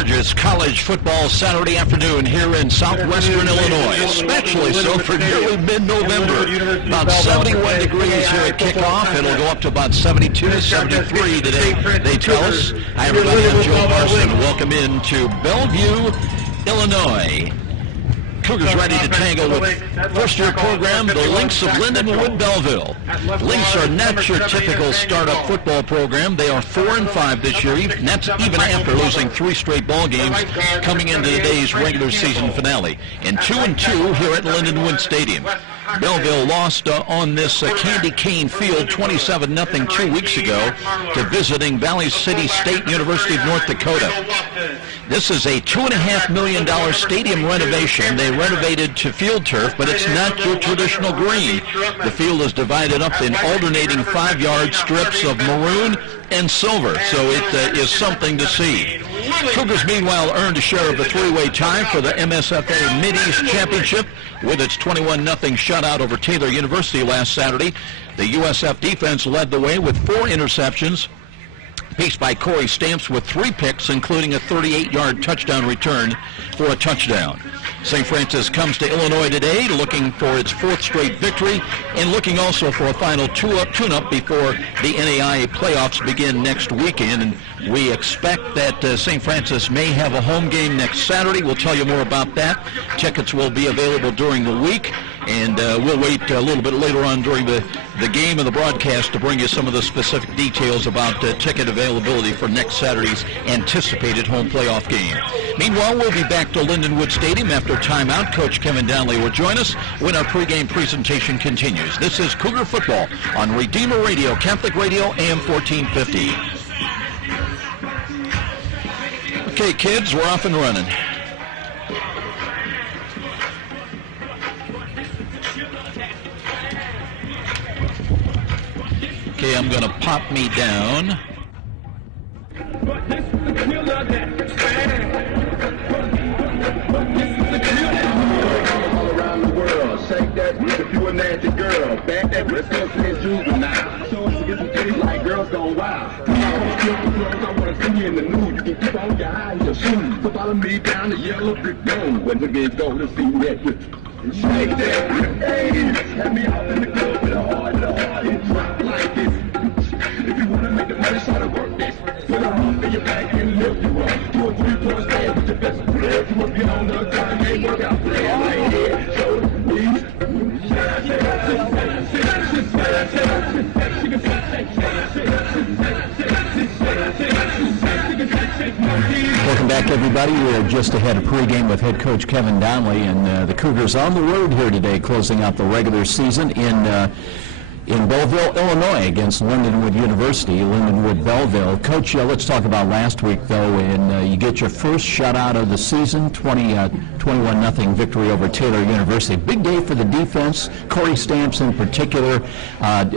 gorgeous college football Saturday afternoon here in southwestern Illinois, especially so for nearly mid-November. About 71 degrees here at kickoff. It'll go up to about 72, 73 today, they tell us. Hi, everybody. I'm Joe Parson. Welcome into Bellevue, Illinois. Cougars ready to tangle with first-year program, the Lynx of Lindenwood Belleville. Lynx are not your typical startup football program. They are 4-5 this year, and that's even after losing 3 straight ball games coming into today's regular season finale. And 2-2 here at Lindenwood Stadium. Belleville lost on this candy cane field 27-0 2 weeks ago to visiting Valley City State University of North Dakota. This is a $2.5 million stadium renovation. They renovated to field turf, but it's not your traditional green. The field is divided up in alternating 5-yard strips of maroon and silver, so it is something to see. Cougars, meanwhile, earned a share of the 3-way tie for the MSFA Mid-East Championship with its 21-0 shutout over Taylor University last Saturday. The USF defense led the way with 4 interceptions, paced by Corey Stamps with 3 picks, including a 38-yard touchdown return for a touchdown. St. Francis comes to Illinois today looking for its 4th straight victory and looking also for a final tune-up before the NAIA playoffs begin next weekend. And we expect that St. Francis may have a home game next Saturday. We'll tell you more about that. Tickets will be available during the week, and we'll wait a little bit later on during the game and the broadcast to bring you some of the specific details about ticket availability for next Saturday's anticipated home playoff game. Meanwhile, we'll be back to Lindenwood Stadium after timeout. Coach Kevin Downley will join us when our pregame presentation continues. This is Cougar Football on Redeemer Radio, Catholic Radio, AM 1450. Okay, kids, we're off and running. Okay, I'm going to pop me down. Shake that if you a nasty girl. Back that let's go play juvenile. So it's get some titties like girls gone wild. I want to see you in the nude. You can keep on your eyes, your shoes. So follow me down the yellow brick road. When the kids go to see that. Shake that, hey, have me out in the club with a heart, it drop like this. If you want to make the money, try to work this. Put a hump in your back and lift you up. 2 or 3 points there with your best friend. You must be on the time, ain't work out play right here. So welcome back, everybody. We're just ahead of pregame with head coach Kevin Downley, and the Cougars on the road here today, closing out the regular season in Belleville, Illinois, against Lindenwood University, Lindenwood Belleville. Coach, let's talk about last week, though, and you get your first shutout of the season, 21-0 victory over Taylor University. Big day for the defense, Corey Stamps in particular.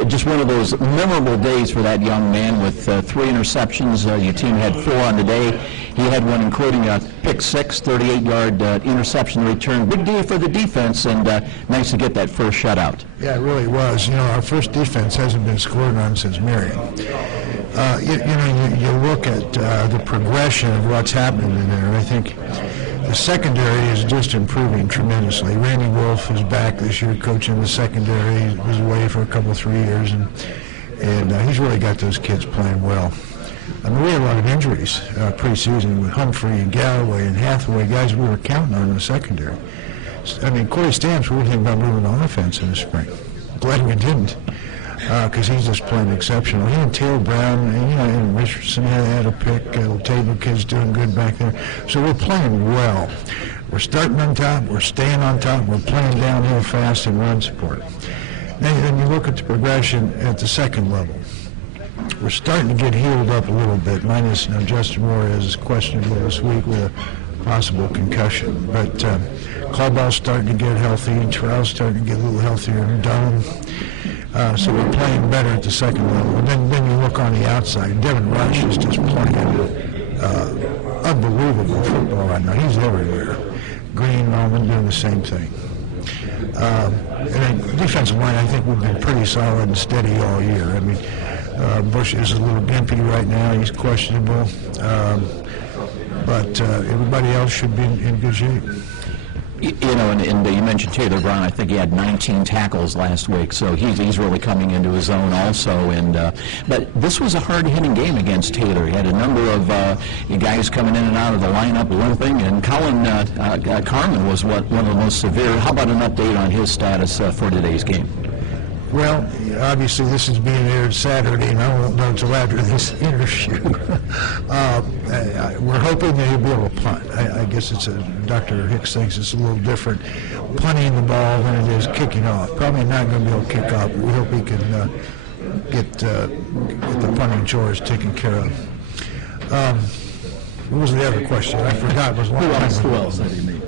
Just one of those memorable days for that young man with 3 interceptions. Your team had 4 on the day. He had one including a pick 6, 38-yard interception return. Big day for the defense, and nice to get that first shutout. Yeah, it really was. You know, our first defense hasn't been scored on since Marion. You look at the progression of what's happening in there. I think the secondary is just improving tremendously. Randy Wolf is back this year coaching the secondary. He was away for a couple, 3 years, and he's really got those kids playing well. I mean, we had a lot of injuries preseason with Humphrey and Galloway and Hathaway, guys we were counting on in the secondary. I mean, Corey Stamps, we were thinking about moving on offense in the spring. Glad we didn't, because he's just playing exceptional. He and Taylor Brown, and Richardson had a pick. The Tabor kid's doing good back there. So we're playing well. We're starting on top. We're staying on top. We're playing downhill fast and run support. Then you look at the progression at the second level. We're starting to get healed up a little bit, minus Justin Moore is questionable this week with a possible concussion. But Caldwell's starting to get healthy, and Terrell's starting to get a little healthier, and Dunham. So we're playing better at the second level. And then you look on the outside. Devin Rush is just playing unbelievable football right now. He's everywhere. Green, Norman doing the same thing. And defensive line, I think we've been pretty solid and steady all year. I mean, Bush is a little gimpy right now. He's questionable. but everybody else should be in good shape. You know, and you mentioned Taylor Brown. I think he had 19 tackles last week, so he's really coming into his own also. And but this was a hard-hitting game against Taylor. He had a number of guys coming in and out of the lineup limping, and Colin Carmen was one of the most severe. How about an update on his status for today's game? Well, obviously this is being aired Saturday, and I won't know until after this interview. We're hoping that he'll be able to punt. I guess Dr. Hicks thinks it's a little different punting the ball than it is kicking off. Probably not going to be able to kick off, but we hope he can get the punting chores taken care of. What was the other question? I forgot. Who else did he make?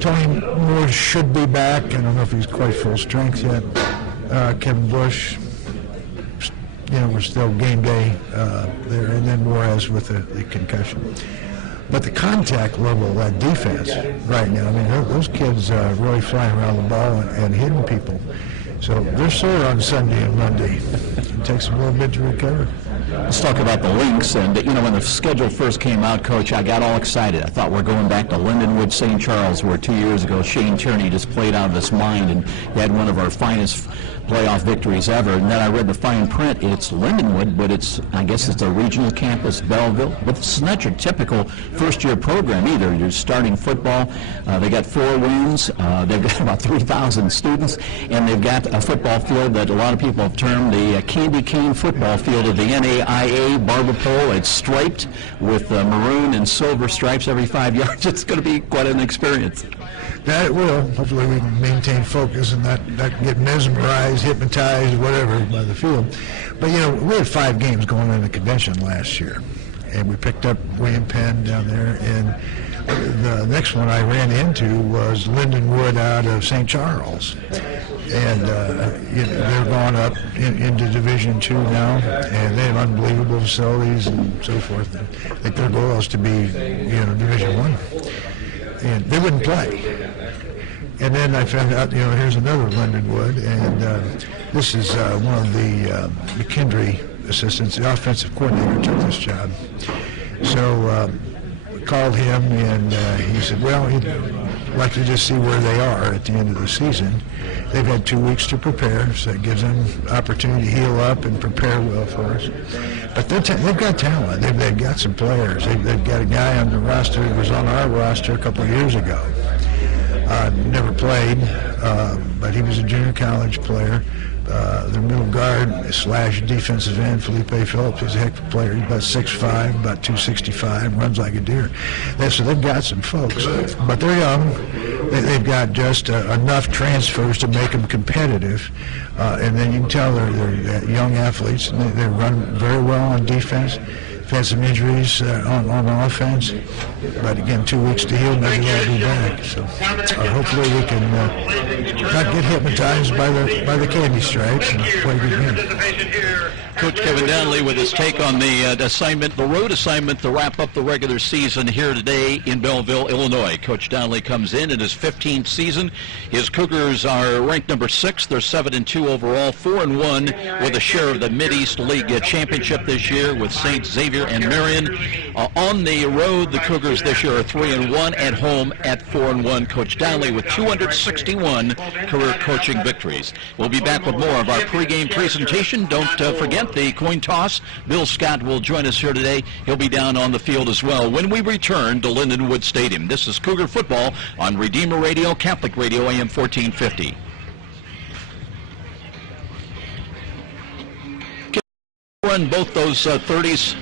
Tony Moore should be back. I don't know if he's quite full strength yet. Kevin Bush, we're still game day there, and then Juarez with the concussion. But the contact level of that defense right now, I mean, those kids are really flying around the ball and hitting people. So they're sore on Sunday and Monday. It takes them a little bit to recover. Let's talk about the Lynx. And, when the schedule first came out, Coach, I got all excited. I thought we're going back to Lindenwood St. Charles, where 2 years ago Shane Tierney just played out of his mind and had one of our finest playoff victories ever. And then I read the fine print. It's Lindenwood, but I guess it's a regional campus, Belleville. But it's not your typical first-year program either. You're starting football. They got 4 wins. They've got about 3,000 students, and they've got a football field that a lot of people have termed the candy cane football field of the NAIA Barber Pole. It's striped with maroon and silver stripes every 5 yards. It's going to be quite an experience. That it will. Hopefully we can maintain focus and not get mesmerized, hypnotized, whatever, by the field. But, we had 5 games going in the convention last year, and we picked up William Penn down there, and the next one I ran into was Lindenwood out of St. Charles. And they're going up into Division II now, and they have unbelievable facilities and so forth. I think their goal is to be, Division I. And they wouldn't play. And then I found out, here's another Lindenwood, and this is one of the McKendry assistants. The offensive coordinator took this job. So we called him, and he said, well, he'd like to just see where they are at the end of the season. They've had 2 weeks to prepare, so it gives them opportunity to heal up and prepare well for us. But they've got talent. They've got some players. They've got a guy on the roster who was on our roster a couple of years ago. Never played, but he was a junior college player. Their middle guard / defensive end, Felipe Phillips, is a heck of a player. He's about 6'5", about 265, runs like a deer. So they've got some folks, but they're young. They've got just enough transfers to make them competitive, and then you can tell they're young athletes, and they run very well on defense. Had some injuries on offense, but again, 2 weeks to heal, maybe they'll be back. So hopefully we can not get hypnotized by the candy stripes and play a good game. Coach Kevin Donnelly with his take on the assignment, the road assignment to wrap up the regular season here today in Belleville, Illinois. Coach Donnelly comes in his 15th season. His Cougars are ranked number 6. They're 7-2 overall, 4-1 with a share of the Mid-East League Championship this year with St. Xavier and Marion. On the road, the Cougars this year are 3-1, at home at 4-1. Coach Donnelly with 261 career coaching victories. We'll be back with more of our pregame presentation. Don't forget the coin toss. Bill Scott will join us here today. He'll be down on the field as well when we return to Lindenwood Stadium. This is Cougar Football on Redeemer Radio, Catholic Radio, AM 1450. Run both those 30s.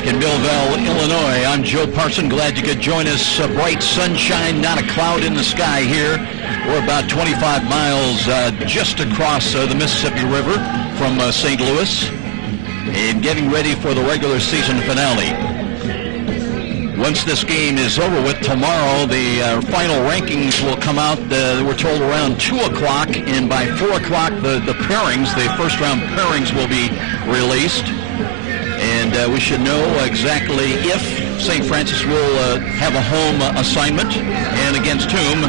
back in Millville, Illinois. I'm Joe Parson. Glad you could join us. Bright sunshine, not a cloud in the sky here. We're about 25 miles just across the Mississippi River from St. Louis and getting ready for the regular season finale. Once this game is over with tomorrow, the final rankings will come out, we're told, around 2 o'clock, and by 4 o'clock the pairings, the first-round pairings will be released. And we should know exactly if St. Francis will have a home assignment and against whom.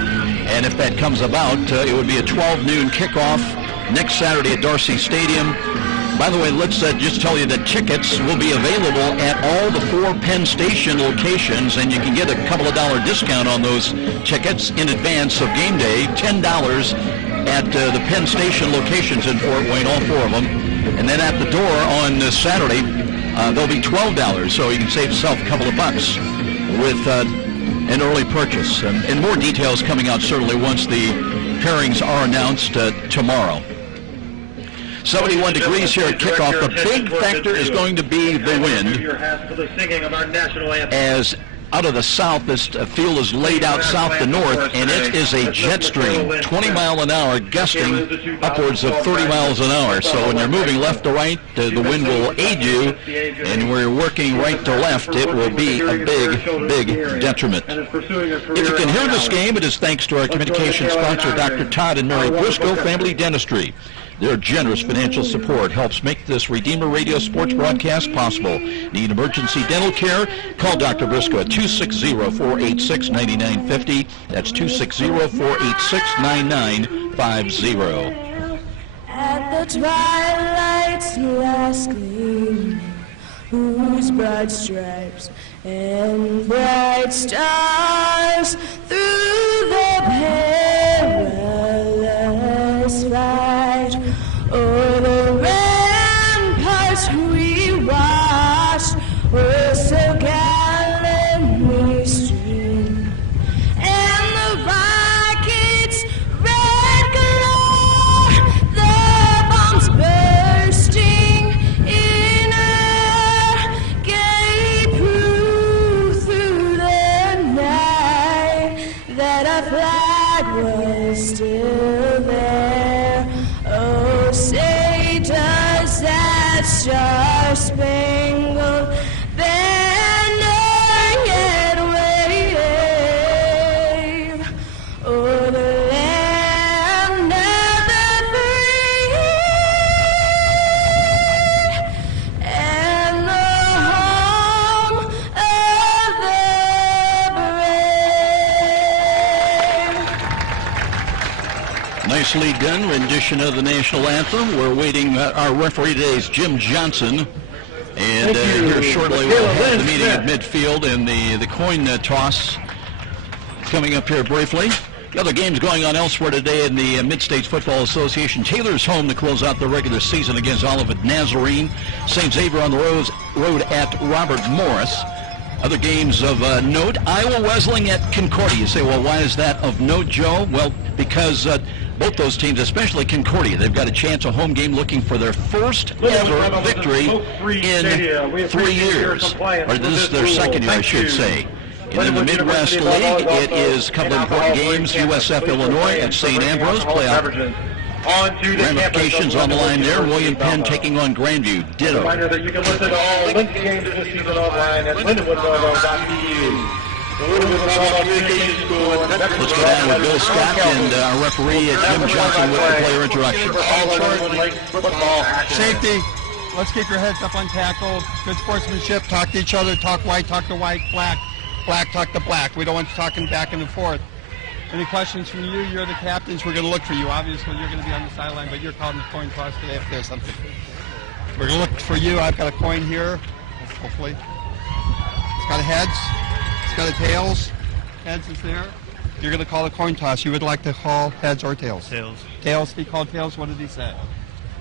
And if that comes about, it would be a 12 noon kickoff next Saturday at Darcy Stadium. By the way, let's just tell you that tickets will be available at all the 4 Penn Station locations, and you can get a couple of $1 discount on those tickets in advance of game day, $10 at the Penn Station locations in Fort Wayne, all 4 of them. And then at the door on Saturday, they'll be $12, so you can save yourself a couple of bucks with an early purchase. And more details coming out certainly once the pairings are announced tomorrow. 71 degrees here at kickoff. The big factor is going to be the wind, as out of the south, this field is laid out south to north, and it is a jet stream, 20 mile an hour, gusting upwards of 30 miles an hour. So when you're moving left to right, the wind will aid you, and when you're working right to left, it will be a big detriment. If you can hear this game, it is thanks to our communication sponsor, Dr. Todd and Mary Briscoe Family Dentistry. Their generous financial support helps make this Redeemer Radio sports broadcast possible. Need emergency dental care? Call Dr. Briscoe at 260-486-9950. That's 260-486-9950. At the twilight's last gleam, whose broad stripes and bright stars through the perilous fight o'er the ramparts we watched were so gallantly streamed, and the rockets' red glow, the bombs bursting in air, gave proof through the night that our flag was still there. Oh, say does that star-spangled banner yet wave o'er the land of the free and the home of the brave? Nicely done rendition of the national anthem. We're waiting. Our referee today is Jim Johnson. And here shortly we'll have the meeting at midfield and the coin toss coming up here briefly. The other games going on elsewhere today in the Mid-States Football Association. Taylor's home to close out the regular season against Olivet Nazarene. St. Xavier on the road at Robert Morris. Other games of note, Iowa Wesleyan at Concordia. You say, well, why is that of note, Joe? Well, because both those teams, especially Concordia, they've got a chance, a home game, looking for their first ever victory in 3 years. Or this is their second year, I should say. And in the Midwest League, it is a couple of important games. USF Illinois at St. Ambrose, playoff ramifications on the line there. William Penn taking on Grandview. Ditto. Reminder that you can listen to all Lindsay games this season online at lindenwoodroad.edu. Let's go down with Bill Scott and our referee Jim Johnson with the player introduction. Safety. Let's keep your heads up on tackle. Good sportsmanship. Talk to each other. Talk white. Talk to white. Black. Black. Talk to black. We don't want you talking back and forth. Any questions from you? You're the captains. We're going to look for you. Obviously, you're going to be on the sideline, but you're calling the coin toss today if there's something. We're going to look for you. I've got a coin here, hopefully. It's got a heads. It's got a tails. Heads is there. You're going to call a coin toss. You would like to call heads or tails? Tails. Tails. He called tails. What did he say?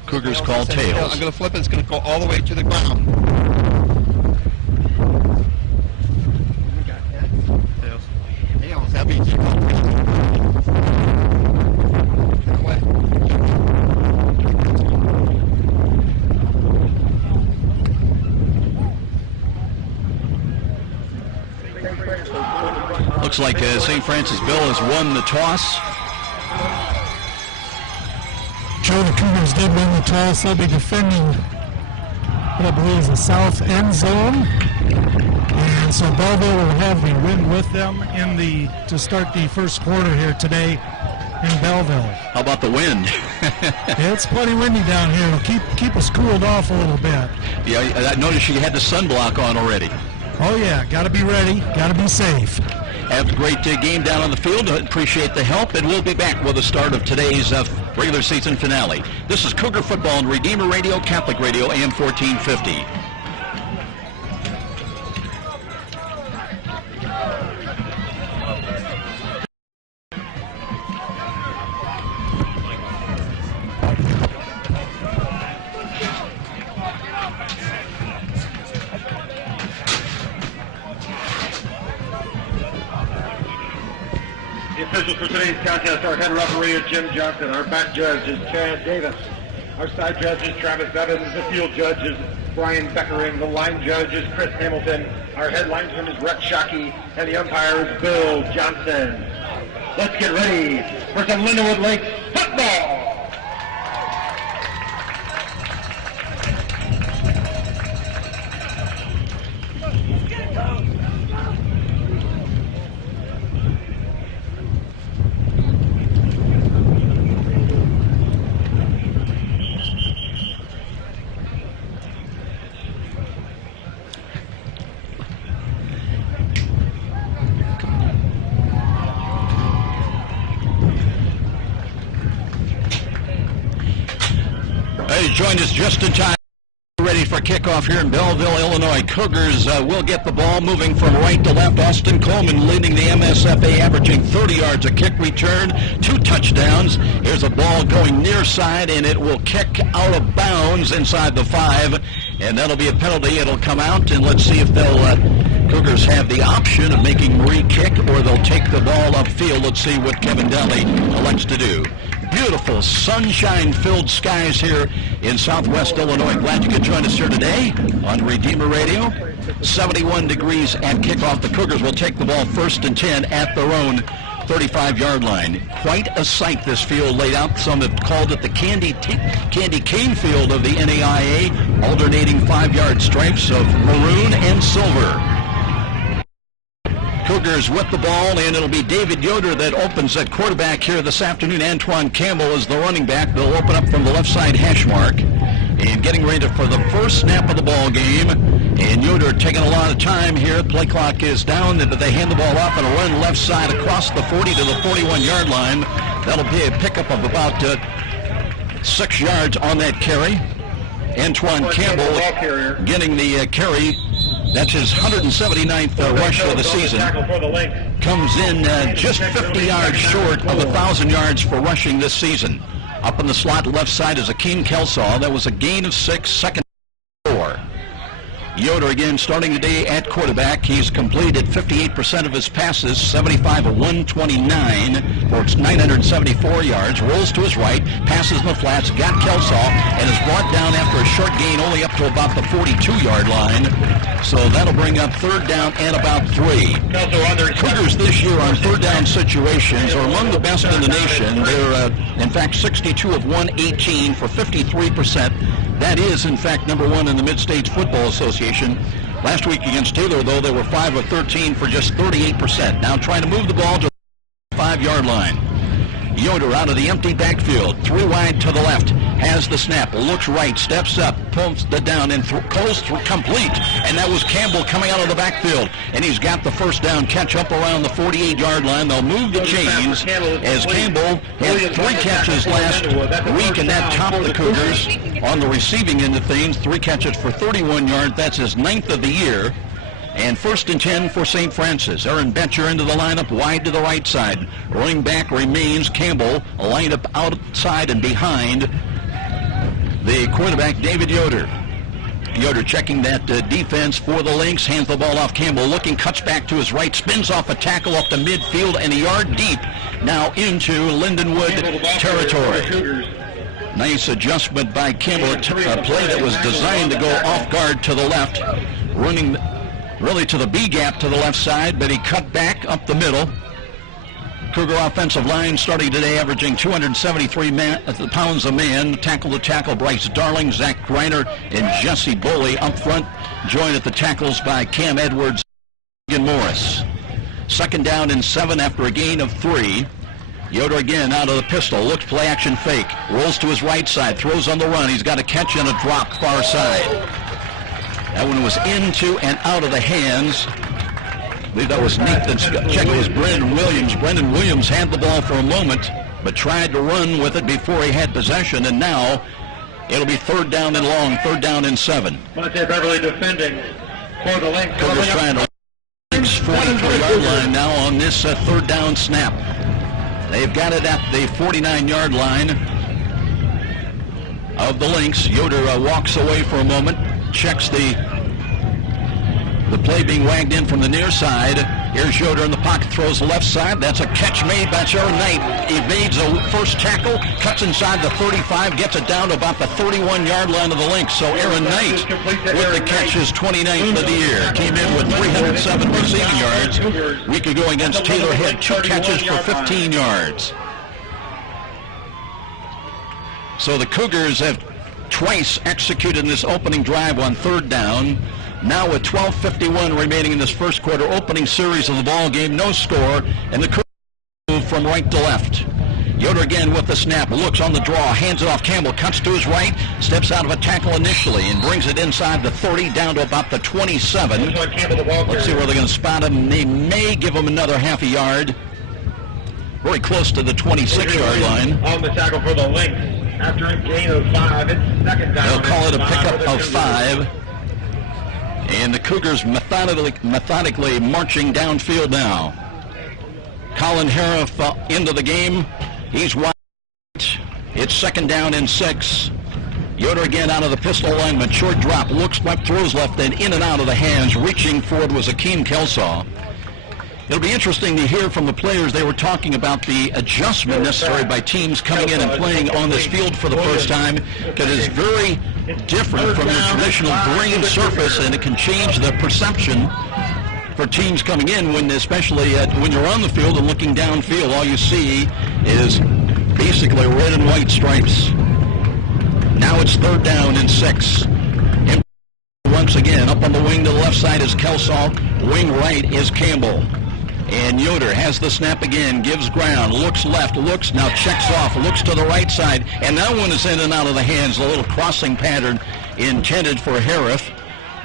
Cougars call tails. I'm going to flip it. It's going to go all the way to the ground. We got heads. Tails. Tails. That means you call tails. That way. Looks like St. Francisville has won the toss. Joe, the Cougars did win the toss. They'll be defending what I believe is the south end zone. And so Belleville will have the wind with them to start the first quarter here today in Belleville. How about the wind? It's plenty windy down here. It'll keep us cooled off a little bit. Yeah, I noticed you had the sunblock on already. Oh yeah, got to be ready, got to be safe. Have a great game down on the field. Appreciate the help, and we'll be back with the start of today's regular season finale. This is Cougar Football on Redeemer Radio, Catholic Radio, AM 1450. Officials for today's contest, our head referee is Jim Johnson. Our back judge is Chad Davis. Our side judge is Travis Evans. The field judge is Brian Beckering. The line judge is Chris Hamilton. Our head linesman is Rhett Shockey. And the umpire is Bill Johnson. Let's get ready for some Lindenwood Lakes football. Joined us just in time, ready for kickoff here in Belleville, Illinois. Cougars will get the ball moving from right to left. Austin Coleman leading the MSFA, averaging 30 yards a kick return, 2 touchdowns. Here's a ball going near side, and it will kick out of bounds inside the 5, and that'll be a penalty. It'll come out, and let's see if Cougars have the option of making Marie kick, or they'll take the ball upfield. Let's see what Kevin Daly elects to do. Beautiful sunshine-filled skies here in southwest Illinois. Glad you could join us here today on Redeemer Radio. 71 degrees at kickoff. The Cougars will take the ball 1st and 10 at their own 35-yard line. Quite a sight, this field laid out. Some have called it the candy cane field of the NAIA, alternating 5-yard stripes of maroon and silver. Cougars with the ball, and it'll be David Yoder that opens at quarterback here this afternoon. Antoine Campbell is the running back. They'll open up from the left side hash mark. And getting ready for the first snap of the ball game. And Yoder taking a lot of time here. Play clock is down. They hand the ball off and a run left side across the 40 to the 41-yard line. That'll be a pickup of about 6 yards on that carry. Antoine Campbell getting the carry. That's his 179th rush of the season. Comes in just 50 yards short of 1,000 yards for rushing this season. Up in the slot left side is Akeem Kelsaw. That was a gain of 6, second 4. Yoder again starting today at quarterback. He's completed 58% of his passes, 75 of 129 for 974 yards. Rolls to his right, passes in the flats, got Kelsaw, and is brought down after a short gain only up to about the 42-yard line. So that'll bring up 3rd down and about 3. Cougars this year on 3rd down situations are among the best in the nation. They're, in fact, 62 of 118 for 53%. That is, in fact, number 1 in the Mid-States Football Association. Last week against Taylor, though, they were 5 of 13 for just 38%. Now trying to move the ball to the 5-yard line. Yoder out of the empty backfield, 3 wide to the left, has the snap, looks right, steps up, pumps the down, and goes complete. And that was Campbell coming out of the backfield. And he's got the first down catch up around the 48-yard line. They'll move the chains as Campbell had 3 catches last week, and that topped the Cougars on the receiving end of things. 3 catches for 31 yards. That's his 9th of the year. And 1st and 10 for St. Francis. Aaron Betcher into the lineup, wide to the right side. Running back remains Campbell, lined up outside and behind the quarterback, David Yoder. Yoder checking that defense for the Lynx, hands the ball off. Campbell looking, cuts back to his right, spins off a tackle up the midfield and a yard deep now into Lindenwood territory. Nice adjustment by Campbell, a play that was designed to go off guard to the left. Running really to the B gap to the left side, but he cut back up the middle. Cougar offensive line starting today averaging 273 pounds a man. Tackle to tackle, Bryce Darling, Zach Greiner, and Jesse Boley up front. Joined at the tackles by Cam Edwards and Morris. 2nd down and 7 after a gain of 3. Yoder again out of the pistol, looks play action fake, rolls to his right side, throws on the run. He's got a catch and a drop far side. That one was into and out of the hands. I believe that was Nathan's check. It was Brendan Williams. Brendan Williams had the ball for a moment, but tried to run with it before he had possession, and now it'll be 3rd down and long, 3rd down and 7. Monte Beverly defending for the length. Cougars trying to 43-yard line now on this 3rd down snap. They've got it at the 49-yard line of the Lynx. Yoder walks away for a moment, checks the play being wagged in from the near side. Here's Yoder in the pocket, throws the left side. That's a catch made by Aaron Knight. Evades a first tackle, cuts inside the 35, gets it down to about the 31-yard line of the Lynx. So Aaron Knight with the catch, his 29th of the year. Came in with 307 receiving yards. Week ago against Taylor had 2 catches for 15 yards. So the Cougars have twice executed in this opening drive on 3rd down. Now with 12:51 remaining in this first quarter, opening series of the ball game, no score, and the Cougars move from right to left. Yoder again with the snap, looks on the draw, hands it off. Campbell cuts to his right, steps out of a tackle initially, and brings it inside the 30 down to about the 27. Let's see where they're going to spot him. They may give him another half a yard. Very close to the 26-yard line. On the tackle for the Lynx. After a gain of 5, it's 2nd down. They'll call it a pickup of 5. And the Cougars methodically marching downfield now. Colin Harriff into the game. He's wide. It's 2nd down and 6. Yoder again out of the pistol alignment. Short drop. Looks left, throws left, and in and out of the hands. Reaching forward was Akeem Kelsaw. It'll be interesting to hear from the players. They were talking about the adjustment necessary by teams coming in and playing on this field for the first time, because it's very different from your traditional green surface, and it can change the perception for teams coming in, when, especially when you're on the field and looking downfield. All you see is basically red and white stripes. Now it's 3rd down and 6. And once again, up on the wing to the left side is Kelsaw. Wing right is Campbell. And Yoder has the snap again, gives ground, looks left, looks, now checks off, looks to the right side, and that one is in and out of the hands, a little crossing pattern intended for Harriff,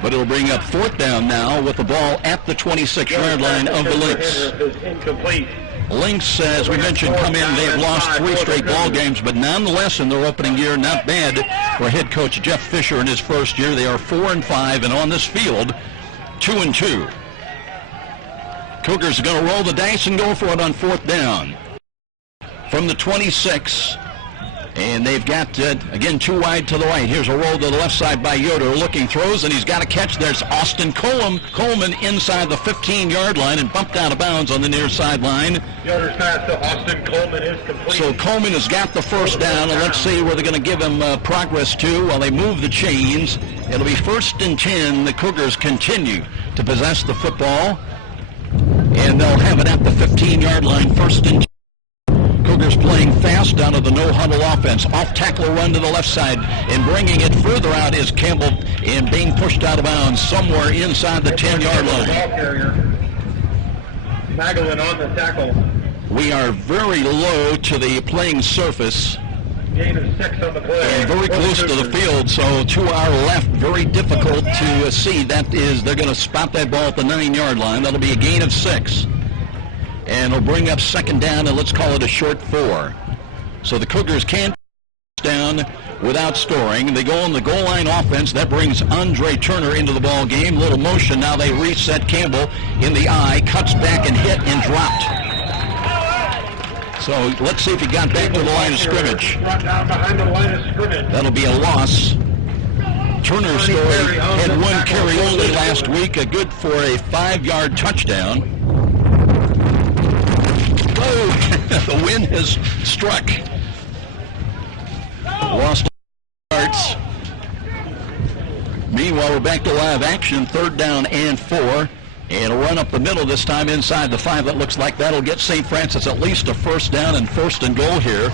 but it'll bring up 4th down now with the ball at the 26-yard line of the Lynx. Lynx, as we mentioned, come in, they've lost 3 straight ball games, but nonetheless in their opening year, not bad for head coach Jeff Fisher in his first year. They are 4-5, and on this field, 2-2. Cougars are going to roll the dice and go for it on 4th down. From the 26, and they've got, again, 2 wide to the right. Here's a roll to the left side by Yoder, looking, throws, and he's got a catch. There's Austin Coleman inside the 15-yard line and bumped out of bounds on the near sideline. Yoder's pass to Austin Coleman is complete. So Coleman has got the 1st down, and let's see where they're going to give him progress to while they move the chains. It'll be 1st and 10. The Cougars continue to possess the football, and they'll have it at the 15-yard line, 1st and 10. Cougars playing fast out of the no-huddle offense. Off-tackle run to the left side, and bringing it further out is Campbell, and being pushed out of bounds somewhere inside the 10-yard line. Magdalene on the tackle. We are very low to the playing surface. Gain of 6 on the play. And very close to the field, so to our left, very difficult to see. That is, they're going to spot that ball at the 9-yard line. That'll be a gain of 6. And it'll bring up 2nd down, and let's call it a short 4. So the Cougars can't down without scoring. They go on the goal line offense. That brings Andre Turner into the ball game. Little motion. Now they reset Campbell in the eye. Cuts back and hit and dropped. So let's see if he got back to the line of scrimmage. That'll be a loss. Turner's story had 1 carry only last week, good for a 5-yard touchdown. Oh, the wind has struck. Lost yards. Meanwhile, we're back to live action, 3rd down and 4. And a run up the middle this time inside the 5. That looks like that'll get St. Francis at least a 1st down and 1st and goal here.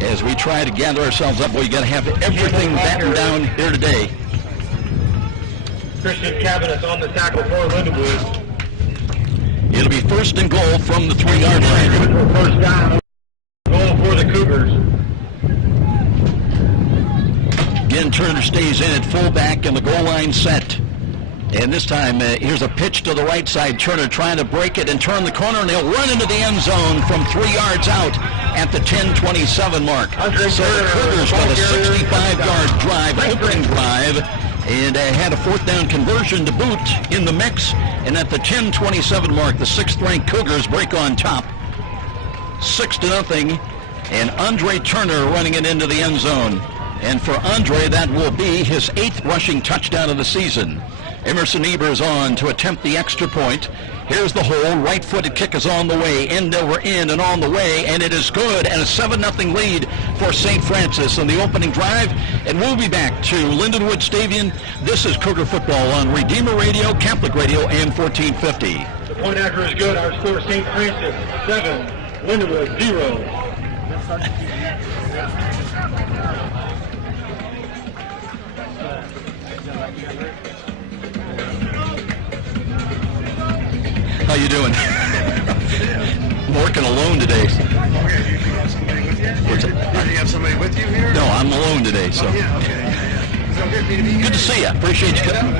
As we try to gather ourselves up, you got to have everything battened down here today. Christian Cabinets on the tackle for Lindenwood. It'll be 1st and goal from the 3-yard line. 1st down, goal for the Cougars. Again, Turner stays in at fullback and the goal line set. And this time, here's a pitch to the right side. Turner trying to break it and turn the corner, and he'll run into the end zone from 3 yards out at the 10:27 mark. So the Cougars got a 65-yard drive, opening drive, and had a 4th down conversion to boot in the mix. And at the 10:27 mark, the 6th-ranked Cougars break on top, 6-0, and Andre Turner running it into the end zone. And for Andre, that will be his 8th rushing touchdown of the season. Emerson Ebers on to attempt the extra point. Here's the hole. Right-footed kick is on the way. End over end and on the way, and it is good. And a 7-0 lead for St. Francis on the opening drive. And we'll be back to Lindenwood Stadium. This is Cougar football on Redeemer Radio, Catholic Radio, and 1450. The point after is good. Our score, St. Francis 7, Lindenwood 0. How you doing? I'm working alone today. Okay, you have somebody with you? Do you have somebody with you here? No, I'm alone today, so. Yeah, okay. Is it okay for me to be here? Good to see you. Appreciate you coming.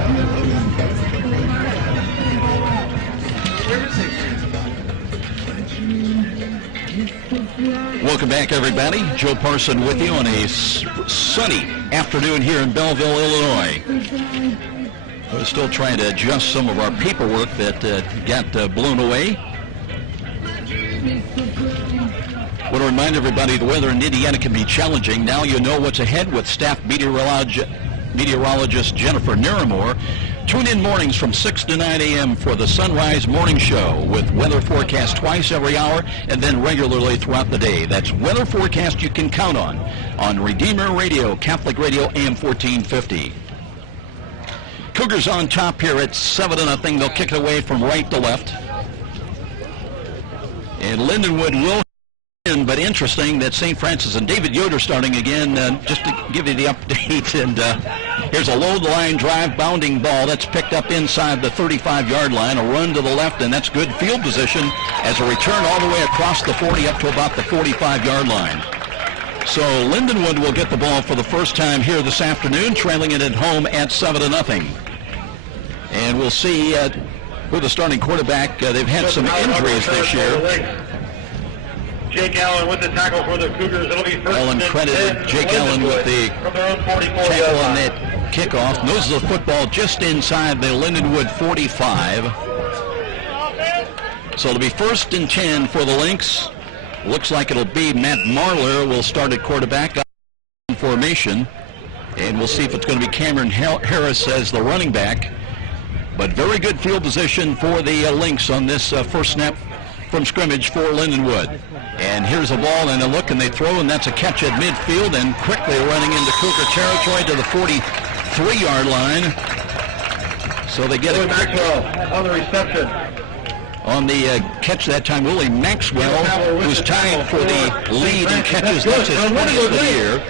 Welcome back, everybody. Joe Parson with you on a sunny afternoon here in Belleville, Illinois. We're still trying to adjust some of our paperwork that got blown away. I want to remind everybody the weather in Indiana can be challenging. Now you know what's ahead with staff meteorologist Jennifer Naramore. Tune in mornings from 6 to 9 a.m. for the Sunrise Morning Show with weather forecast twice every hour and then regularly throughout the day. That's weather forecast you can count on Redeemer Radio, Catholic Radio, AM 1450. Cougars on top here at 7-0. They'll kick it away from right to left. And Lindenwood will in, but interesting that St. Francis and David Yoder starting again, just to give you the update. And here's a low line drive, bounding ball that's picked up inside the 35-yard line. A run to the left, and that's good field position as a return all the way across the 40 up to about the 45-yard line. So Lindenwood will get the ball for the first time here this afternoon, trailing it at home at 7-0. And we'll see who the starting quarterback. They've had some injuries this year. Jake Allen with the tackle for the Cougars. It'll be first. Allen credited Jake Allen with the tackle on that kickoff. Noses the football just inside the Lindenwood 45. So it'll be 1st and 10 for the Lynx. Looks like it'll be Matt Marler will start at quarterback in formation. And we'll see if it's going to be Cameron Harris as the running back. But very good field position for the Lynx on this first snap from scrimmage for Lindenwood. And here's a ball and a look, and they throw, and that's a catch at midfield, and quickly running into Cougar territory to the 43-yard line. So they get it. Maxwell on the reception. On the catch that time, Willie Maxwell, who's tied for the lead in catches. That's his 20th of the year.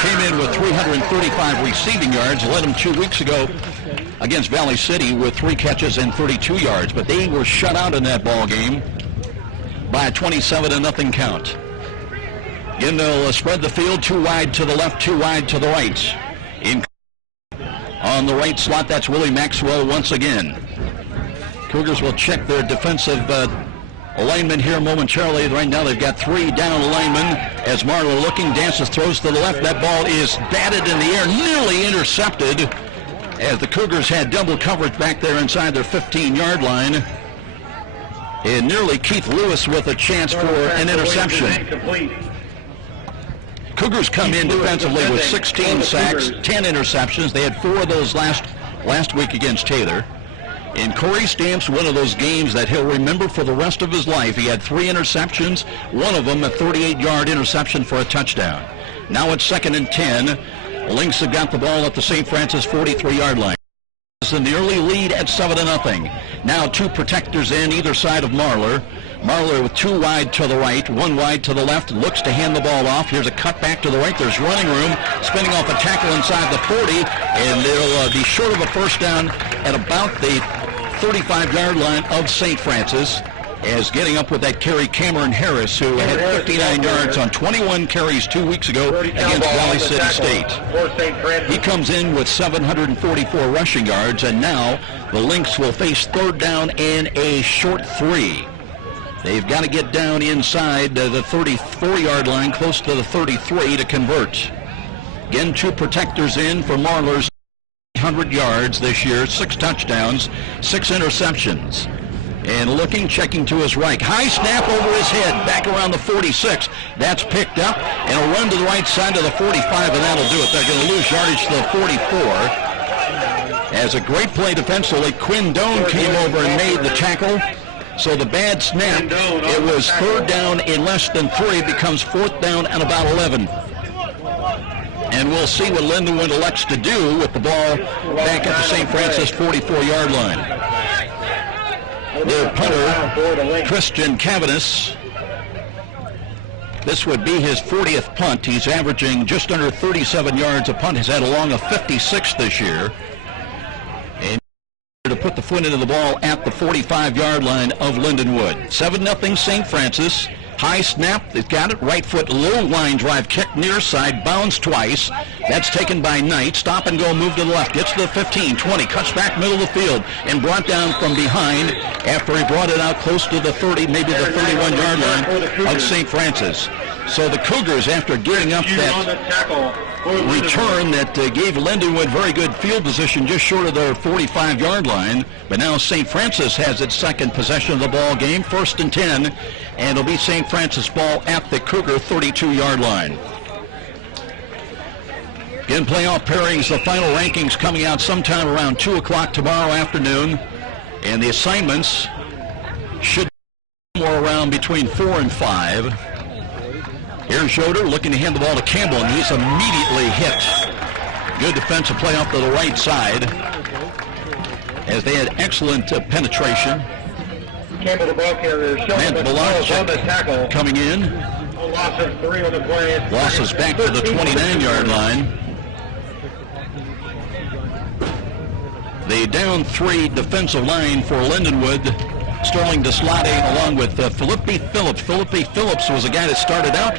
Came in with 335 receiving yards. Led him 2 weeks ago against Valley City with 3 catches and 32 yards. But they were shut out in that ball game by a 27-0 count. Again, they'll spread the field 2 wide to the left, 2 wide to the right. On the right slot, that's Willie Maxwell once again. Cougars will check their defensive alignment here momentarily. Right now they've got 3 down linemen as Marler looking, dances, throws to the left. That ball is batted in the air, nearly intercepted as the Cougars had double coverage back there inside their 15-yard line. And nearly Keith Lewis with a chance for an interception. Cougars come in defensively with 16 sacks, 10 interceptions. They had 4 of those last week against Taylor. And Corey Stamps, one of those games that he'll remember for the rest of his life. He had 3 interceptions, one of them a 38-yard interception for a touchdown. Now it's 2nd and 10. Lynx have got the ball at the St. Francis 43-yard line. In the early lead at 7-0. Now two protectors in either side of Marler. Marler with two wide to the right, one wide to the left, looks to hand the ball off. Here's a cut back to the right. There's running room, spinning off a tackle inside the 40, and they'll be short of a first down at about the 35-yard line of St. Francis, as getting up with that carry Cameron Harris, who had 59 yards on 21 carries 2 weeks ago against Valley City State. He comes in with 744 rushing yards, and now the Lynx will face third down and a short 3. They've got to get down inside the 34-yard line, close to the 33, to convert. Again, two protectors in for Marler's 100 yards this year, 6 touchdowns, 6 interceptions. And looking, checking to his right. High snap over his head, back around the 46. That's picked up, and a run to the right side of the 45, and that'll do it. They're going to lose yardage to the 44. As a great play defensively, Quinn Doan came over and made the tackle. So the bad snap, it was third down in less than 3, becomes fourth down and about 11. And we'll see what Lindenwood elects to do with the ball back at the St. Francis 44-yard line. Their punter, Christian Cavanis. This would be his 40th punt. He's averaging just under 37 yards a punt. He's had along a 56 this year. And to put the foot into the ball at the 45-yard line of Lindenwood. 7-0 St. Francis. High snap, they've got it. Right foot, low line drive, kick near side, bounds twice. That's taken by Knight. Stop and go, move to the left. Gets to the 15, 20, cuts back middle of the field, and brought down from behind after he brought it out close to the 30, maybe the 31-yard line of St. Francis. So the Cougars, after getting up that return that gave Lindenwood very good field position just short of their 45-yard line, but now St. Francis has its second possession of the ball game, 1st and 10, and it'll be St. Francis ball at the Cougar 32-yard line. In playoff pairings, the final rankings coming out sometime around 2 o'clock tomorrow afternoon, and the assignments should be more around between 4 and 5. Here's Schroeder looking to hand the ball to Campbell, and he's immediately hit. Good defensive play off to the right side, as they had excellent penetration. Campbell, the ball carrier, Matt Balachek coming in. Loss of 3 on the play. Losses back to the 29-yard line. The down 3 defensive line for Lindenwood. Sterling Deslade along with Philippi Phillips. Philippi Phillips was a guy that started out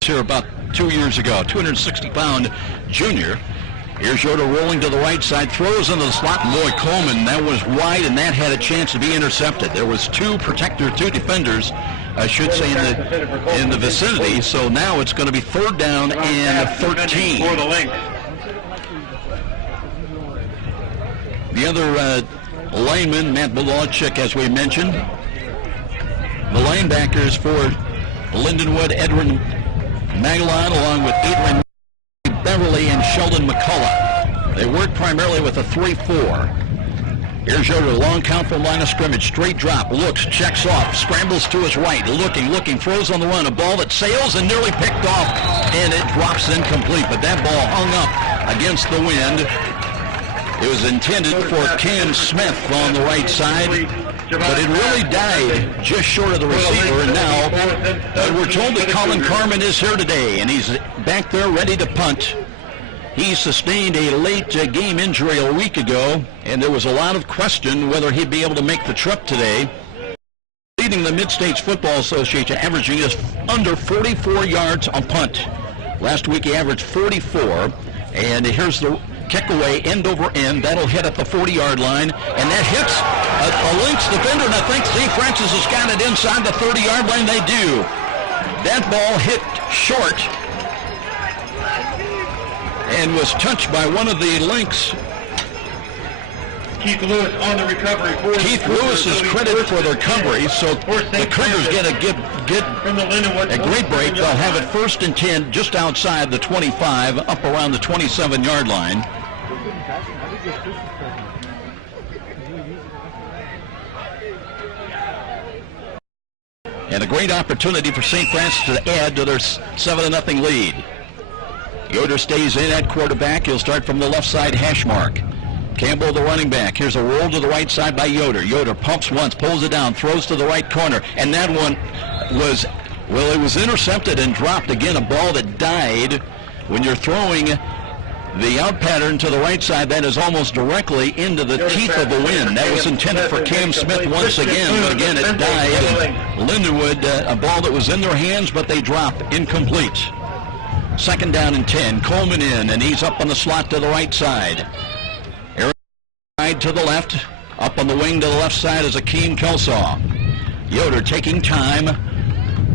here about 2 years ago, 260-pound junior. Here's Yoda rolling to the right side, throws into the slot. Lloyd Coleman, that was wide, and that had a chance to be intercepted. There was two defenders, I should say, in the vicinity. So now it's going to be third down and 13. For the Lynx. The other lineman, Matt Balachek, as we mentioned. The linebackers for Lindenwood, Edwin Magellan, along with Adrian Beverly and Sheldon McCullough. They work primarily with a 3-4. Here's Yoder, long count from line of scrimmage, straight drop, looks, checks off, scrambles to his right, looking, throws on the run, a ball that sails and nearly picked off, and it drops incomplete, but that ball hung up against the wind. It was intended for Cam Smith on the right side, but it really died just short of the receiver, and now we're told that Colin Carmen is here today, and he's back there ready to punt. He sustained a late game injury a week ago, and there was a lot of question whether he'd be able to make the trip today. Leading the Mid-States Football Association, averaging just under 44 yards on punt. Last week he averaged 44, and here's the kick away, end over end. That'll hit at the 40-yard line, and that hits a Lynx defender, and I think St. Francis has got it inside the 30-yard line. They do. That ball hit short and was touched by one of the Lynx. Keith Lewis on the recovery. Keith Lewis is credited for the recovery, so the Cougars get a great break. They'll have it 1st and 10 just outside the 25, up around the 27-yard line. And a great opportunity for St. Francis to add to their 7-0 lead. Yoder stays in at quarterback. He'll start from the left side hash mark. Campbell, the running back. Here's a roll to the right side by Yoder. Yoder pumps once, pulls it down, throws to the right corner, and that one was, well, it was intercepted and dropped. Again, a ball that died. When you're throwing the out pattern to the right side, that is almost directly into the teeth of the wind. That was intended for Cam Smith once again, but again it died. Lindenwood, a ball that was in their hands, but they drop, incomplete. 2nd down and 10. Coleman in, and he's up on the slot to the right side. To the left, up on the wing to the left side is Akeem Kelsaw. Yoder taking time.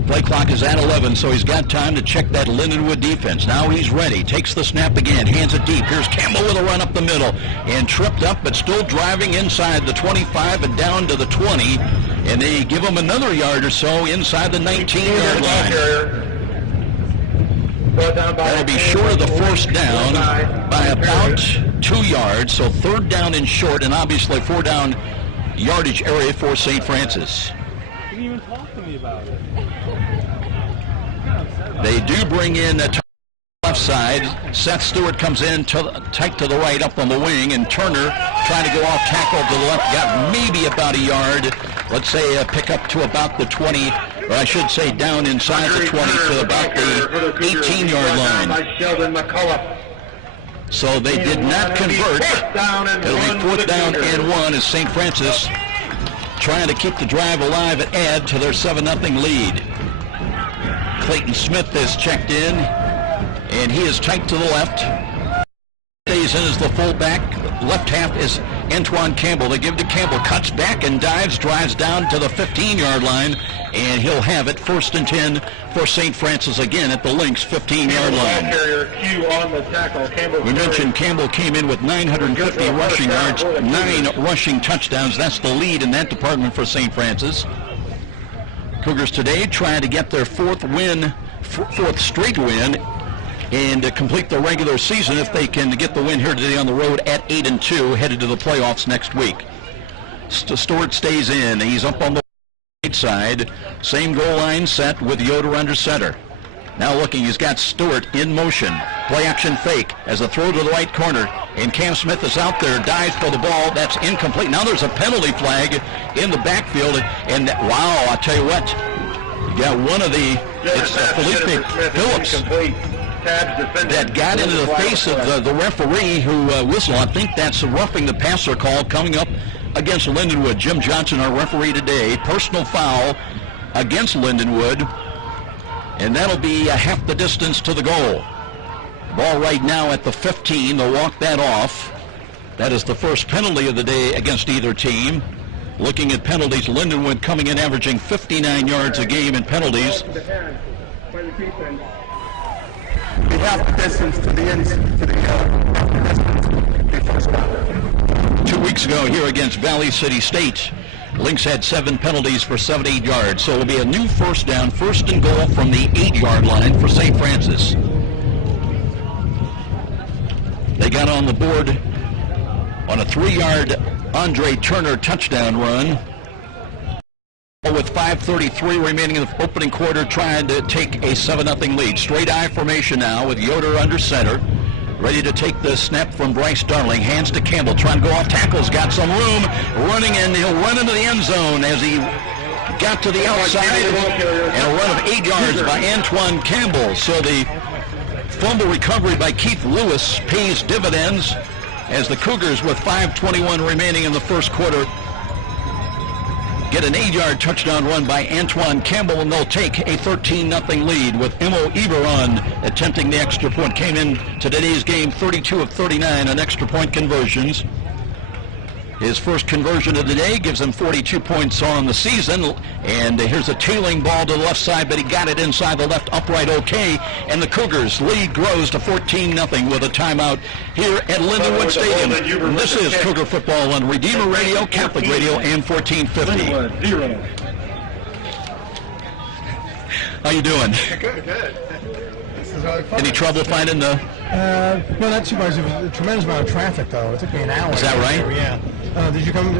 Play clock is at 11, so he's got time to check that Lindenwood defense. Now he's ready. Takes the snap again. Hands it deep. Here's Campbell with a run up the middle. And tripped up, but still driving inside the 25 and down to the 20. And they give him another yard or so inside the 19-yard line. That'll be short of the first down by about 2 yards. So 3rd down and short, and obviously 4-down yardage area for St. Francis. You didn't even talk to me about it. They do bring in a left side. Seth Stewart comes in tight to the right up on the wing, and Turner trying to go off tackle to the left. Got maybe about a yard. Let's say pick up to about the 20, or I should say down inside the 20 to about the 18-yard line. So they did not convert. It'll be 4th down and 1 as St. Francis trying to keep the drive alive and add to their 7-0 lead. Clayton Smith is checked in, and he is tight to the left. Stays in as the fullback. Left half is Antoine Campbell. They give to Campbell, cuts back and dives, drives down to the 15-yard line, and he'll have it 1st and 10 for St. Francis again at the Lynx 15-yard line. We mentioned Campbell came in with 950 rushing yards, 9 rushing touchdowns. That's the lead in that department for St. Francis. Cougars today trying to get their 4th straight win and complete the regular season if they can get the win here today on the road at 8-2, headed to the playoffs next week. Stewart stays in. He's up on the right side. Same goal line set with Yoder under center. Now looking, he's got Stewart in motion. Play action fake as a throw to the right corner. And Cam Smith is out there, dives for the ball. That's incomplete. Now there's a penalty flag in the backfield. And wow, I'll tell you what. You got one of the, it's Felipe Phillips that got into the face of the referee who whistled. I think that's a roughing the passer call coming up against Lindenwood. Jim Johnson, our referee today. Personal foul against Lindenwood. And that'll be half the distance to the goal. Ball right now at the 15. They'll walk that off. That is the first penalty of the day against either team. Looking at penalties, Lindenwood coming in averaging 59 yards a game in penalties. Half the distance to the end, to the first down. 2 weeks ago here against Valley City State, Lynx had 7 penalties for 78 yards, so it'll be a new 1st down, 1st and goal from the 8-yard line for St. Francis. They got on the board on a 3-yard Andre Turner touchdown run. With 5:33 remaining in the opening quarter, trying to take a 7-0 lead. Straight I formation now with Yoder under center. Ready to take the snap from Bryce Darling. Hands to Campbell, trying to go off tackles. Got some room, running, and he'll run into the end zone as he got to the outside. And a run of 8 yards by Antoine Campbell. So the fumble recovery by Keith Lewis pays dividends as the Cougars, with 5:21 remaining in the first quarter, get an 8-yard touchdown run by Antoine Campbell, and they'll take a 13-0 lead with Emo Eberon attempting the extra point. Came in to today's game 32 of 39 on extra point conversions. His first conversion of the day gives him 42 points on the season. And here's a tailing ball to the left side, but he got it inside the left upright okay. And the Cougars' lead grows to 14-0 with a timeout here at Lindenwood Stadium. And this is Cougar Football on Redeemer Radio, Catholic Radio, and 1450. How you doing? Good. Any trouble finding the... Well, not too much. There was a tremendous amount of traffic, though. It took me an hour. Is that right? Yeah. Did you come?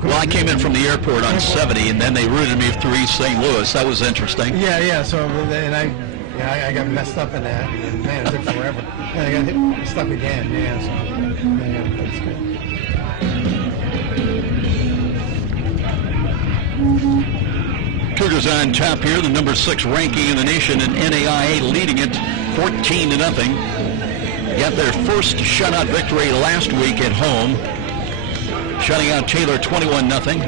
Well, I came in from the airport on 70, and then they routed me through East St. Louis. That was interesting. Yeah. So, and I Yeah, I got messed up in that. And, man, it took forever. And I got hit, stuck again. Yeah, so, yeah, that's good. Cougars on top here, the number 6 ranking in the nation in NAIA, leading it 14-0. Got their first shutout victory last week at home, shutting out Taylor 21-0.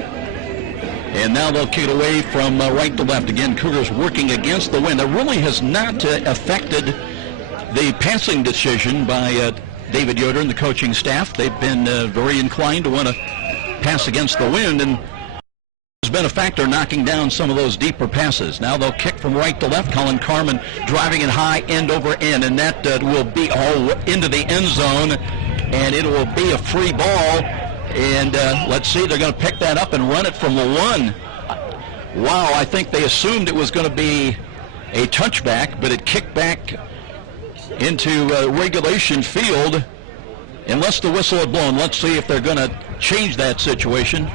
And now they'll kick it away from right to left. Again, Cougars working against the wind. That really has not affected the passing decision by David Yoder and the coaching staff. They've been very inclined to want to pass against the wind, and has been a factor knocking down some of those deeper passes. Now they'll kick from right to left. Colin Carman driving it high end over end, and that will be all into the end zone, and it will be a free ball. And let's see, they're going to pick that up and run it from the 1. Wow, I think they assumed it was going to be a touchback, but it kicked back into regulation field unless the whistle had blown. Let's see if they're going to change that situation.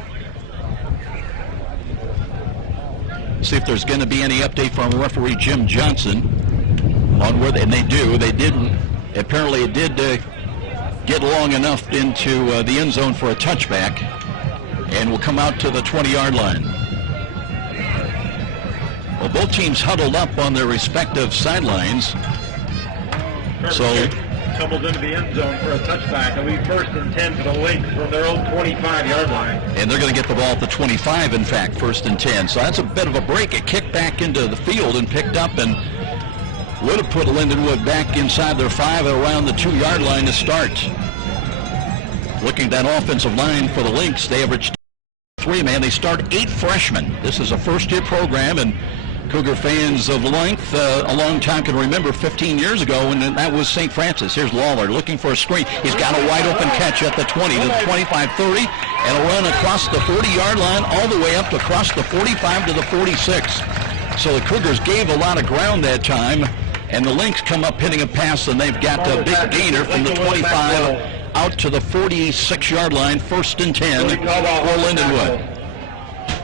See if there's going to be any update from referee Jim Johnson on where and they do. They did, apparently it did get long enough into the end zone for a touchback, and will come out to the 20-yard line. Well, both teams huddled up on their respective sidelines. So tumbles into the end zone for a touchback. It'll be 1st and 10 for the Lynx from their own 25-yard line. And they're going to get the ball at the 25, in fact, 1st and 10. So that's a bit of a break. It kicked back into the field and picked up, and would have put Lindenwood back inside their 5 at around the 2-yard line to start. Looking at that offensive line for the Lynx, they averaged 3-man. They start 8 freshmen. This is a first-year program, and Cougar fans of length a long time can remember 15 years ago when that was St. Francis. Here's Lawler looking for a screen. He's got a wide open catch at the 20 to the 25-30, and a run across the 40-yard line all the way up to across the 45 to the 46. So the Cougars gave a lot of ground that time, and the Lynx come up hitting a pass, and they've got a big gainer from the 25 out to the 46-yard line, 1st and 10 for Lindenwood.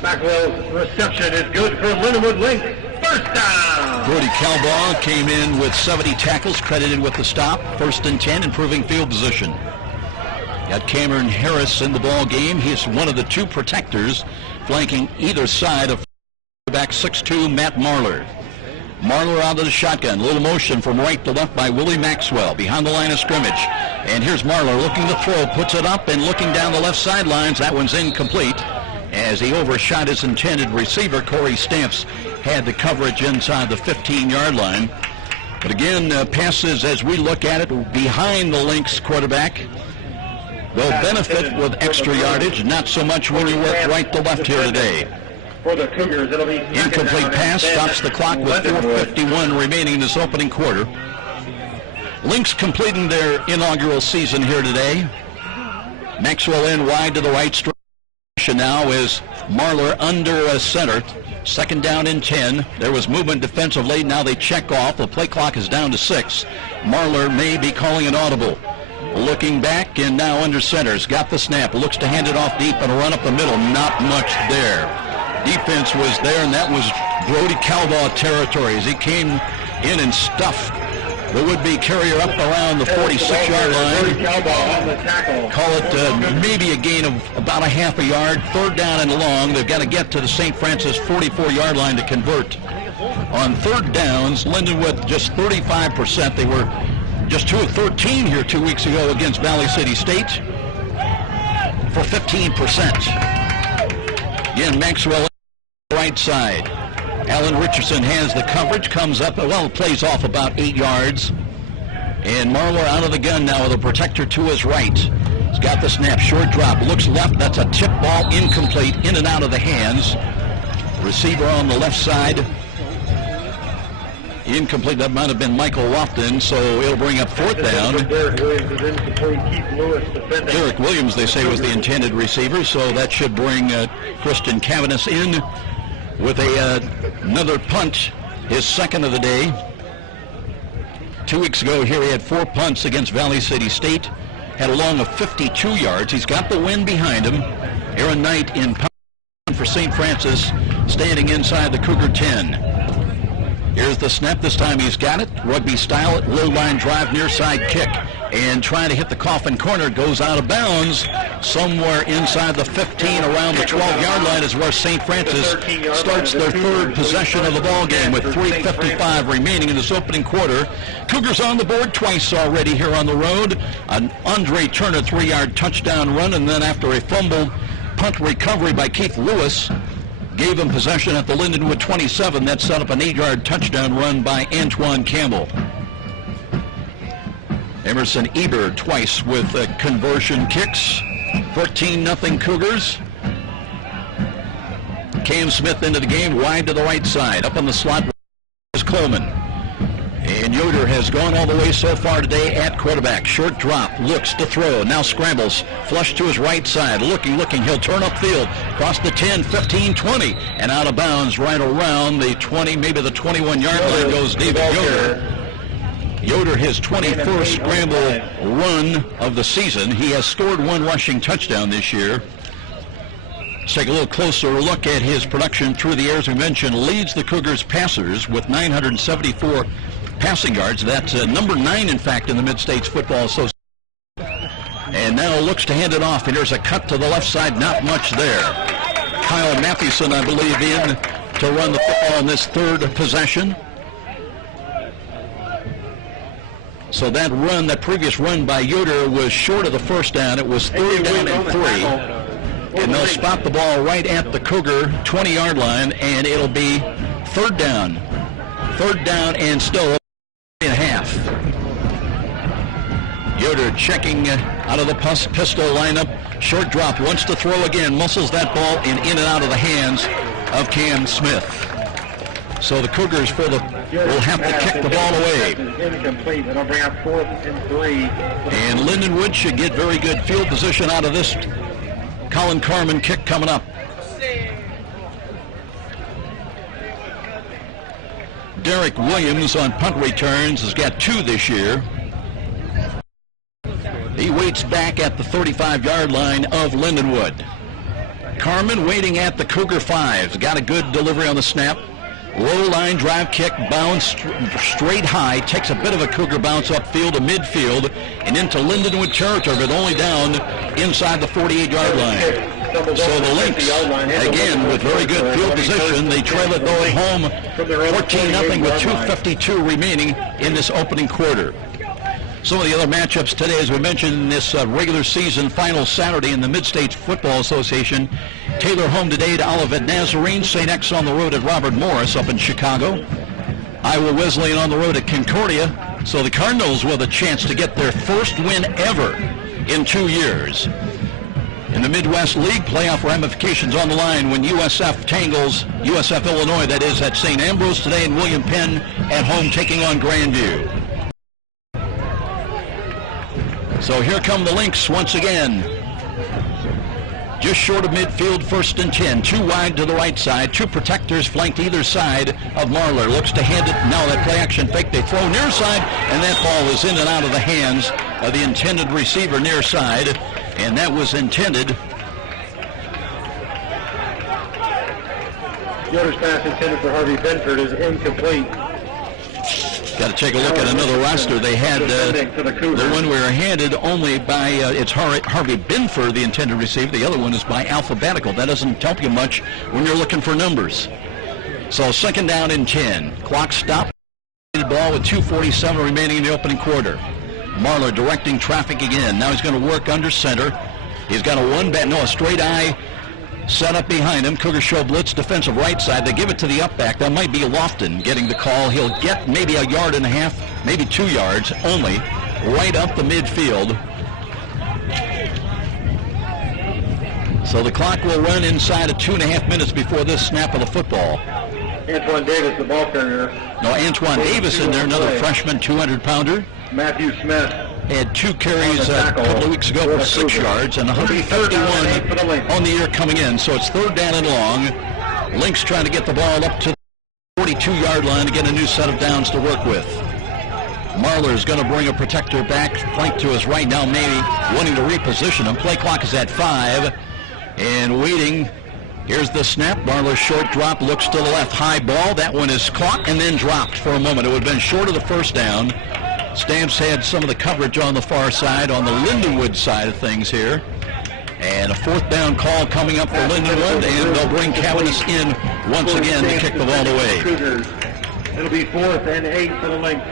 Maxwell's reception is good for Lindenwood Lynx. 1st down. Brody Calbaugh came in with 70 tackles, credited with the stop. 1st and 10, improving field position. Got Cameron Harris in the ball game. He's one of the 2 protectors flanking either side of back 6'2", Matt Marler. Marler out of the shotgun. Little motion from right to left by Willie Maxwell behind the line of scrimmage. And here's Marler looking to throw, puts it up and looking down the left sidelines. That one's incomplete as he overshot his intended receiver. Corey Stamps had the coverage inside the 15-yard line. But again, passes as we look at it behind the Lynx quarterback. They'll benefit with extra yardage, not so much when you work right to left here today. For the Cougars, it'll be incomplete pass, stops the clock with 4:51 remaining in this opening quarter. Lynx completing their inaugural season here today. Maxwell in wide to the right. Now is Marler under center. 2nd down and 10. There was movement defensively. Now they check off. The play clock is down to 6. Marler may be calling an audible. Looking back and now under center. Has got the snap. Looks to hand it off deep and a run up the middle. Not much there. Defense was there, and that was Brody Calbaugh territory as he came in and stuffed the would-be carrier up around the 46-yard line. Call it maybe a gain of about a half a yard. 3rd down and long. They've got to get to the St. Francis 44-yard line to convert. On 3rd downs, Lindenwood just 35%. They were just 2 of 13 here 2 weeks ago against Valley City State for 15%. Again, Maxwell right side. Alan Richardson has the coverage, comes up, well, plays off about 8 yards. And Marler out of the gun now with a protector to his right. He's got the snap, short drop, looks left, that's a tip ball, incomplete, in and out of the hands. Receiver on the left side. Incomplete, that might have been Michael Lofton, so it'll bring up 4th down. Derek Williams, they say, was the intended receiver, so that should bring Christian Cavanis in with another punt, his 2nd of the day. 2 weeks ago here he had 4 punts against Valley City State, had a long of 52 yards. He's got the wind behind him. Aaron Knight in punt for St. Francis, standing inside the Cougar 10. Here's the snap. This time he's got it. Rugby style, low line drive, near side kick. And trying to hit the coffin corner, goes out of bounds. Somewhere inside the 15, around the 12-yard line is where St. Francis starts their third possession of the ball game with 3:55 remaining in this opening quarter. Cougars on the board twice already here on the road. An Andre Turner 3-yard touchdown run, and then after a fumbled punt recovery by Keith Lewis, gave him possession at the Lindenwood 27. That set up an 8-yard touchdown run by Antoine Campbell. Emerson Eber twice with conversion kicks. 14-0 Cougars. Cam Smith into the game, wide to the right side. Up on the slot is Coleman. And Yoder has gone all the way so far today at quarterback. Short drop, looks to throw, now scrambles, flush to his right side, looking, he'll turn upfield, cross the 10, 15, 20, and out of bounds right around the 20, maybe the 21-yard line goes David Yoder. Yoder, his 21st scramble run of the season. He has scored one rushing touchdown this year. Let's take a little closer look at his production through the air. As we mentioned, leads the Cougars passers with 974 passing yards. That's number 9, in fact, in the Mid-States Football Association. And now looks to hand it off, and there's a cut to the left side, not much there. Kyle Mathewson, I believe, in to run the football in this third possession. So that run, that previous run by Yoder was short of the first down. It was 3rd down and 3. And they'll spot the ball right at the Cougar 20-yard line, and it'll be 3rd down. 3rd down and still in half. Yoder checking out of the pistol lineup. Short drop, wants to throw again, muscles that ball in and out of the hands of Cam Smith. So the Cougars will have to kick the ball away. Incomplete. It'll bring up 4th and 3. And Lindenwood should get very good field position out of this Colin Carman kick coming up. Derek Williams on punt returns has got 2 this year. He waits back at the 35-yard line of Lindenwood. Carman waiting at the Cougar 5. Got a good delivery on the snap. Low line drive kick, bounce straight high, takes a bit of a Cougar bounce upfield to midfield and into Lindenwood territory, but only down inside the 48-yard line. So the Lynx, again, with very good field position, they trail it going home 14-0 with 2:52 remaining in this opening quarter. Some of the other matchups today, as we mentioned, in this regular season final Saturday in the Mid-States Football Association. Taylor home today to Olivet Nazarene. St. X on the road at Robert Morris up in Chicago. Iowa Wesleyan on the road at Concordia. So the Cardinals with a chance to get their first win ever in 2 years. In the Midwest League, playoff ramifications on the line when USF tangles USF Illinois, that is at St. Ambrose today, and William Penn at home taking on Grandview. So here come the Lynx once again. Just short of midfield, 1st and 10. 2 wide to the right side. 2 protectors flanked either side of Marler. Looks to hand it. Now that play action fake. They throw near side, and that ball is in and out of the hands of the intended receiver near side. And that was intended. Yoder's pass intended for Harvey Benford is incomplete. Got to take a look at another roster. They had the one we were handed only by, it's Harvey Binford, the intended receiver. The other one is by alphabetical. That doesn't help you much when you're looking for numbers. So 2nd down and 10. Clock stopped. Ball with 2:47 remaining in the opening quarter. Marler directing traffic again. Now he's going to work under center. He's got a straight eye set up behind him. Cougar show blitz defensive right side. They give it to the up back. That might be Lofton getting the call. He'll get maybe a yard and a half, maybe 2 yards only, right up the midfield. So the clock will run inside of 2.5 minutes before this snap of the football. Antoine Davis, the ball carrier. No, Antoine Davis in there, another freshman 200-pounder. Matthew Smith had 2 carries a couple of weeks ago for 6 yards and 131 on the year coming in. So it's 3rd down and long. Lynx trying to get the ball up to the 42-yard line to get a new set of downs to work with. Marler is going to bring a protector back, flank to his right now, maybe wanting to reposition him. Play clock is at 5 and waiting Here's the snap. Barlow's short drop looks to the left. High ball. That one is caught and then dropped for a moment. It would have been short of the first down. Stamps had some of the coverage on the far side, on the Lindenwood side of things here. And a fourth down call coming up for Lindenwood, and they'll bring Cavanis in once again to kick the ball away. It'll be 4th and 8 for the Lynx.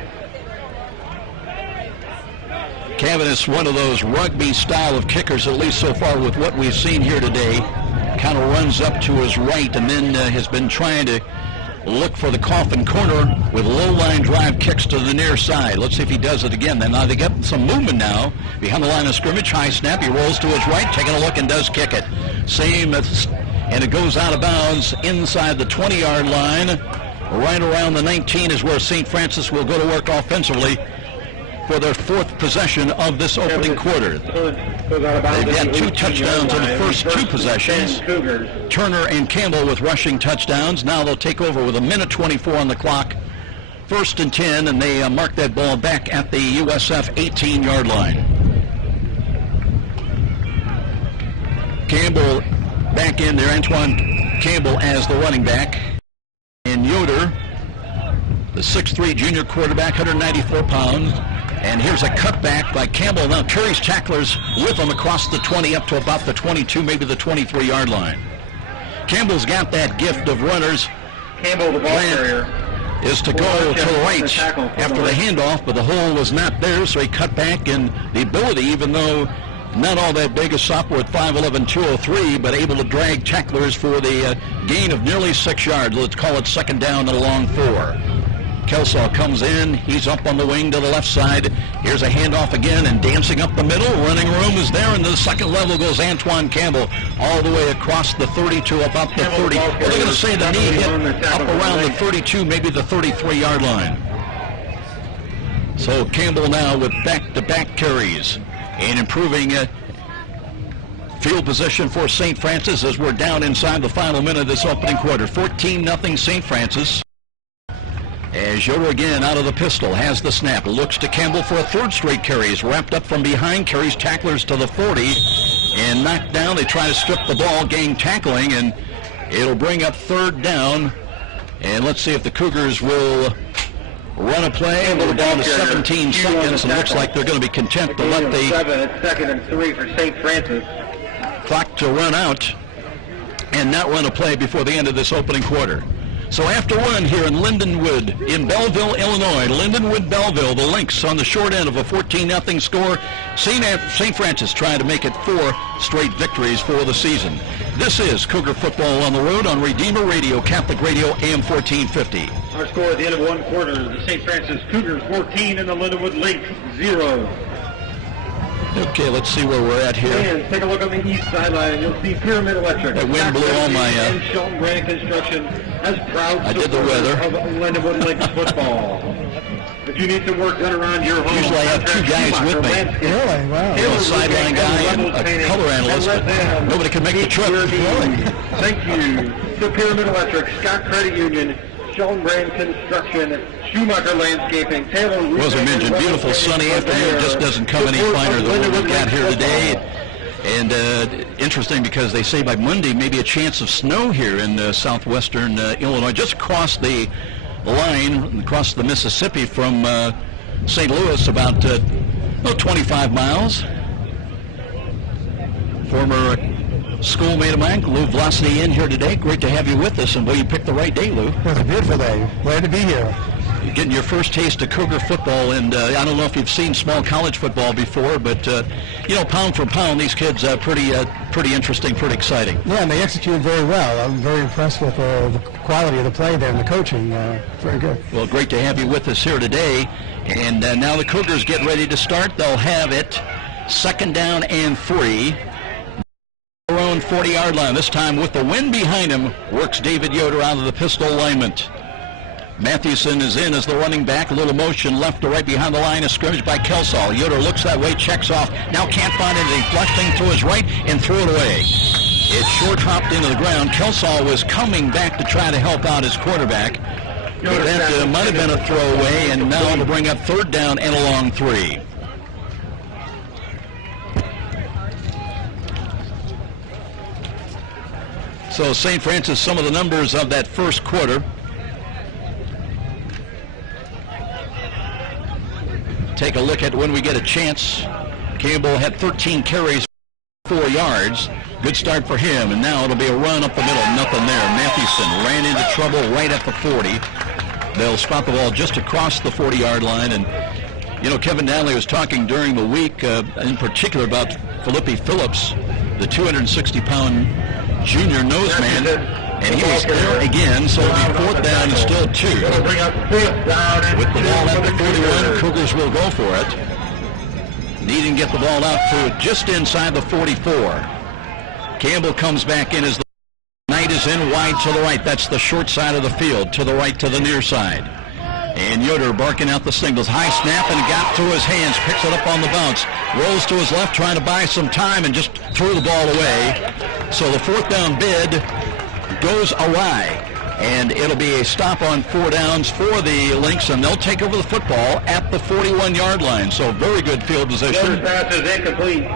Cavanis, one of those rugby style of kickers, at least so far with what we've seen here today. Kind of runs up to his right and then has been trying to look for the coffin corner with low line drive kicks to the near side. Let's see if he does it again. Then now they get some movement now behind the line of scrimmage. High snap. He rolls to his right, taking a look and does kick it. And it goes out of bounds inside the 20-yard line. Right around the 19 is where St. Francis will go to work offensively for their 4th possession of this opening quarter. They've got 2 touchdowns in the first 2 possessions. Turner and Campbell with rushing touchdowns. Now they'll take over with 1:24 on the clock. 1st and 10, and they mark that ball back at the USF 18-yard line. Campbell back in there. Antoine Campbell as the running back. And Yoder, the 6'3 junior quarterback, 194 pounds. And here's a cutback by Campbell. Now carries tacklers with him across the 20 up to about the 22, maybe the 23-yard line. Campbell's got that gift of runners. Campbell, the ball carrier, is to go to the right after the handoff, but the hole was not there, so he cut back, and the ability, even though not all that big, a sophomore at 5'11", 203, but able to drag tacklers for the gain of nearly 6 yards. Let's call it 2nd down and a long 4. Kelsaw comes in. He's up on the wing to the left side. Here's a handoff again, and dancing up the middle. Running room is there, and to the second level goes Antoine Campbell all the way across the 30 about the 30. Well, they're going to say the knee hit up around the 32, maybe the 33-yard line. So Campbell now with back-to-back carries and improving field position for St. Francis as we're down inside the final minute of this opening quarter. 14-0 St. Francis. As Yoder again out of the pistol, has the snap, looks to Campbell for a 3rd straight carry. He's wrapped up from behind, carries tacklers to the 40, and knocked down. They try to strip the ball, gain tackling, and it'll bring up 3rd down. And let's see if the Cougars will run a play. We're down to 17 seconds, and looks like they're going to be content to let the 2nd and 3 for St. Francis clock to run out and not run a play before the end of this opening quarter. So after one here in Lindenwood, in Belleville, Illinois, Lindenwood-Belleville, the Lynx on the short end of a 14-0 score. St. Francis trying to make it 4 straight victories for the season. This is Cougar Football on the Road on Redeemer Radio, Catholic Radio, AM 1450. Our score at the end of one quarter, the St. Francis Cougars 14 and the Lindenwood Lynx 0. Okay, let's see where we're at here. And take a look on the east sideline, and you'll see Pyramid Electric. That wind blew all my... and Shelton Brand Construction as proud I did the weather. Of Lindenwood Lynx football. If you need some work done around your home, usually I have 2 guys with me. Really? Wow. A sideline guy and a color analyst, but nobody can make the trip. Really? Thank you to Pyramid Electric, Scott Credit Union, Shelton Brand Construction, Schumacher Landscaping, Taylor Roofing. Was I mentioned, beautiful sunny afternoon. Just doesn't come any finer than what we've got here today. And interesting because they say by Monday maybe a chance of snow here in southwestern Illinois, just across the line, across the Mississippi from St. Louis, about 25 miles. Former schoolmate of mine, Lou Velocity, in here today. Great to have you with us, and well, you picked the right day, Lou. It was a beautiful day. Glad to be here. You're getting your first taste of Cougar football, and I don't know if you've seen small college football before, but pound for pound, these kids are pretty interesting, pretty exciting. Yeah, and they executed very well. I'm very impressed with the quality of the play there and the coaching. Very good. Well, great to have you with us here today, and now the Cougars get ready to start. They'll have it 2nd down and 3. Their own 40-yard line. This time with the wind behind him, works David Yoder out of the pistol alignment. Mathewson is in as the running back. A little motion left to right behind the line of scrimmage by Kelsaw. Yoder looks that way, checks off. Now can't find it. Deflecting to his right and threw it away. It short hopped into the ground. Kelsaw was coming back to try to help out his quarterback. But that might have been a throwaway, and now to bring up 3rd down and a long 3. So St. Francis, some of the numbers of that first quarter. Take a look at when we get a chance. Campbell had 13 carries, 4 yards. Good start for him, and now it'll be a run up the middle. Nothing there. Mathewson ran into trouble right at the 40. They'll spot the ball just across the 40-yard line. And, you know, Kevin Donnelly was talking during the week in particular about Philippi Phillips, the 260-pound junior nose man, and he was there again, so it'll be 4th down and still 2. With the ball at the 41, Cougars will go for it. Needing to get the ball out to just inside the 44. Campbell comes back in as the Knight is in wide to the right. That's the short side of the field, to the right to the near side. And Yoder barking out the signals. High snap and got through his hands, picks it up on the bounce, rolls to his left trying to buy some time and just threw the ball away. So the 4th down bid goes awry. And it'll be a stop on 4 downs for the Lynx, and they'll take over the football at the 41-yard line. So very good field position. Pass is incomplete.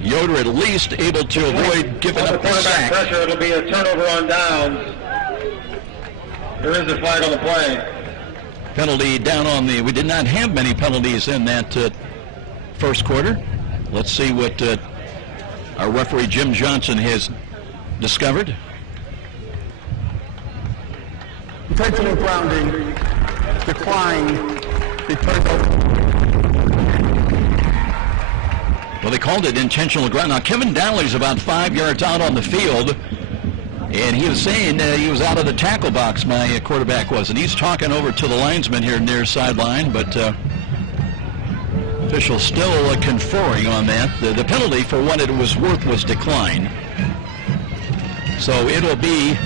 Yoder at least able to avoid giving up the sack. Pressure, it'll be a turnover on downs. There is a flag on the play. Penalty down on the, we did not have many penalties in that first quarter. Let's see what our referee Jim Johnson has discovered. Intentional grounding, decline, return. Well, they called it intentional ground. Now, Kevin Donnelly's about 5 yards out on the field, and he was saying he was out of the tackle box, my quarterback was, and he's talking over to the linesman here near sideline, but officials still conferring on that. The penalty, for what it was worth, was decline. So it'll be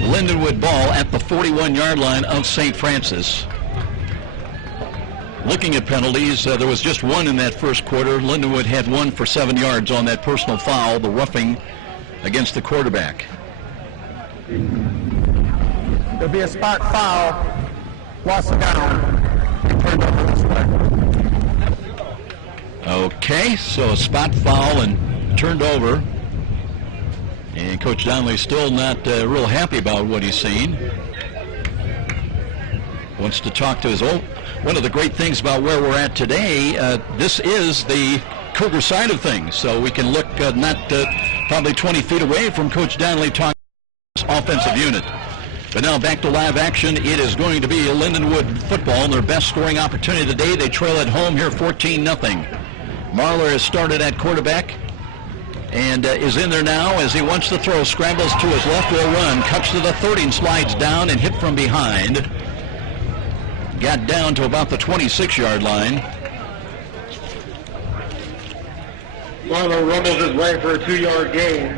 Lindenwood ball at the 41-yard line of St. Francis. Looking at penalties, there was just one in that first quarter. Lindenwood had 1 for 7 yards on that personal foul, the roughing against the quarterback. There'll be a spot foul, loss of down, turned over this way. Okay, so a spot foul and turned over. And Coach Donnelly still not real happy about what he's seen. Wants to talk to his old. One of the great things about where we're at today, this is the Cougar side of things. So we can look not probably 20 feet away from Coach Donnelly talking offensive unit. But now back to live action. It is going to be a Lindenwood football, their best scoring opportunity today. They trail at home here 14-0. Marler has started at quarterback and is in there now as he wants to throw. Scrambles to his left, will run, cuts to the 30 and slides down and hit from behind. Got down to about the 26-yard line. Marler rumbles his way for a 2-yard gain.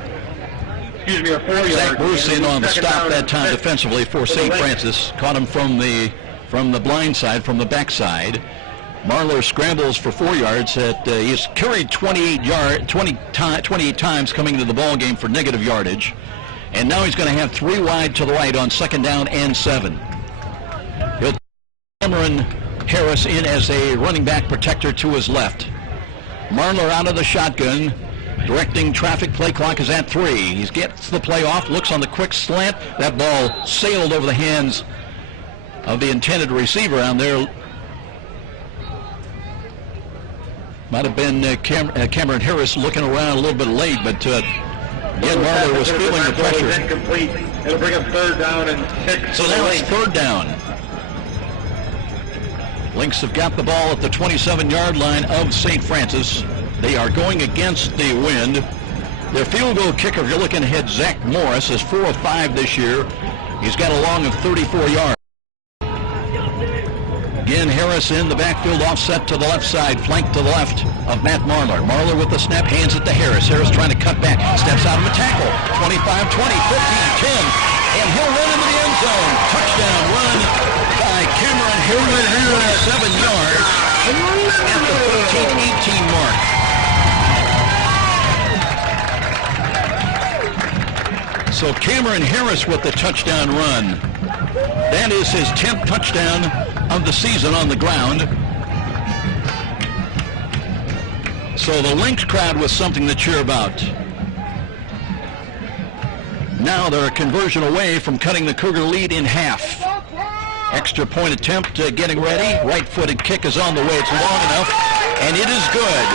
Excuse me, a 4-yard Zach Bruce gain. in on the stop that time defensively for St. Francis. Caught him from the blind side, from the backside. Marler scrambles for 4 yards. He's carried 28 times coming into the ball game for negative yardage. And now he's going to have 3 wide to the right on 2nd down and 7. He'll Cameron Harris in as a running back protector to his left. Marler out of the shotgun, directing traffic. Play clock is at 3. He gets the play off, looks on the quick slant. That ball sailed over the hands of the intended receiver on there. Might have been Cameron Harris looking around a little bit late, but again, Marler was feeling the pressure. Incomplete. It'll bring up 3rd down and 6. So now it's 3rd down. Lynx have got the ball at the 27-yard line of St. Francis. They are going against the wind. Their field goal kicker, if you're looking ahead, Zach Morris, is 4 of 5 this year. He's got a long of 34 yards. Again, Harris in the backfield, offset to the left side, flank to the left of Matt Marler. Marler with the snap, hands it to Harris. Harris trying to cut back, steps out of a tackle. 25, 20, 15, 10, and he'll run into the end zone. Touchdown run by Cameron Harris, 7 yards at the 13-18 mark. So Cameron Harris with the touchdown run. That is his 10th touchdown of the season on the ground. So the Lynx crowd was something to cheer about. Now they're a conversion away from cutting the Cougar lead in half. Extra point attempt getting ready. Right-footed kick is on the way. It's long enough, and it is good.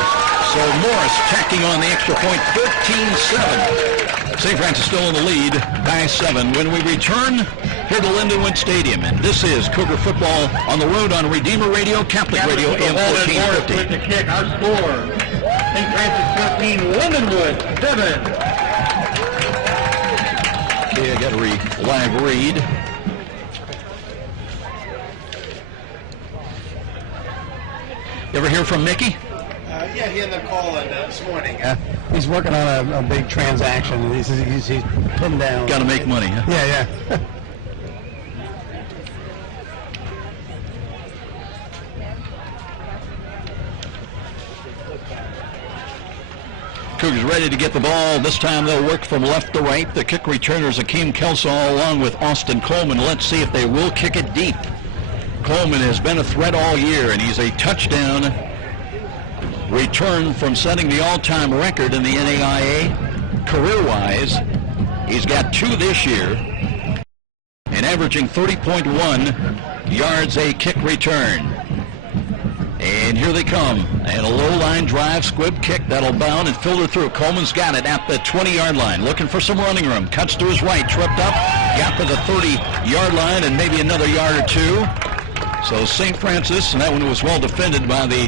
So Morris tacking on the extra point, 13-7. St. Francis still in the lead by 7. When we return here to Lindenwood Stadium, and this is Cougar football on the road on Redeemer Radio, Catholic Radio, AM 1450. With the kick, our score, St. Francis 13, Lindenwood 7. Okay, I got a live read. You ever hear from Mickey? Yeah, he ended up calling this morning. He's working on a big transaction, and he's pinned down. Got to make money, huh? Yeah. Cougars ready to get the ball. This time they'll work from left to right. The kick returners, Akeem Kelsall, along with Austin Coleman. Let's see if they will kick it deep. Coleman has been a threat all year, and he's a touchdown return from setting the all-time record in the NAIA career-wise. He's got 2 this year and averaging 30.1 yards a kick return. And here they come. And a low-line drive, squib kick that'll bound and filter through. Coleman's got it at the 20-yard line, looking for some running room. Cuts to his right, tripped up, got to the 30-yard line and maybe another yard or 2. So St. Francis, and that one was well defended by the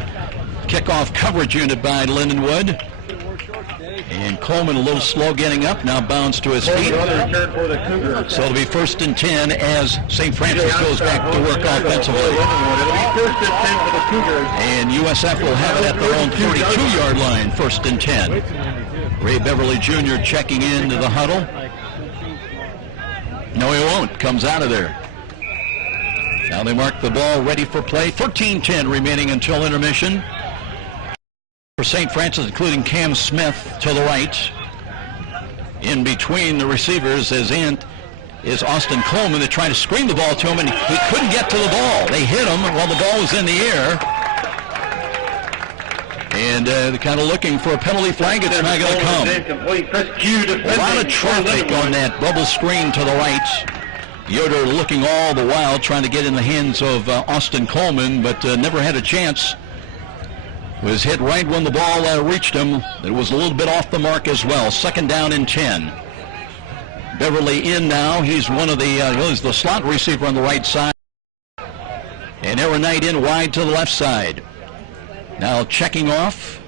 kickoff coverage unit by Lindenwood. And Coleman a little slow getting up, now bounds to his feet. So it'll be 1st and 10 as St. Francis goes back to work offensively. And USF will have it at their own 32-yard line, 1st and 10. Ray Beverly Jr. checking into the huddle. No, he won't. Comes out of there. Now they mark the ball ready for play. 13-10 remaining until intermission. For St. Francis, including Cam Smith to the right. In between the receivers is Austin Coleman. They tried to screen the ball to him, and he couldn't get to the ball. They hit him while the ball was in the air. And they're kind of looking for a penalty flag. It's not going to come. A lot of traffic on that bubble screen to the right. Yoder looking all the while, trying to get in the hands of Austin Coleman, but never had a chance. Was hit right when the ball reached him. It was a little bit off the mark as well. 2nd down and 10. Beverly in now. He's one of he's the slot receiver on the right side. And Aaron Knight in wide to the left side. Now checking off.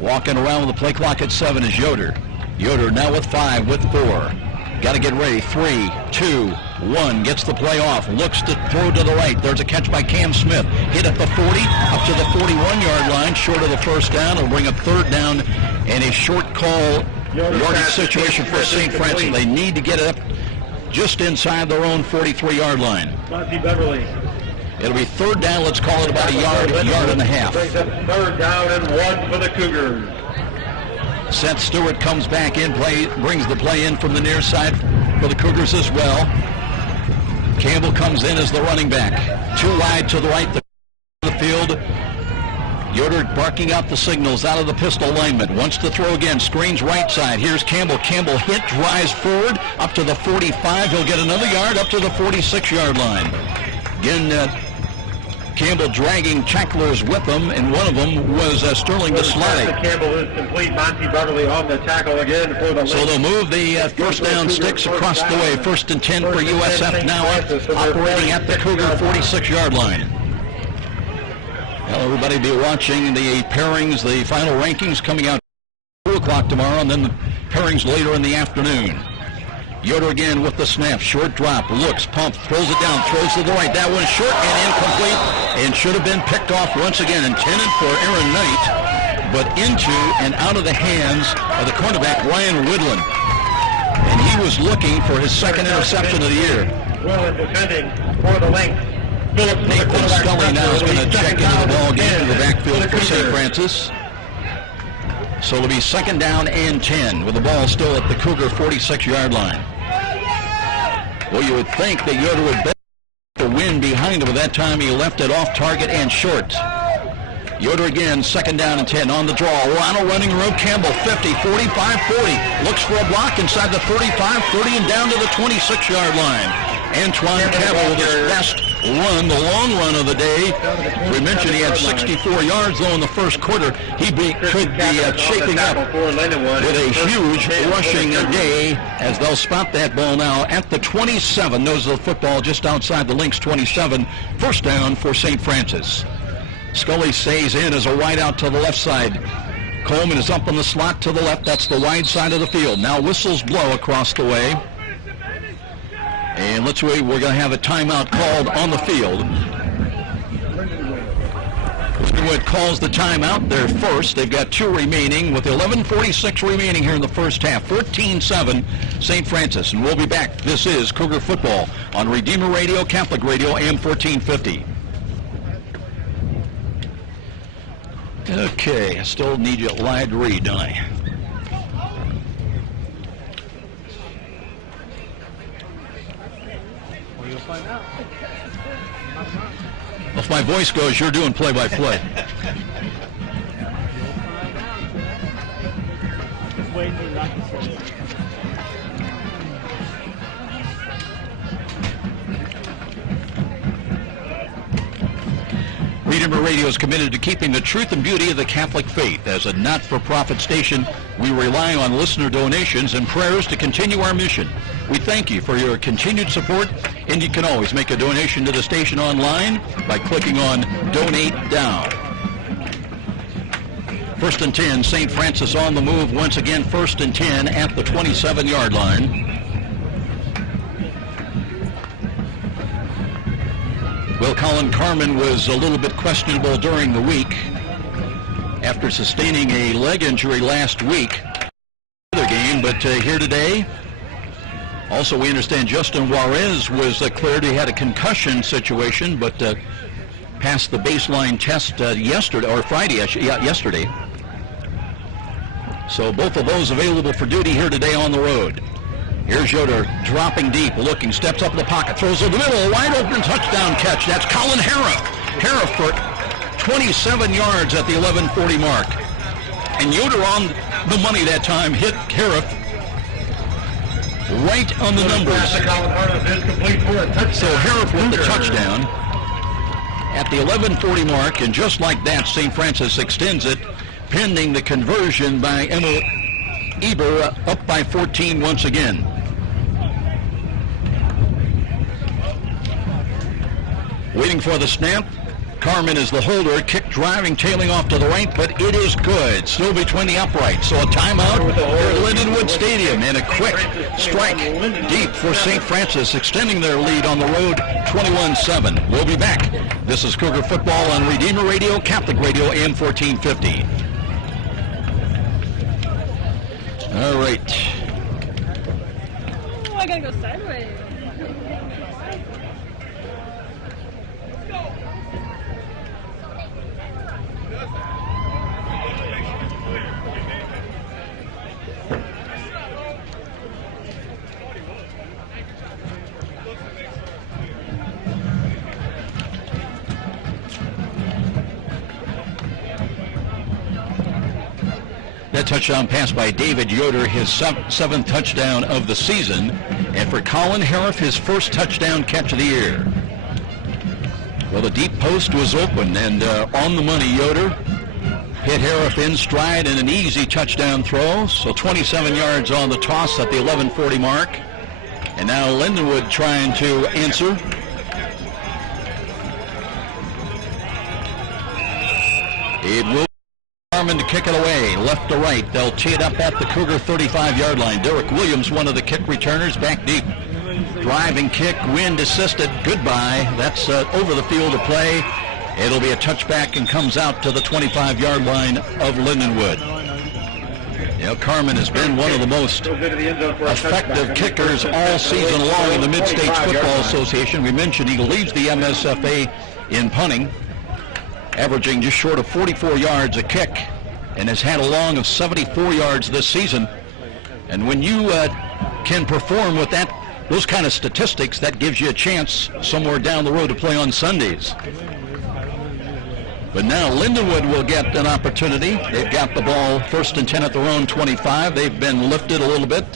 Walking around with the play clock at 7 is Yoder. Yoder now with 5, with 4. Got to get ready. 3, 2, 1. Gets the play off. Looks to throw to the right. There's a catch by Cam Smith. Hit at the 40, up to the 41-yard line, short of the 1st down. It'll bring up 3rd down and a short call yardage situation for St. Francis. They need to get it up just inside their own 43-yard line. Monty Beverly. It'll be 3rd down. Let's call it about a yard and a half. 3rd down and 1 for the Cougars. Seth Stewart comes back in, brings the play in from the near side for the Cougars as well. Campbell comes in as the running back. 2 wide to the right, the field. Yoder barking out the signals out of the pistol alignment. Wants to throw again. Screens right side. Here's Campbell. Campbell hit, drives forward up to the 45. He'll get another yard up to the 46-yard line. Again, Campbell dragging tacklers with them, and one of them was Sterling Deslotty. Campbell is complete. Monty Beverly on the tackle again for the. So they'll move the 1st down sticks across the way. 1st and 10 for USF now operating at the Cougar 46-yard line. Well, everybody be watching the pairings, the final rankings coming out at 2 o'clock tomorrow, and then the pairings later in the afternoon. Yoder again with the snap. Short drop. Looks, pump, throws it down, throws to the right. That one's short and incomplete, and should have been picked off once again. Intended for Aaron Knight, but into and out of the hands of the cornerback, Ryan Woodland. And he was looking for his 2nd interception of the year. Well, in defending for the length. Nathan Scully now is going to check into the ball game to the backfield for St. Francis. So it'll be 2nd down and 10 with the ball still at the Cougar 46-yard line. Well, you would think that Yoder would bet the wind behind him, but that time he left it off target and short. Yoder again, 2nd down and 10 on the draw. Ronald running around Campbell, 50, 45, 40. Looks for a block inside the 35, 30, and down to the 26-yard line. Antoine Campbell with his best run, the long run of the day. We mentioned he had 64 yards, though, in the first quarter. He could be shaping up with a huge rushing day as they'll spot that ball now at the 27. Knows the football just outside the Lynx 27. First down for St. Francis. Scully stays in as a wide out to the left side. Coleman is up in the slot to the left. That's the wide side of the field. Now whistles blow across the way. And let's wait. We're going to have a timeout called on the field. Lindenwood calls the timeout. They're first. They've got 2 remaining with 11:46 remaining here in the first half. 14-7 St. Francis. And we'll be back. This is Cougar Football on Redeemer Radio, Catholic Radio, AM 1450. Okay, I still need you live to read, don't I? Well, you'll find out. If my voice goes, you're doing play-by-play. Just waiting for that to say. Redeemer Radio is committed to keeping the truth and beauty of the Catholic faith. As a not-for-profit station, we rely on listener donations and prayers to continue our mission. We thank you for your continued support, and you can always make a donation to the station online by clicking on Donate Down. 1st and 10, St. Francis on the move once again, 1st and 10 at the 27-yard line. Well, Colin Carmen was a little bit questionable during the week after sustaining a leg injury last week. Other game, but here today. Also, we understand Justin Juarez was cleared. He had a concussion situation, but passed the baseline test yesterday, or Friday, yesterday. So both of those available for duty here today on the road. Here's Yoder dropping deep, looking, steps up in the pocket, throws in the middle, a wide open touchdown catch. That's Colin Harrop. Harrop for 27 yards at the 11:40 mark. And Yoder on the money that time, hit Harrop right on the numbers. So Harrop with the touchdown at the 11:40 mark, and just like that, St. Francis extends it, pending the conversion by Emma Eber, up by 14 once again. Waiting for the snap. Carmen is the holder. Kick driving, tailing off to the right, but it is good. Still between the uprights. So a timeout here at Lindenwood Stadium, and a quick strike deep for St. Francis, extending their lead on the road, 21-7. We'll be back. This is Cougar Football on Redeemer Radio, Catholic Radio, AM 1450. All right. Oh, I gotta go sideways. That touchdown pass by David Yoder, his 7th touchdown of the season. And for Colin Harrop, his first touchdown catch of the year. Well, the deep post was open, and on the money, Yoder hit Harrop in stride and an easy touchdown throw. So 27 yards on the toss at the 11:40 mark. And now Lindenwood trying to answer. It will Carmen to kick it away, left to right. They'll tee it up at the Cougar 35-yard line. Derek Williams, one of the kick returners, back deep. Driving kick, wind assisted, goodbye. That's over the field of play. It'll be a touchback and comes out to the 25-yard line of Lindenwood. You know, Carmen has been one of the most effective kickers all season long in the Mid-States Football Association. We mentioned he leads the MSFA in punting, averaging just short of 44 yards a kick, and has had a long of 74 yards this season. And when you can perform with those kind of statistics, that gives you a chance somewhere down the road to play on Sundays. But now Lindenwood will get an opportunity. They've got the ball 1st and 10 at their own 25. They've been lifted a little bit,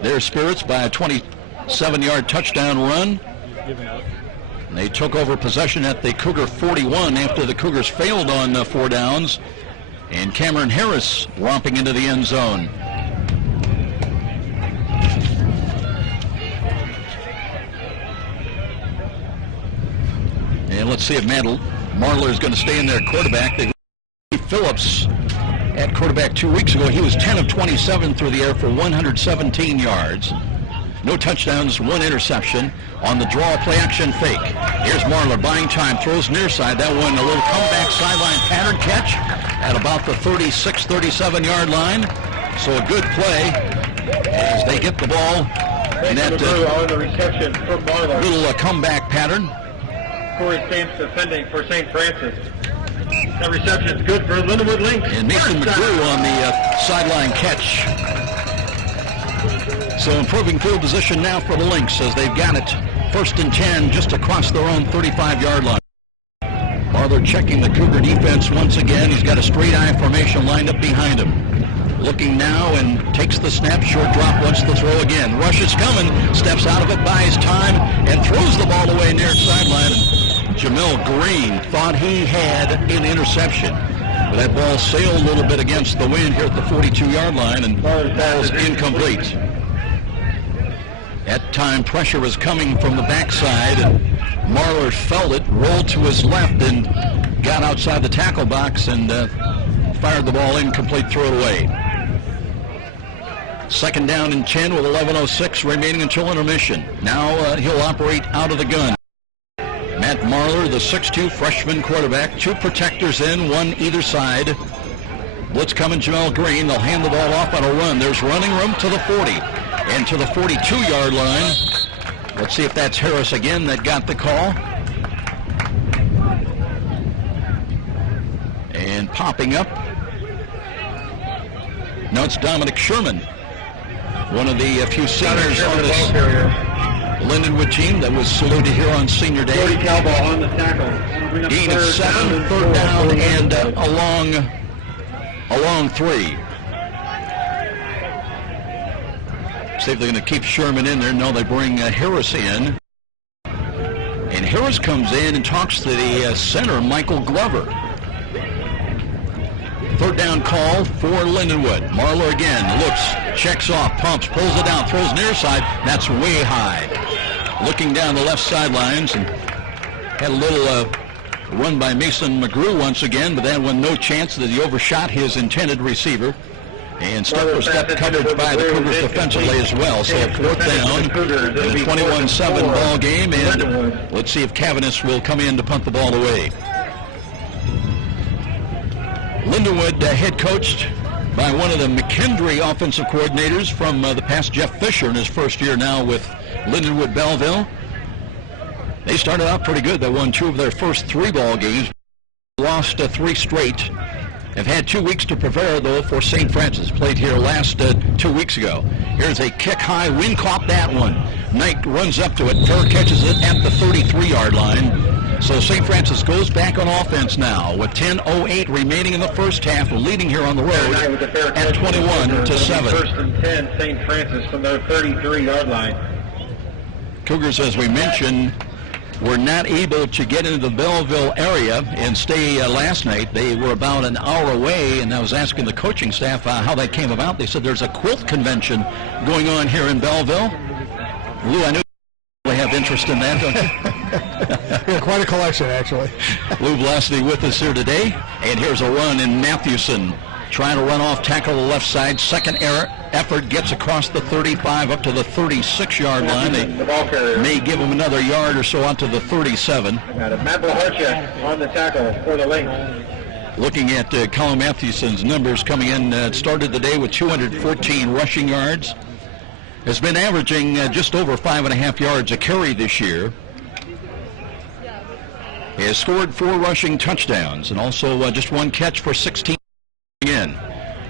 their spirits, by a 27-yard touchdown run. And they took over possession at the Cougar 41 after the Cougars failed on 4 downs. And Cameron Harris romping into the end zone. And let's see if Marler is going to stay in there quarterback. They Phillips at quarterback 2 weeks ago. He was 10 of 27 through the air for 117 yards. No touchdowns, 1 interception on the draw play action fake. Here's Marler buying time, throws near side. That one a little comeback sideline pattern catch at about the 36, 37-yard line. So a good play as they get the ball in that little comeback pattern. Corey Saints defending for St. Francis. That reception's good for Lindenwood Lynx. And Mason McGrew on the sideline catch. So improving field position now for the Lynx as they've got it 1st and 10 just across their own 35-yard line. Marler checking the Cougar defense once again. He's got a straight eye formation lined up behind him. Looking now and takes the snap, short drop, wants to throw again. Rush is coming, steps out of it, buys time, and throws the ball away near sideline. Jamel Green thought he had an interception. But that ball sailed a little bit against the wind here at the 42-yard line, and ball's incomplete. That time pressure was coming from the backside, and Marler felt it, rolled to his left, and got outside the tackle box and fired the ball incomplete, threw it away. 2nd down and 10 with 11:06 remaining until intermission. Now he'll operate out of the gun. Matt Marler, the 6'2 freshman quarterback, 2 protectors in, 1 either side. Blitz coming, Jamel Green. They'll hand the ball off on a run. There's running room to the 40 and to the 42-yard line. Let's see if that's Harris again that got the call. And popping up. No, it's Dominic Sherman, one of the few seniors on this Lindenwood team that was saluted here on Senior Day. Cody Calbaugh on the tackle. Gain of 7, 3rd down, and a long 3. See if they're going to keep Sherman in there. No, they bring Harris in. And Harris comes in and talks to the center, Michael Glover. 3rd down call for Lindenwood. Marler again looks, checks off, pumps, pulls it down, throws near side. That's way high. Looking down the left sidelines, and had a little run by Mason McGrew once again, but that one no chance that he overshot his intended receiver. And step-for-step coverage by the Cougars defensively as well. So 4th down, a 21-7 ball game, and let's see if Cavanis will come in to punt the ball away. Lindenwood head coached by one of the McKendree offensive coordinators from the past, Jeff Fisher, in his first year now with Lindenwood Belleville. They started out pretty good. They won 2 of their first 3 ball games, lost 3 straight. Have had 2 weeks to prepare, though, for St. Francis. Played here last 2 weeks ago. Here's a kick high. Wind caught that one. Knight runs up to it. Fair catches it at the 33-yard line. So St. Francis goes back on offense now with 10:08 remaining in the first half. We're leading here on the road at 21-7. 1st and 10, St. Francis from their 33-yard line. Cougars, as we mentioned, were not able to get into the Belleville area and stay last night. They were about an hour away, and I was asking the coaching staff how that came about. They said there's a quilt convention going on here in Belleville. Lou, I know you have interest in that, don't you? Yeah, quite a collection, actually. Lou Blasty with us here today, and here's a run in Mathewson. Trying to run off, tackle the left side. Second effort gets across the 35 up to the 36-yard line. They may give him another yard or so onto the 37. Matt Blaharchuk on the tackle for the Lynx. Looking at Colin Mathewson's numbers coming in, started the day with 214 rushing yards. Has been averaging just over 5.5 yards a carry this year. He has scored 4 rushing touchdowns and also just 1 catch for 16 in.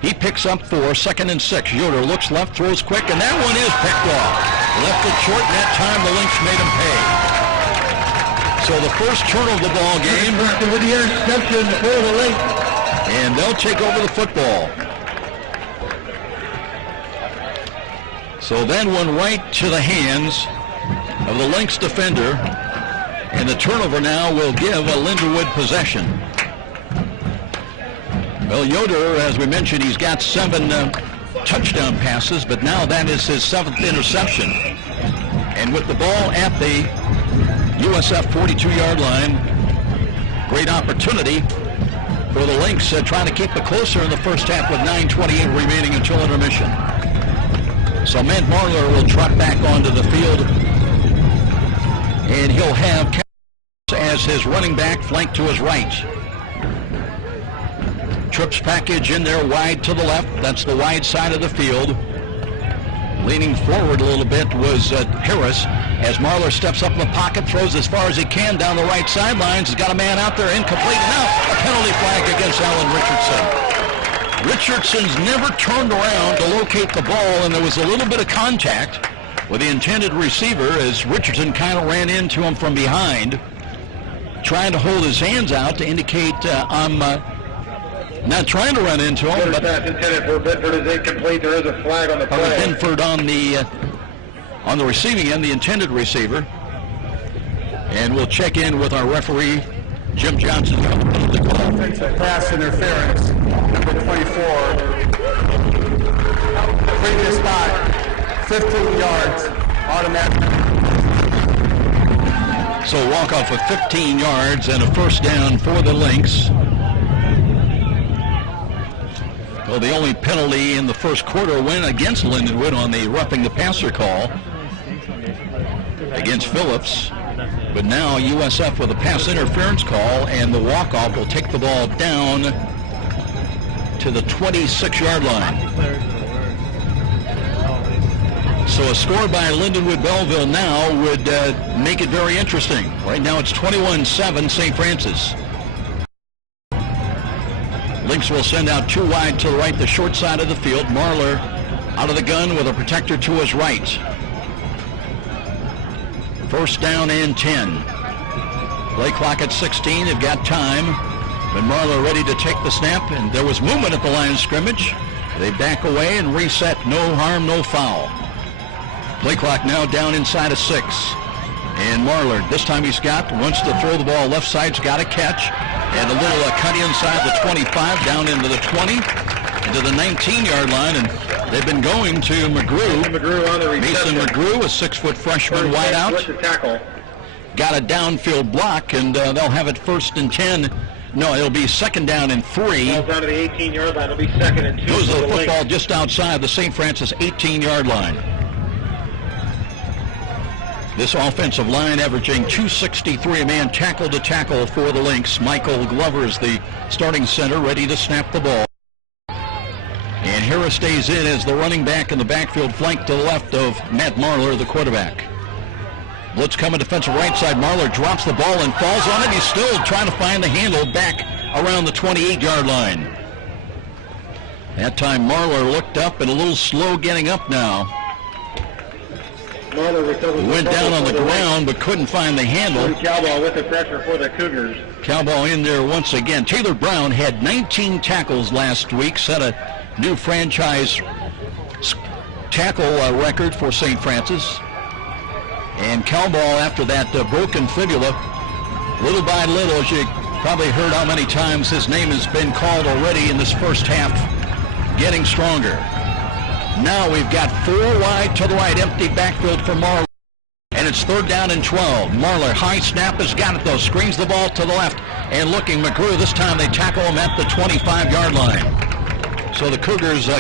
He picks up 4, 2nd and 6. Yoder looks left, throws quick, and that one is picked off. Left it short, and that time the Lynx made him pay. So the first turn of the ball game. With the interception for the Lynx. And they'll take over the football. So that one right to the hands of the Lynx defender. And the turnover now will give a Lindenwood possession. Well, Yoder, as we mentioned, he's got 7 touchdown passes, but now that is his 7th interception. And with the ball at the USF 42-yard line, great opportunity for the Lynx trying to keep it closer in the first half with 9:28 remaining until intermission. So Matt Marler will trot back onto the field, and he'll have as his running back flanked to his right. Trips package in there wide to the left. That's the wide side of the field. Leaning forward a little bit was Harris as Marler steps up in the pocket, throws as far as he can down the right sidelines. He's got a man out there, incomplete. Now a penalty flag against Alan Richardson. Richardson's never turned around to locate the ball, and there was a little bit of contact with the intended receiver as Richardson kind of ran into him from behind, trying to hold his hands out to indicate I'm not trying to run into him. But pass intended for Bedford is incomplete. There is a flag on the play. Bedford on the receiving end, the intended receiver. And we'll check in with our referee, Jim Johnson. Offensive pass interference, number 24. Previous spot, 15 yards, automatic. So walk off of 15 yards and a first down for the Lynx. Well, the only penalty in the first quarter went against Lindenwood on the roughing the passer call against Phillips. But now USF with a pass interference call, and the walk-off will take the ball down to the 26-yard line. So a score by Lindenwood Belleville now would make it very interesting. Right now it's 21-7 St. Francis. Lynx will send out 2 wide to the right, the short side of the field. Marler out of the gun with a protector to his right. First down and 10. Play clock at 16. They've got time. But Marler ready to take the snap, and there was movement at the line of scrimmage. They back away and reset. No harm, no foul. Play clock now down inside of 6. And Marler, this time wants to throw the ball left side, he's got a catch. And a little cut inside the 25, down into the 20, into the 19-yard line. And they've been going to McGrew. Mason McGrew, a 6-foot freshman wide out. Got a downfield block, and they'll have it first and 10. No, it'll be second down and 3. Down to the 18-yard line. It'll be second and 2. Goes the football just outside the St. Francis 18-yard line. This offensive line averaging 263 a man tackle to tackle for the Lynx. Michael Glover is the starting center, ready to snap the ball. And Harris stays in as the running back in the backfield, flanked to the left of Matt Marler, the quarterback. Blitz coming defensive right side. Marler drops the ball and falls on it. He's still trying to find the handle back around the 28-yard line. That time Marler looked up and a little slow getting up now. Went down on the ground but couldn't find the handle. Cowball with the pressure for the Cougars. Cowball in there once again. Taylor Brown had 19 tackles last week, set a new franchise tackle record for St. Francis. And Cowball, after that broken fibula, little by little, as you probably heard how many times his name has been called already in this first half, getting stronger. Now we've got 4 wide to the right, empty backfield for Marler. And it's third down and 12. Marler, high snap, has got it though, screens the ball to the left. And looking, McGrew, this time they tackle him at the 25-yard line. So the Cougars,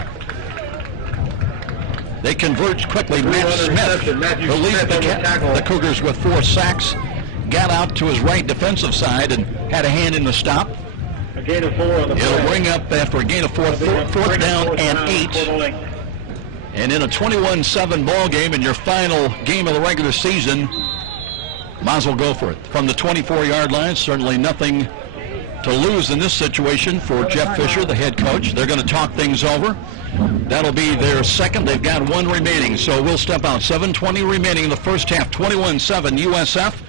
they converge quickly. Matt Smith, the lead the Cougars with 4 sacks, got out to his right defensive side and had a hand in the stop. A gain of 4 on the It'll bring up after a gain of 4, fourth down and 8. And in a 21-7 ball game in your final game of the regular season, might as well go for it. From the 24-yard line, certainly nothing to lose in this situation for Jeff Fisher, the head coach. They're going to talk things over. That'll be their second. They've got 1 remaining, so we'll step out. 7:20 remaining in the first half. 21-7 USF.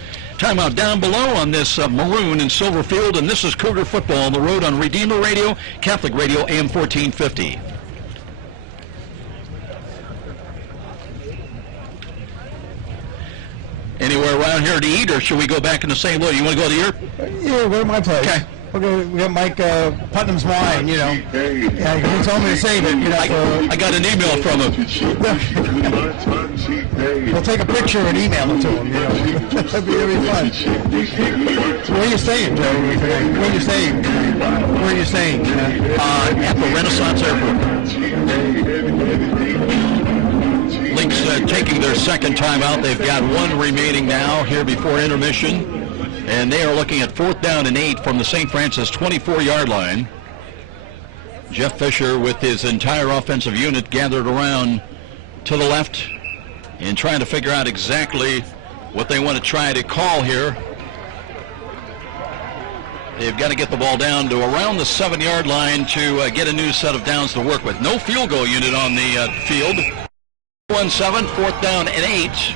Timeout down below on this maroon and silver field, and this is Cougar football on the road on Redeemer Radio, Catholic Radio, AM 1450. Anywhere around here to eat, or should we go back in the same way? You want to go to your? Yeah, go to my place. Okay. We got Mike Putnam's wine, you know. Yeah, he told me to save it, you know. I got an email from him. We'll take a picture and email it to him, you know. That'd be fun. So where are you staying, Joe? Where are you staying? Where are you staying? At the Renaissance Airport. Lynx taking their second time out. They've got one remaining now here before intermission. And they are looking at 4th down and 8 from the St. Francis 24-yard line. Jeff Fisher with his entire offensive unit gathered around to the left and trying to figure out exactly what they want to try to call here. They've got to get the ball down to around the 7-yard line to get a new set of downs to work with. No field goal unit on the field. 1-7, 4th down and 8.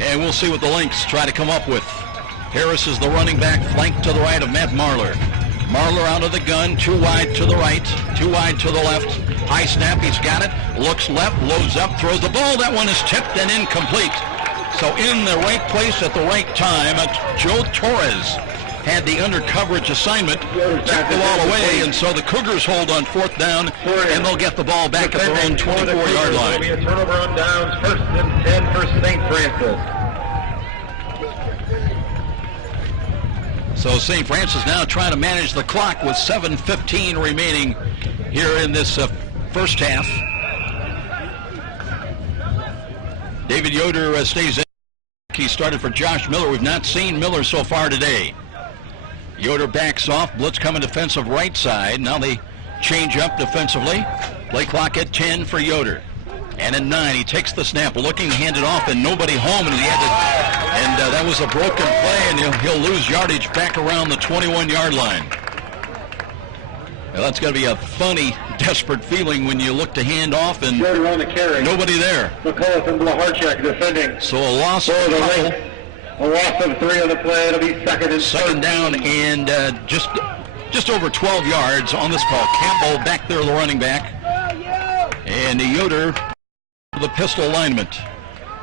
And we'll see what the Lynx try to come up with. Harris is the running back, flanked to the right of Matt Marler. Marler out of the gun, 2 wide to the right, 2 wide to the left. High snap, he's got it, looks left, loads up, throws the ball. That one is tipped and incomplete. So in the right place at the right time, Joe Torres had the under coverage assignment, tipped the ball away, and so the Cougars hold on 4th down, and they'll get the ball back at their own 24-yard line. It'll be a turnover on downs, 1st and 10 for St. Francis. So St. Francis now trying to manage the clock with 7:15 remaining here in this first half. David Yoder stays in. He started for Josh Miller. We've not seen Miller so far today. Yoder backs off, blitz coming defensive right side. Now they change up defensively. Play clock at 10 for Yoder. And at 9, he takes the snap, looking to hand it off, and nobody home, and he had to, and that was a broken play, and he'll lose yardage back around the 21-yard line. Well, that's going to be a funny, desperate feeling when you look to hand off and Yoder on the carry. Nobody there. McCullough and Blaharchuk defending. So a loss of For a the couple. Lynx. A loss of 3 on the play. It'll be second Down and just over 12 yards on this call. Campbell back there, the running back. And Yoder, the pistol alignment.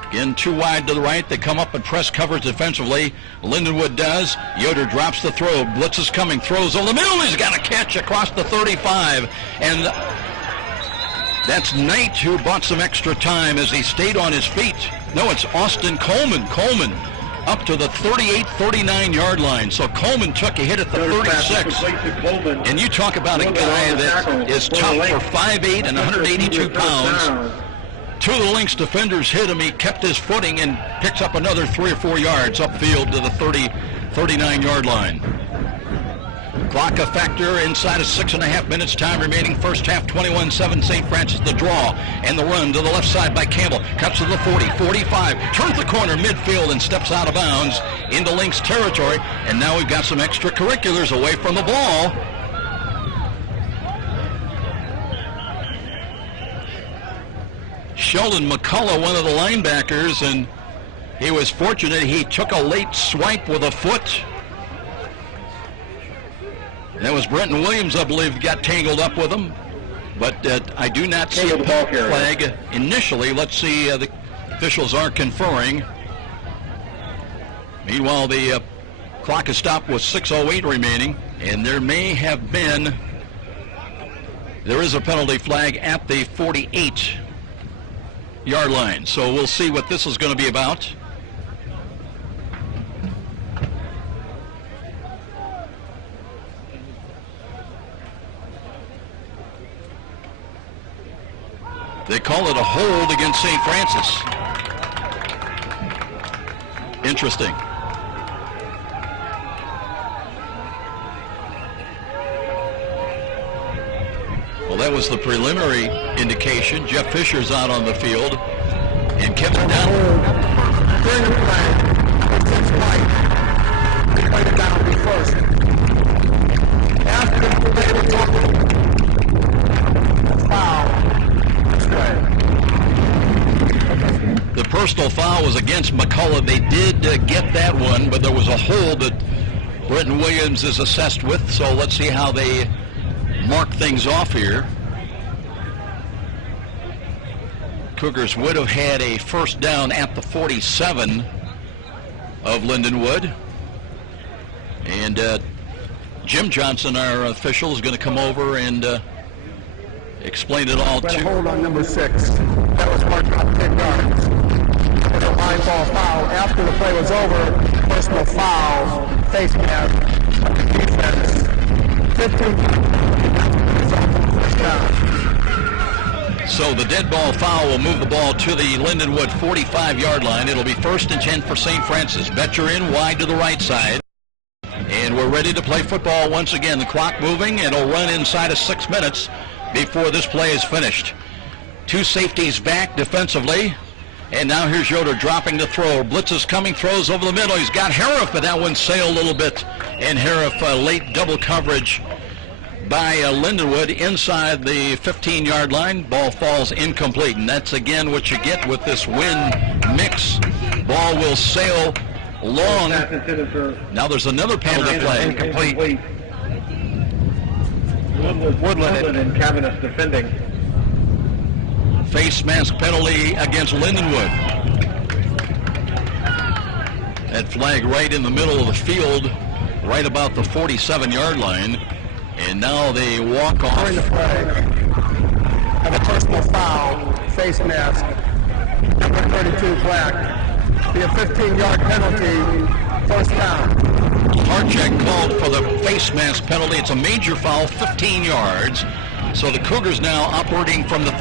Again, 2 wide to the right. They come up and press coverage defensively. Lindenwood does. Yoder drops the throw. Blitz is coming. Throws over the middle. He's got a catch across the 35. And that's Knight who bought some extra time as he stayed on his feet. No, it's Austin Coleman. Coleman up to the 38-39-yard line. So Coleman took a hit at the 36. And you talk about a guy that is tough for 5'8" and 182 pounds. 2 of the Lynx defenders hit him. He kept his footing and picks up another 3 or 4 yards upfield to the 39-yard line. Clock a factor inside of 6.5 minutes. Time remaining. First half, 21-7. St. Francis the draw and the run to the left side by Campbell. Cuts to the 40, 45. Turns the corner midfield and steps out of bounds into Lynx territory. And now we've got some extracurriculars away from the ball. Sheldon McCullough, one of the linebackers, and he was fortunate. He took a late swipe with a foot. That was Brenton Williams, I believe, got tangled up with him. But I do not see a penalty flag initially. Let's see, the officials are conferring. Meanwhile, the clock is stopped with 6:08 remaining, and there is a penalty flag at the 48-yard line. So we'll see what this is going to be about. They call it a hold against St. Francis. Interesting. Well, that was the preliminary indication. Jeff Fisher's out on the field. And Kevin Down. During the play, it's white. They played it down first. After the play, they talked. Foul. The personal foul was against McCullough. They did get that one, but there was a hold that Britton Williams is assessed with, so let's see how they mark things off here. Cougars would have had a first down at the 47 of Lindenwood. And Jim Johnson, our official, is going to come over and explain it all to. Hold on number 6. That was marked off 10 yards. It was a line ball foul. After the play was over, personal foul, face mask, defense, 15. First down. So the dead ball foul will move the ball to the Lindenwood 45-yard line. It'll be 1st and 10 for St. Francis. Betcher in wide to the right side. And we're ready to play football once again. The clock moving. It'll run inside of 6 minutes before this play is finished. 2 safeties back defensively. And now here's Yoder dropping the throw. Blitz is coming, throws over the middle. He's got Hariff, but that one sailed a little bit. And Hariff late double coverage by Lindenwood inside the 15-yard line. Ball falls incomplete, and that's again what you get with this wind mix. Ball will sail long. Now there's another penalty play. Incomplete. Woodland and Cavaniss defending. Face mask penalty against Lindenwood. That flag right in the middle of the field, right about the 47-yard line. And now they walk off. During the flag, have a personal foul, face mask, number 32 black. Be a 15-yard penalty, first down. Harcheck called for the face mask penalty. It's a major foul, 15 yards. So the Cougars now operating from the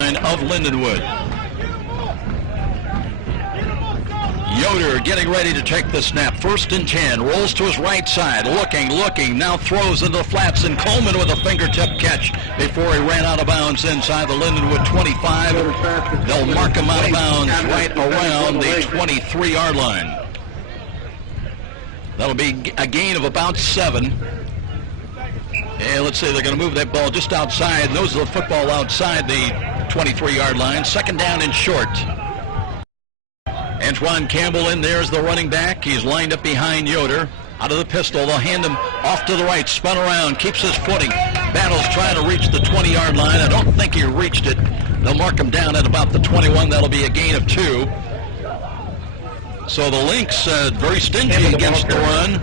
line of Lindenwood. Yoder getting ready to take the snap. 1st and 10. Rolls to his right side. Looking. Now throws into the flats. And Coleman with a fingertip catch before he ran out of bounds inside the Lindenwood 25. They'll mark him out of bounds right around the 23-yard line. That'll be a gain of about 7. And let's say they're going to move that ball just outside. Those are the football outside the 23-yard line. 2nd down and short. Antoine Campbell in there as the running back. He's lined up behind Yoder. Out of the pistol, they'll hand him off to the right, spun around, keeps his footing. Battles trying to reach the 20-yard line. I don't think he reached it. They'll mark him down at about the 21. That'll be a gain of 2. So the Lynx very stingy against the run.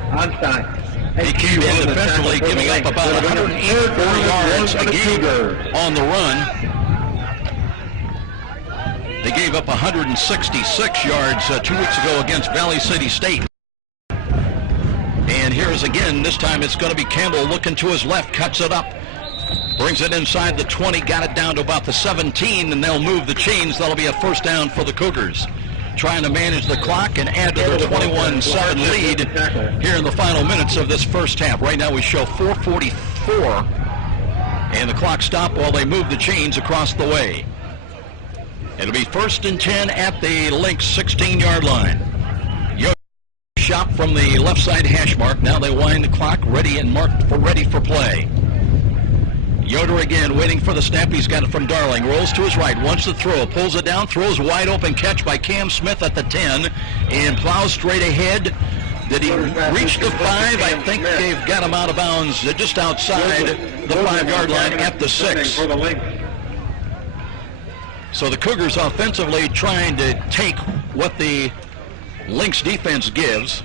He came in defensively, giving up about 184 yards a game on the run. They gave up 166 yards 2 weeks ago against Valley City State. And here's again, this time it's going to be Campbell looking to his left, cuts it up, brings it inside the 20, got it down to about the 17, and they'll move the chains. That'll be a first down for the Cougars. Trying to manage the clock and add to their 21-7 lead here in the final minutes of this first half. Right now we show 4:44, and the clock stopped while they move the chains across the way. It'll be 1st and 10 at the Lynx 16-yard line. Yoder shot from the left side hash mark. Now they wind the clock, ready and marked for ready for play. Yoder again waiting for the snap. He's got it from Darling. Rolls to his right, wants to throw, pulls it down, throws wide open catch by Cam Smith at the 10, and plows straight ahead. Did he reach the 5? I think they've got him out of bounds just outside the 5-yard line at the 6. So the Cougars offensively trying to take what the Lynx defense gives,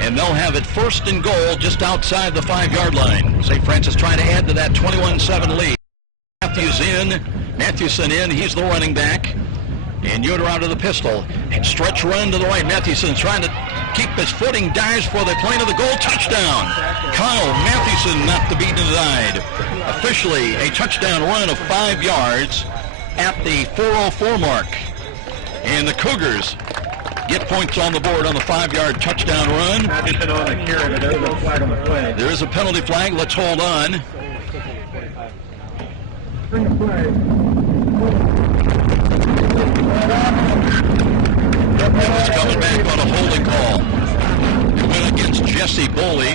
and they'll have it 1st and goal just outside the 5-yard line. St. Francis trying to add to that 21-7 lead. Matthewson in, he's the running back, and Yoder out of the pistol. And stretch run to the right. Matthewson trying to keep his footing, dives for the plane of the goal, touchdown. Kyle Matthewson not to be denied. Officially a touchdown run of 5 yards at the 4:04 mark. And the Cougars get points on the board on the 5-yard touchdown run. There is a penalty flag. Let's hold on. It's coming back on a holding call. It went against Jesse Boley,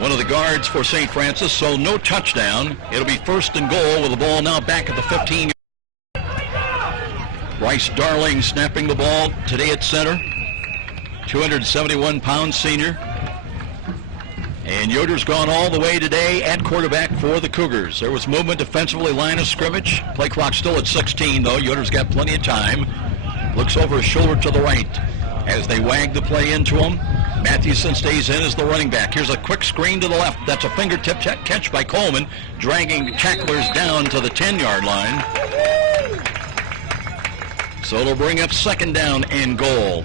one of the guards for St. Francis, so no touchdown. It'll be 1st and goal with the ball now back at the 15. Bryce Darling snapping the ball today at center. 271-pound senior. And Yoder's gone all the way today at quarterback for the Cougars. There was movement defensively, line of scrimmage. Play clock still at 16, though. Yoder's got plenty of time. Looks over his shoulder to the right as they wag the play into him. Mathewson stays in as the running back. Here's a quick screen to the left. That's a fingertip catch by Coleman, dragging tacklers down to the 10-yard line. So it'll bring up second down and goal.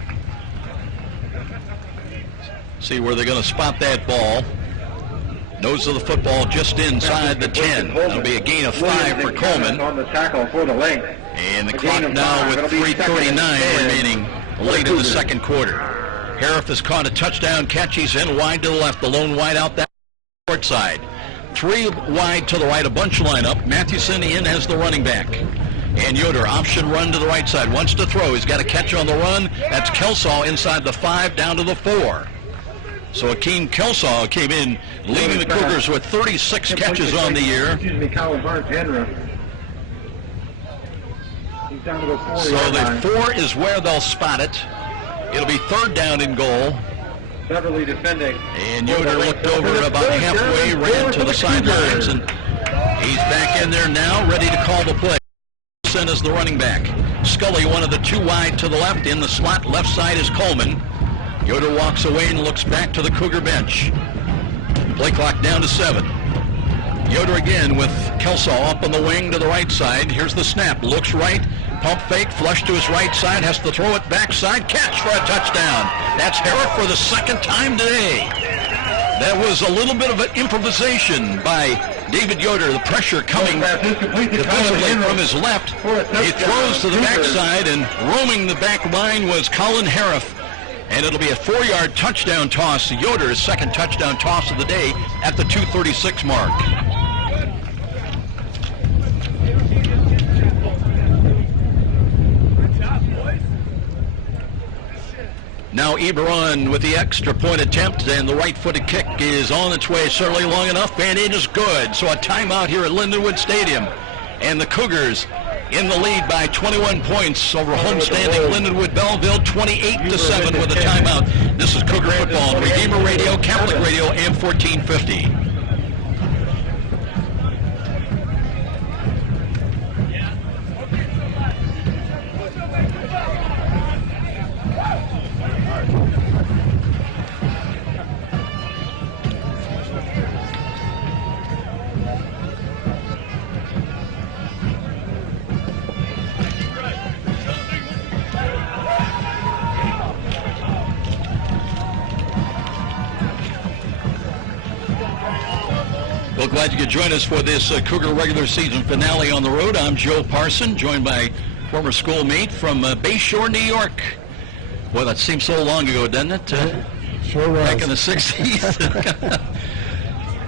See where they're going to spot that ball. Nose of the football just inside the 10. That'll be a gain of 5 for Coleman. On the tackle for the length. And the clock now with 3:39 remaining late in the second quarter. Harif has caught a touchdown catch. He's in wide to the left, the lone wide out that short side. 3 wide to the right, a bunch lineup. Mathewson in as the running back. And Yoder, option run to the right side. Wants to throw. He's got a catch on the run. That's Kelsaw inside the 5 down to the 4. So Akeem Kelsaw came in leading the Cougars with 36 catches on the year. Excuse me, Colin Hart-Penra. He's down to the 4. So the 4 is where they'll spot it. It'll be third down and goal. Beverly defending. And Yoder looked over about halfway, ran to the sidelines, and he's back in there now, ready to call the play. Sent as the running back. Scully, one of the 2 wide to the left. In the slot, left side is Coleman. Yoder walks away and looks back to the Cougar bench. Play clock down to 7. Yoder again with Kelsaw up on the wing to the right side. Here's the snap. Looks right. Pump fake. Flush to his right side. Has to throw it backside. Catch for a touchdown. That's Harif for the second time today. That was a little bit of an improvisation by David Yoder. The pressure coming defensively from his left. He throws to the backside, and roaming the back line was Colin Harif. And it'll be a 4-yard touchdown toss. Yoder's second touchdown toss of the day at the 2:36 mark. Now Eberon with the extra point attempt, and the right-footed kick is on its way, certainly long enough, and it is good. So a timeout here at Lindenwood Stadium. And the Cougars in the lead by 21 points over homestanding Lindenwood Belleville, 28-7 with a timeout. This is Cougar Football on Redeemer Radio, Catholic Radio, AM 1450. Well, glad you could join us for this Cougar regular season finale on the road. I'm Joe Parson, joined by former schoolmate from Bayshore, New York. Well, that seems so long ago, doesn't it? Sure was. Back in the 60s.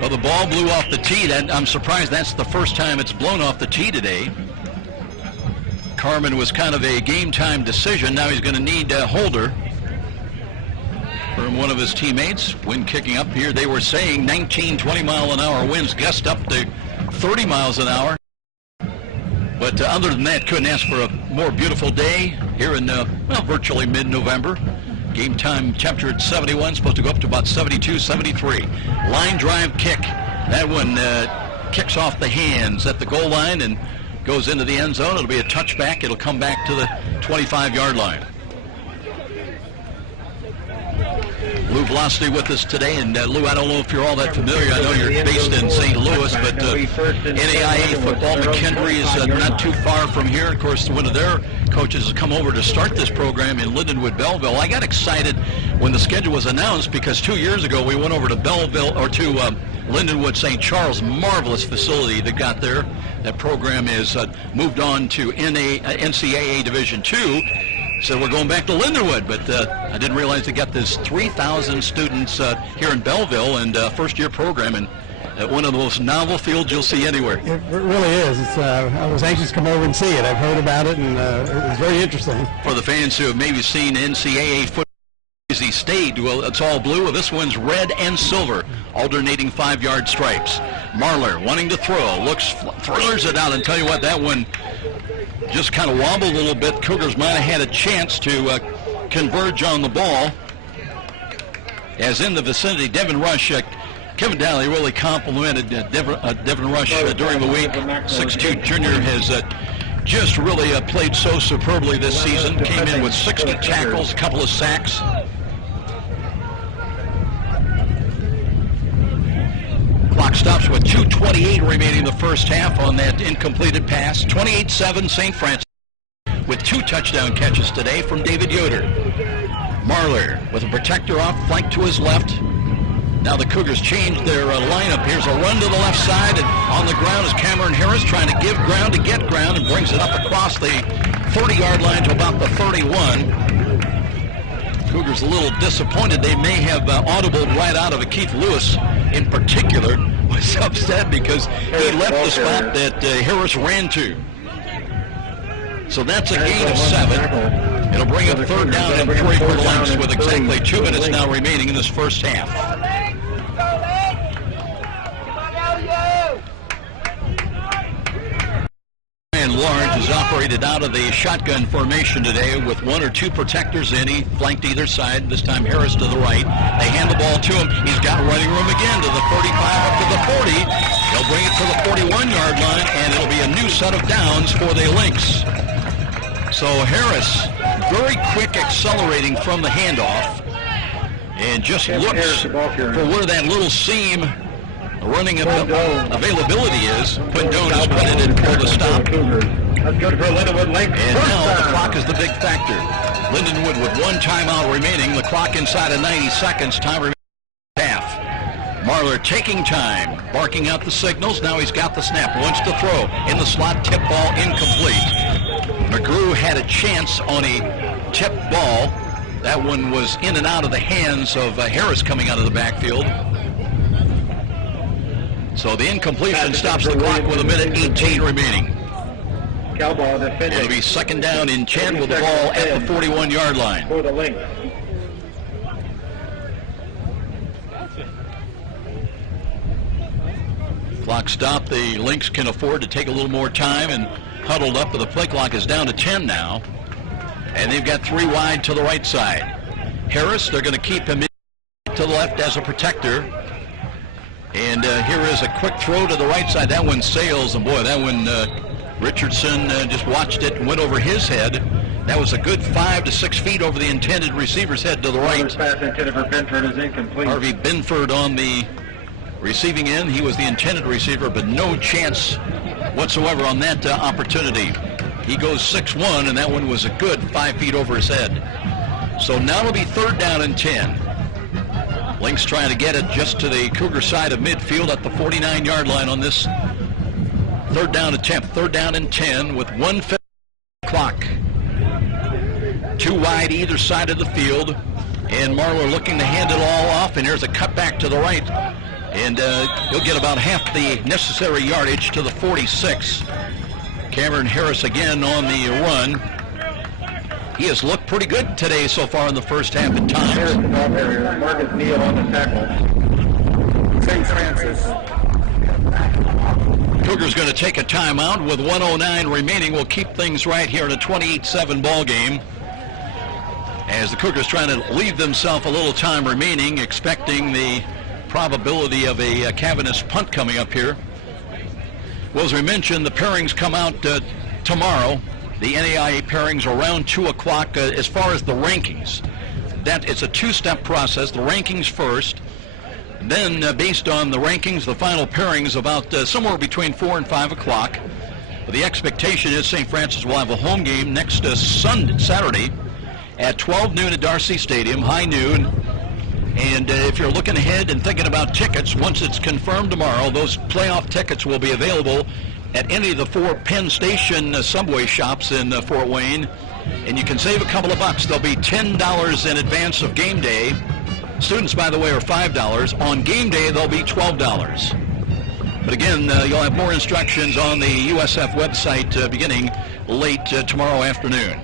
Well, the ball blew off the tee. I'm surprised that's the first time it's blown off the tee today. Carmen was kind of a game-time decision. Now he's going to need Holder from one of his teammates. Wind kicking up here. They were saying 19, 20-mile-an-hour winds, gust up to 30 miles an hour. But other than that, couldn't ask for a more beautiful day here in, virtually mid-November. Game time temperature at 71, supposed to go up to about 72, 73. Line drive kick. That one kicks off the hands at the goal line and goes into the end zone. It'll be a touchback. It'll come back to the 25-yard line. Lou Velocity with us today, and Lou, I don't know if you're all that familiar. I know you're based in St. Louis, but NAIA football, McKendree is not too far from here. Of course, one of their coaches has come over to start this program in Lindenwood, Belleville. I got excited when the schedule was announced because 2 years ago we went over to Belleville, or to Lindenwood St. Charles, marvelous facility that got there. That program is moved on to NCAA Division II. So we're going back to Lindenwood, but I didn't realize they got this 3,000 students here in Belleville, and first-year program, and one of the most novel fields you'll see anywhere. It really is. I was anxious to come over and see it. I've heard about it, and it was very interesting. For the fans who have maybe seen NCAA football, Boise State, well, it's all blue. Well, this one's red and silver, alternating 5-yard stripes. Marler wanting to throw, thrillers it out, and tell you what, that one just kind of wobbled a little bit. Cougars might have had a chance to converge on the ball. As in the vicinity, Devin Rush, Kevin Daly really complimented Devin Rush during the week. 6'2" junior has just really played so superbly this season. Came in with 60 tackles, a couple of sacks. Clock stops with 2:28 remaining in the first half on that incompleted pass. 28-7 St. Francis with 2 touchdown catches today from David Yoder. Marler with a protector off, flank to his left. Now the Cougars changed their lineup. Here's a run to the left side, and on the ground is Cameron Harris trying to give ground to get ground and brings it up across the 30-yard line to about the 31. Cougars a little disappointed. They may have audibled right out of it. Keith Lewis, in particular, was upset because he left the spot that Harris ran to. So that's a gain of 7. It'll bring up 3rd down and 3 for the Lynx with exactly 2 minutes now remaining in this first half. And Large is operated out of the shotgun formation today with 1 or 2 protectors in. He flanked either side, this time Harris to the right. They hand the ball to him. He's got running room again to the 35 up to the 40. He'll bring it to the 41-yard line, and it'll be a new set of downs for the Lynx. So Harris, very quick accelerating from the handoff, and just looks for where that little seam running availability is. Quindone has put it in for the stop. That's good for Lindenwood Lynx. And now the clock is the big factor. Lindenwood with 1 timeout remaining. The clock inside of 90 seconds. Time remaining half. Marler taking time, barking out the signals. Now he's got the snap. Wants to throw in the slot. Tip ball incomplete. McGrew had a chance on a tip ball. That one was in and out of the hands of Harris coming out of the backfield. So the incompletion stops the clock with 1:18 remaining. It'll be 2nd down and 10 with the ball at the 41-yard line. For the Lynx. Clock stopped. The Lynx can afford to take a little more time and huddled up, but the play clock is down to 10 now. And they've got 3 wide to the right side. Harris, they're going to keep him in to the left as a protector. And here is a quick throw to the right side. That one sails, and boy, that one, Richardson just watched it and went over his head. That was a good 5 to 6 feet over the intended receiver's head to the right. Pass intended for Binford is incomplete. Harvey Binford on the receiving end. He was the intended receiver, but no chance whatsoever on that opportunity. He goes 6'1", and that one was a good 5 feet over his head. So now it'll be 3rd down and 10. Lynx trying to get it just to the Cougar side of midfield at the 49-yard line on this 3rd down attempt. 3rd down and 10 with 1:50 clock. 2 wide either side of the field, and Marler looking to hand it all off, and here's a cutback to the right, and he'll get about half the necessary yardage to the 46. Cameron Harris again on the run. He has looked pretty good today so far in the first half at times. Marcus Neal on the tackle. St. Francis. Cougars going to take a timeout with 1:09 remaining. We'll keep things right here in a 28-7 ball game. As the Cougars trying to leave themselves a little time remaining, expecting the probability of a cavernous punt coming up here. Well, as we mentioned, the pairings come out tomorrow. The NAIA pairings around 2 o'clock. As far as the rankings, it's a 2-step process. The rankings first. Then, based on the rankings, the final pairings about somewhere between 4 and 5 o'clock. But the expectation is St. Francis will have a home game next Saturday at 12 noon at Darcy Stadium, high noon. And if you're looking ahead and thinking about tickets, once it's confirmed tomorrow, those playoff tickets will be available at any of the 4 Penn Station subway shops in Fort Wayne. And you can save a couple of bucks. They'll be $10 in advance of game day. Students, by the way, are $5. On game day, they'll be $12. But again, you'll have more instructions on the USF website beginning late tomorrow afternoon.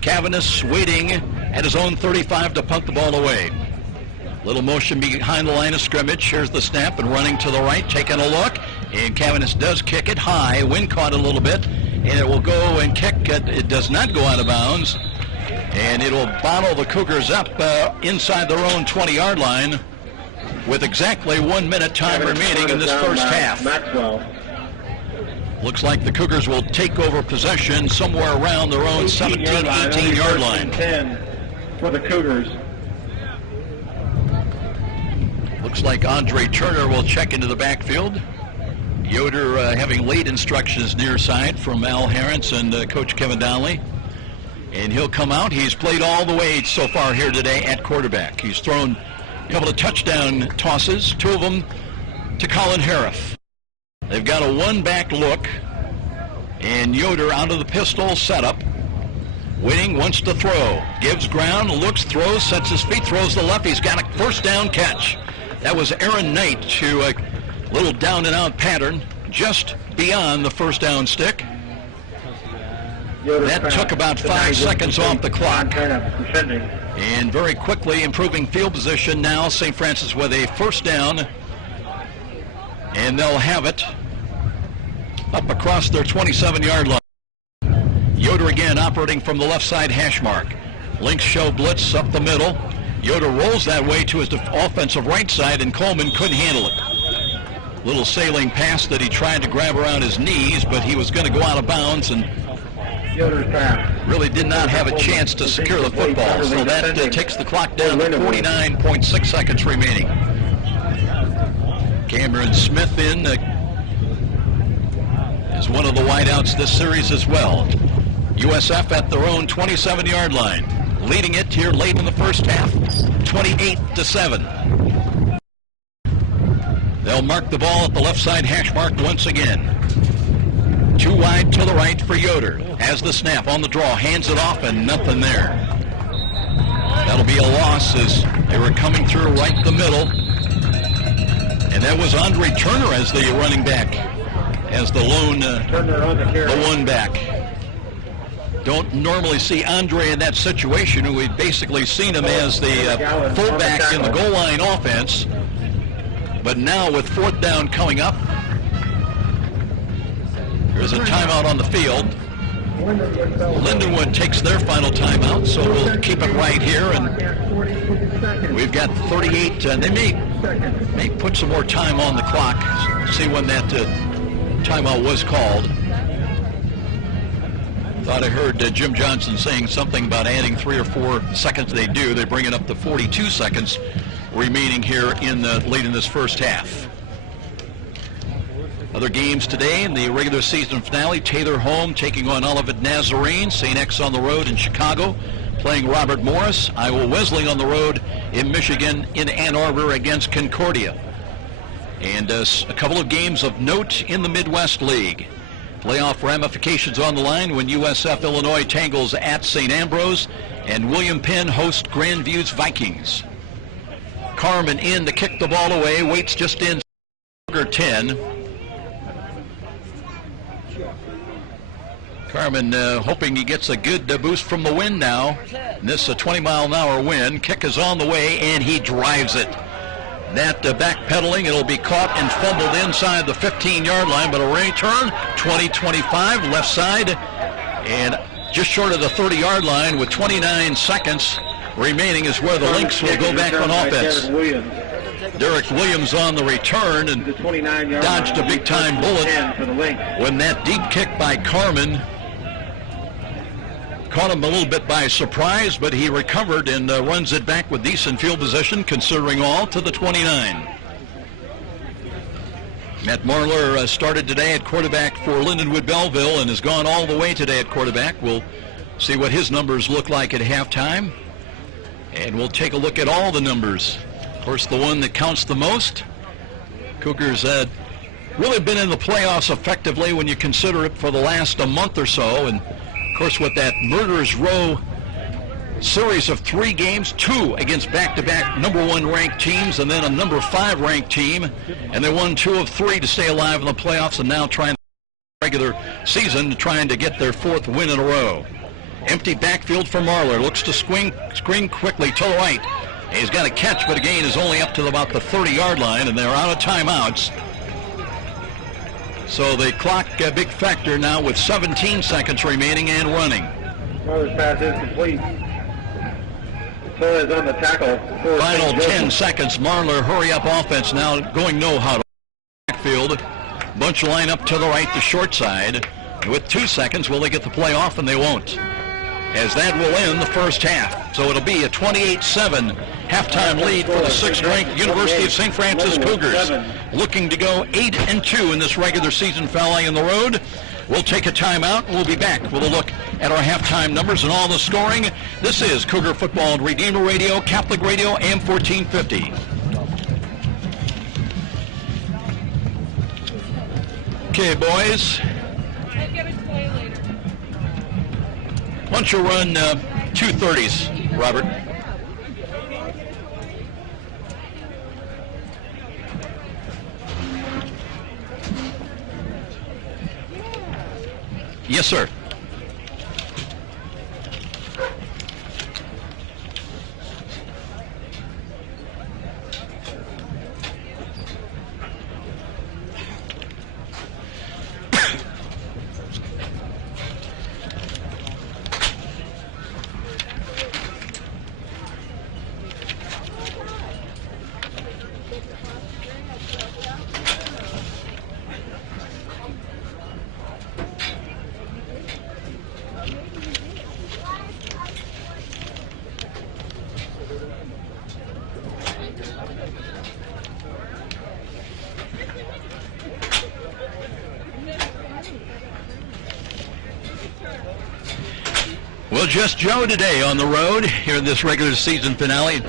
Cavanis waiting at his own 35 to punt the ball away. Little motion behind the line of scrimmage. Here's the snap and running to the right, taking a look. And Cavanis does kick it high. Wind caught it a little bit. and it will go and kick. It does not go out of bounds, and it will bottle the Cougars up inside their own 20-yard line with exactly 1 minute time remaining in this first half. Maxwell. Looks like the Cougars will take over possession somewhere around their own 17, 18-yard line. 10 for the Cougars. Looks like Andre Turner will check into the backfield. Yoder having late instructions near side from Al Harrence and Coach Kevin Donnelly. And he'll come out. He's played all the way so far here today at quarterback. He's thrown a couple of touchdown tosses, 2 of them to Colin Hariff. They've got a one-back look, and Yoder out of the pistol setup. Waiting, wants to throw. Gives ground, looks, throws, sets his feet, throws the left. He's got a first down catch. That was Aaron Knight to a little down-and-out pattern just beyond the first down stick. That took about 5 seconds off the clock. And very quickly improving field position now. St. Francis with a first down. And they'll have it up across their 27-yard line. Yoder again operating from the left side hash mark. Lynx show blitz up the middle. Yoder rolls that way to his offensive right side, and Coleman couldn't handle it. Little sailing pass that he tried to grab around his knees, but he was going to go out of bounds and really did not have a chance to secure the football. So that takes the clock down to 49.6 seconds remaining. Cameron Smith in is one of the wideouts this series as well. USF at their own 27-yard line, leading it here late in the first half, 28-7. They'll mark the ball at the left side hash mark once again. 2 wide to the right for Yoder. Has the snap on the draw, hands it off, and nothing there. That'll be a loss as they were coming through right the middle. And that was Andre Turner as the running back, as the lone, the one back. Don't normally see Andre in that situation. We've basically seen him as the fullback in the goal line offense. But now with 4th down coming up, there's a timeout on the field. Lindenwood takes their final timeout, so we'll keep it right here. And we've got 38, and they may put some more time on the clock, see when that timeout was called. Thought I heard Jim Johnson saying something about adding 3 or 4 seconds. They do. They bring it up to 42 seconds remaining here in late in this first half. Other games today in the regular season finale: Taylor home taking on Olivet Nazarene, St. X on the road in Chicago playing Robert Morris, Iowa Wesleyan on the road in Michigan in Ann Arbor against Concordia. And a couple of games of note in the Midwest League. Playoff ramifications on the line when USF Illinois tangles at St. Ambrose and William Penn host Grandview's Vikings. Carmen in to kick the ball away, waits just in 10. Carmen hoping he gets a good boost from the wind now. And this 20-mile-an-hour wind. Kick is on the way, and he drives it. That backpedaling, it'll be caught and fumbled inside the 15-yard line, but a return, 20-25, left side, and just short of the 30-yard line with 29 seconds remaining is where the Lynx will go back on offense. Derek Williams on the return and dodged a big-time bullet when that deep kick by Carmen caught him a little bit by surprise, but he recovered and runs it back with decent field position, considering all, to the 29. Matt Marler started today at quarterback for Lindenwood Belleville and has gone all the way today at quarterback. We'll see what his numbers look like at halftime, and we'll take a look at all the numbers. Of course, the one that counts the most, Cougars really been in the playoffs effectively when you consider it for the last month or so, and of course, with that Murderers Row series of 3 games, 2 against back-to-back number 1 ranked teams and then a number 5 ranked team, and they won 2 of 3 to stay alive in the playoffs, and now trying the regular season, trying to get their 4th win in a row. Empty backfield for Marler, looks to screen quickly to the right. He's got a catch, but again is only up to about the 30-yard line, and they're out of timeouts. So the clock, a big factor now with 17 seconds remaining and running. Marler's pass is complete. Is on the tackle. Final 10 seconds. Marler, hurry up offense now, going no huddle. Backfield, bunch line up to the right, the short side. With 2 seconds, will they get the play off? And they won't, as that will end the first half. So it'll be a 28-7 halftime lead for the 6th-ranked University of St. Francis Cougars, looking to go 8-2 in this regular season, fouling in the road. We'll take a timeout, and we'll be back with a look at our halftime numbers and all the scoring. This is Cougar Football and Redeemer Radio, Catholic Radio, AM 1450. Okay, boys. Why don't you run 2:30s, Robert? Yes, sir. Well, just Joe today on the road here in this regular season finale,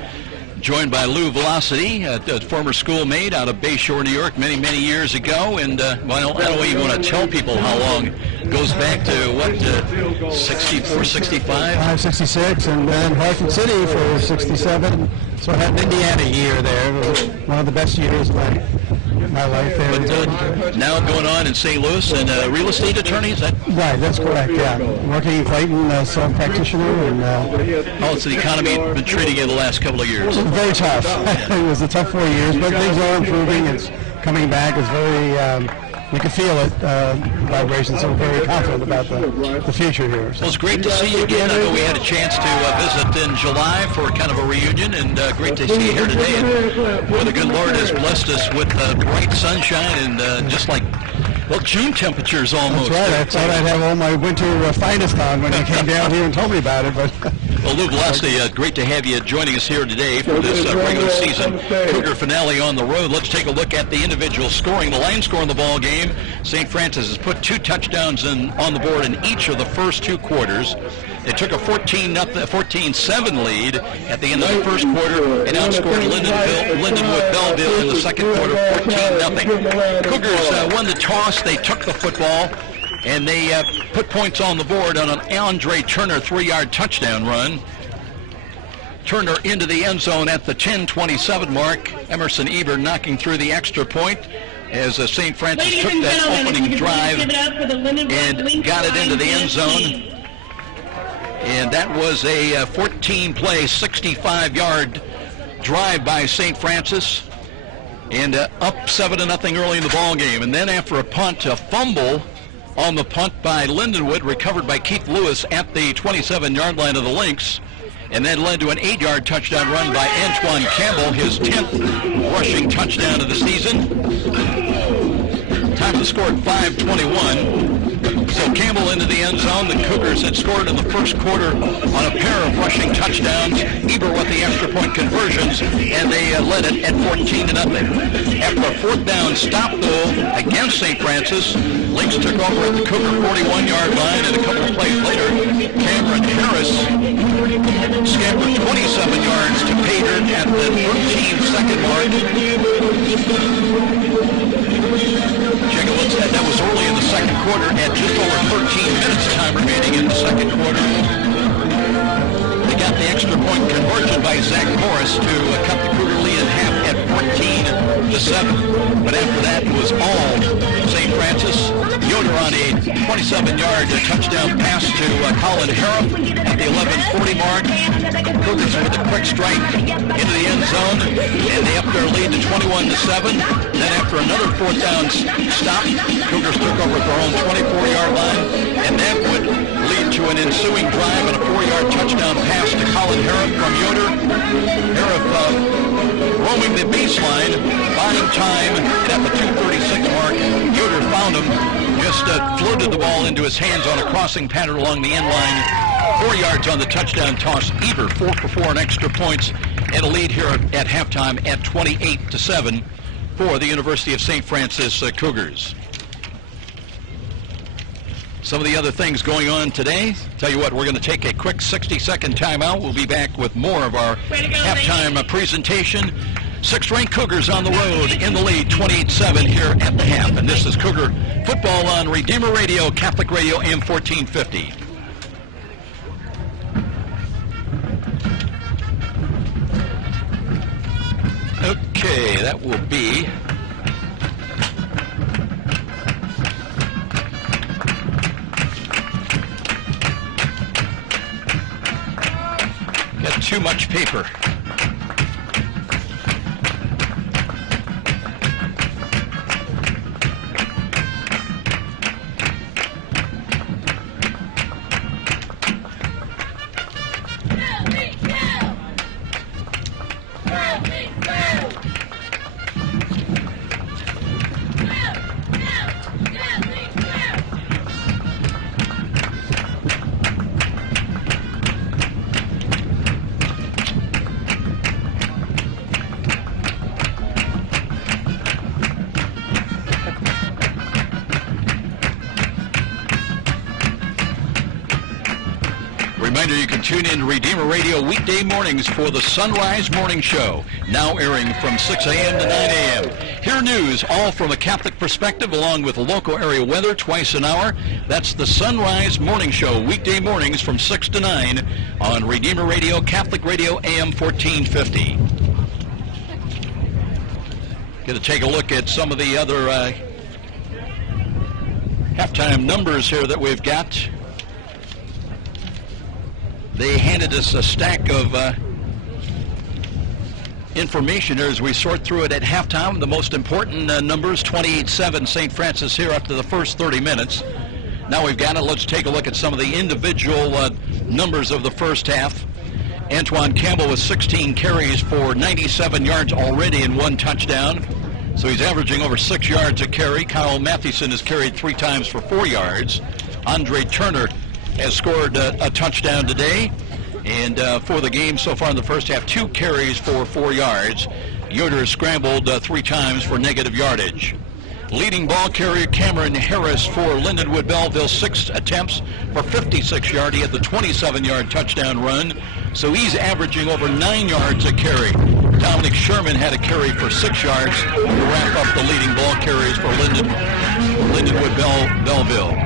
joined by Lou Velocity, a former schoolmate out of Bayshore, New York, many, many years ago. And well, I don't even want to tell people how long. It goes back to, what, 64, 65? 66, and then Hartford City for 67. So I had an Indiana year there. It was one of the best years of my life there. But now going on in St. Louis and real estate attorney, is that? Right, that's correct, yeah. Working in Clayton as a practitioner. And, how's the economy been treating you the last couple of years? Very tough. It was a tough 4 years, but things are improving. It's coming back. It's very, we can feel it, vibrations, so we're very confident about the future here. So. Well, it's great to see you again. I know we had a chance to visit in July for kind of a reunion, and great to see you here today. And well, the good Lord has blessed us with bright sunshine and just like, well, June temperatures almost. That's right. I thought I'd have all my winter finest on when you came down here and told me about it. But well, Lou Velocity, great to have you joining us here today for this regular season Cougar finale on the road. Let's take a look at the individual scoring, the line score in the ball game. St. Francis has put 2 touchdowns on the board in each of the first 2 quarters. They took a 14-7 lead at the end of the first quarter and outscored Lindenwood Belleville in the second quarter 14-0. Cougars won the toss. They took the football, and they put points on the board on an Andre Turner 3-yard touchdown run. Turner into the end zone at the 10:27 mark. Emerson Eber knocking through the extra point as St. Francis took that opening drive and got it into the end zone. And that was a 14-play, 65-yard drive by St. Francis, and up 7-0 early in the ball game. And then after a punt, a fumble on the punt by Lindenwood, recovered by Keith Lewis at the 27-yard line of the Lynx, and then led to an 8-yard touchdown run by Antoine Campbell, his 10th rushing touchdown of the season. Time to score at 5:21. So Campbell into the end zone. The Cougars had scored in the first quarter on a pair of rushing touchdowns. Eber with the extra point conversions, and they led it at 14-0. After a 4th down stop, though, against St. Francis, Lynx took over at the Cougar 41-yard line, and a couple of plays later, Cameron Harris scampered 27 yards to pay dirt at the 13-second mark. That was early in the second quarter at just over 13 minutes time remaining in the second quarter. They got the extra point conversion by Zach Morris to cut the Cougar lead in half at 14-7. But after that, it was all St. Francis. Yoder on a 27-yard touchdown pass to Colin Harrop at the 11:40 mark. Cougars with a quick strike into the end zone, and they upped their lead to 21-7. Then after another fourth down stop, Cougars took over at their own 24-yard line, and that would lead to an ensuing drive and a 4-yard touchdown pass to Colin Harrop from Yoder. Harrop roaming the baseline, buying time, and at the 2:36 mark, Yoder found him, just floated the ball into his hands on a crossing pattern along the end line. 4 yards on the touchdown toss. Eber 4 for 4 on extra points, and a lead here at halftime at 28-7 for the University of St. Francis Cougars. Some of the other things going on today. Tell you what, we're going to take a quick 60-second timeout. We'll be back with more of our halftime presentation. 6th-ranked Cougars on the road in the lead, 28-7 here at the half. And this is Cougar football on Redeemer Radio, Catholic Radio, AM 1450. Okay, that will be got too much paper. Reminder, you can tune in to Redeemer Radio weekday mornings for the Sunrise Morning Show, now airing from 6 a.m. to 9 a.m. Hear news, all from a Catholic perspective, along with local area weather twice an hour. That's the Sunrise Morning Show, weekday mornings from 6 to 9 on Redeemer Radio, Catholic Radio, AM 1450. Going to take a look at some of the other halftime numbers here that we've got. They handed us a stack of information here as we sort through it at halftime. The most important numbers, 28-7 St. Francis here after the first 30 minutes. Now we've got it. Let's take a look at some of the individual numbers of the first half. Antoine Campbell with 16 carries for 97 yards already and 1 touchdown. So he's averaging over 6 yards a carry. Kyle Mathewson has carried 3 times for 4 yards. Andre Turner has scored a touchdown today, and for the game so far in the first half, 2 carries for 4 yards. Yoder has scrambled 3 times for negative yardage. Leading ball carrier Cameron Harris for Lindenwood Belleville, 6 attempts for 56 yards. He had the 27-yard touchdown run, so he's averaging over 9 yards a carry. Dominic Sherman had a carry for 6 yards to wrap up the leading ball carriers for Lindenwood Belleville.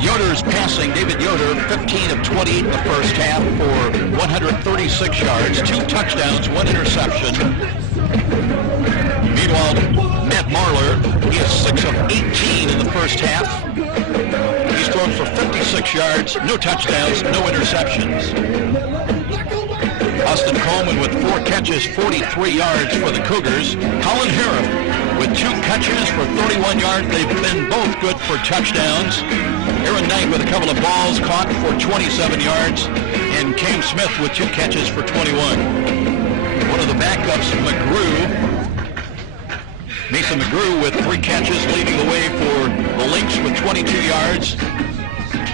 Yoder's passing, David Yoder, 15 of 20 in the first half for 136 yards, 2 touchdowns, 1 interception. Meanwhile, Matt Marler, he is 6 of 18 in the first half. He's thrown for 56 yards, no touchdowns, no interceptions. Austin Coleman with 4 catches, 43 yards for the Cougars. Colin Harrop with 2 catches for 31 yards. They've been both good for touchdowns. Aaron Knight with a couple of balls caught for 27 yards. And Cam Smith with 2 catches for 21. One of the backups, Mason McGrew with 3 catches, leading the way for the Lynx with 22 yards.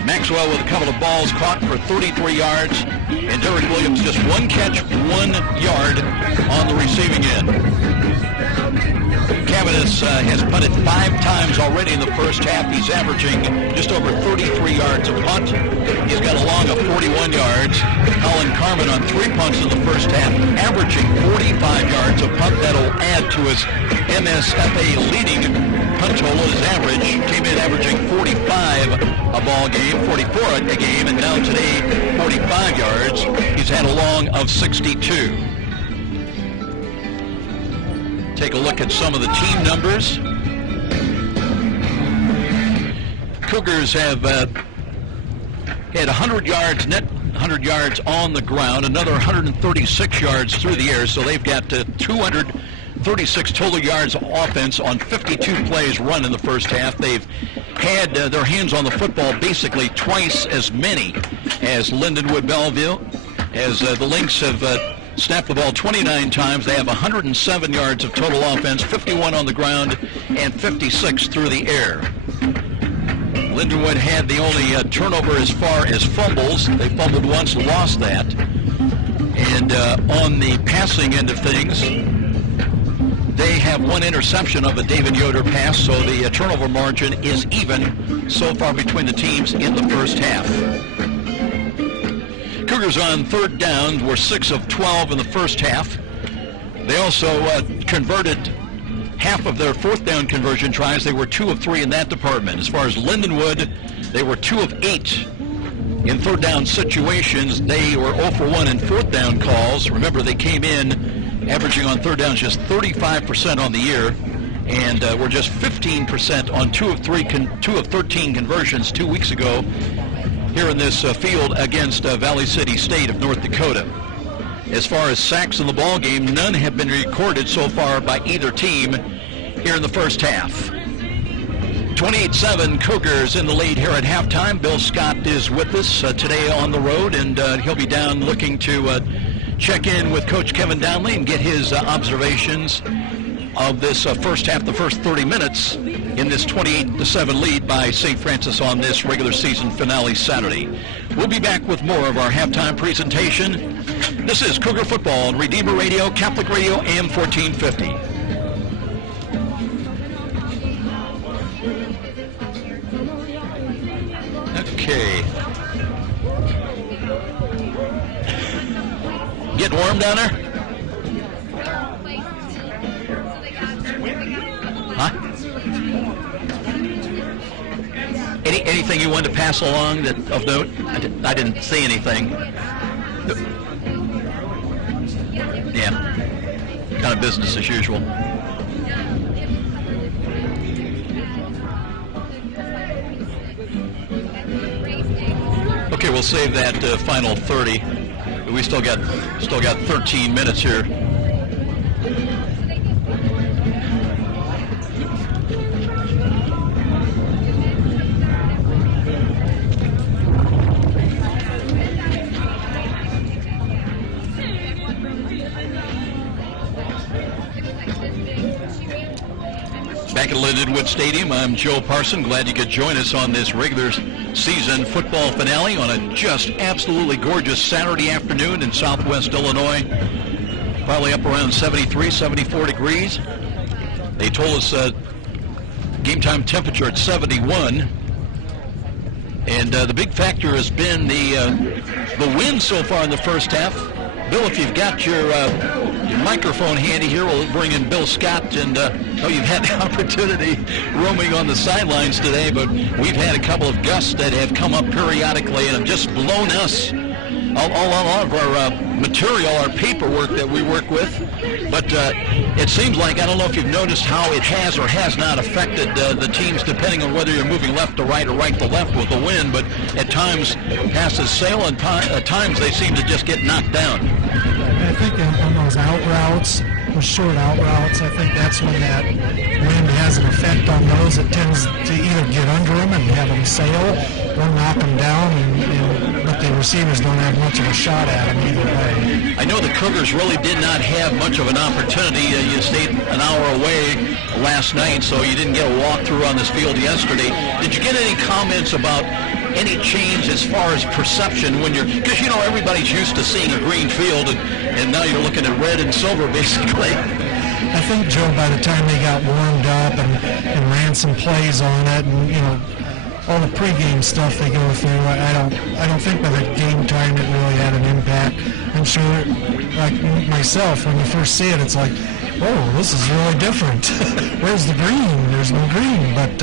Maxwell with a couple of balls caught for 33 yards. And Derek Williams just 1 catch, 1 yard on the receiving end. Cavanis has punted 5 times already in the first half. He's averaging just over 33 yards a punt. He's got a long of 41 yards. Colin Carmen on 3 punts in the first half, averaging 45 yards a punt. That'll add to his MSFA leading punt total. His average came in averaging 45 a ball game, 44 a game, and now today 45 yards. He's had a long of 62. take a look at some of the team numbers. Cougars have had 100 yards net, 100 yards on the ground, another 136 yards through the air, so they've got 236 total yards of offense on 52 plays run in the first half. They've had their hands on the football basically twice as many as Lindenwood Belleville, as the Lynx have snapped the ball 29 times. They have 107 yards of total offense, 51 on the ground, and 56 through the air. Lindenwood had the only turnover as far as fumbles. They fumbled once, lost that. And on the passing end of things, they have one interception of a David Yoder pass, so the turnover margin is even so far between the teams in the first half. Cougars on third down were 6 of 12 in the first half. They also converted half of their fourth down conversion tries. They were 2 of 3 in that department. As far as Lindenwood, they were 2 of 8 in third down situations. They were 0 for 1 in fourth down calls. Remember, they came in averaging on third downs just 35% on the year, and were just 15% on 2 of 13 conversions 2 weeks ago here in this field against Valley City State of North Dakota. As far as sacks in the ball game, none have been recorded so far by either team here in the first half. 28-7 Cougars in the lead here at halftime. Bill Scott is with us today on the road, and he'll be down looking to check in with Coach Kevin Downley and get his observations of this first half, the first 30 minutes in this 28-7 lead by St. Francis on this regular season finale Saturday. We'll be back with more of our halftime presentation. This is Cougar Football on Redeemer Radio, Catholic Radio, AM 1450. Okay. Getting warm down there? Huh? Anything you wanted to pass along that of note? I didn't see anything. Yeah, kind of business as usual. Okay, we'll save that final 30. We still got 13 minutes here. Back at Lindenwood Stadium, I'm Joe Parson. Glad you could join us on this regular season football finale on a just absolutely gorgeous Saturday afternoon in southwest Illinois. Probably up around 73, 74 degrees. They told us game time temperature at 71. And the big factor has been the wind so far in the first half. Bill, if you've got your microphone handy here, we'll bring in Bill Scott. And know you've had the opportunity roaming on the sidelines today, but we've had a couple of gusts that have come up periodically and have just blown us, a lot of our material, our paperwork that we work with. But it seems like, I don't know if you've noticed how it has or has not affected the teams depending on whether you're moving left to right or right to left with the wind, but at times passes sail and at times they seem to just get knocked down. I think on those out routes, those short out routes, I think that's when that wind has an effect on those. It tends to either get under them and have them sail or knock them down, but the receivers don't have much of a shot at them either way. I know the Cougars really did not have much of an opportunity. You stayed an hour away last night, so you didn't get a walkthrough on this field yesterday. Did you get any comments about any change as far as perception when you're, because everybody's used to seeing a green field and now you're looking at red and silver basically. I think, Joe, by the time they got warmed up and ran some plays on it and all the pregame stuff they go through, I don't think by the game time it really had an impact. I'm sure, like myself, when you first see it, it's like, oh, this is really different. Where's the green? There's no green. But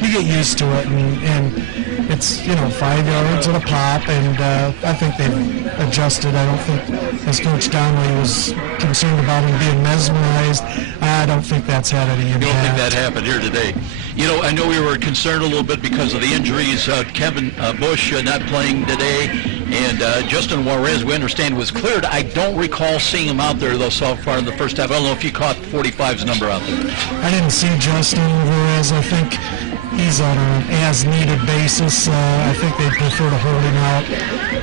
you get used to it, and it's 5 yards and a pop, and I think they've adjusted. I don't think, as Coach Donnelly was concerned about him being mesmerized, I don't think that's had any impact. You don't think that happened here today? I know we were concerned a little bit because of the injuries. Kevin Bush not playing today, and Justin Juarez, we understand, was cleared. I don't recall seeing him out there, though, so far in the first half. I don't know if you caught 45's number out there. I didn't see Justin Juarez. I think he's on an as-needed basis. I think they'd prefer to hold him out,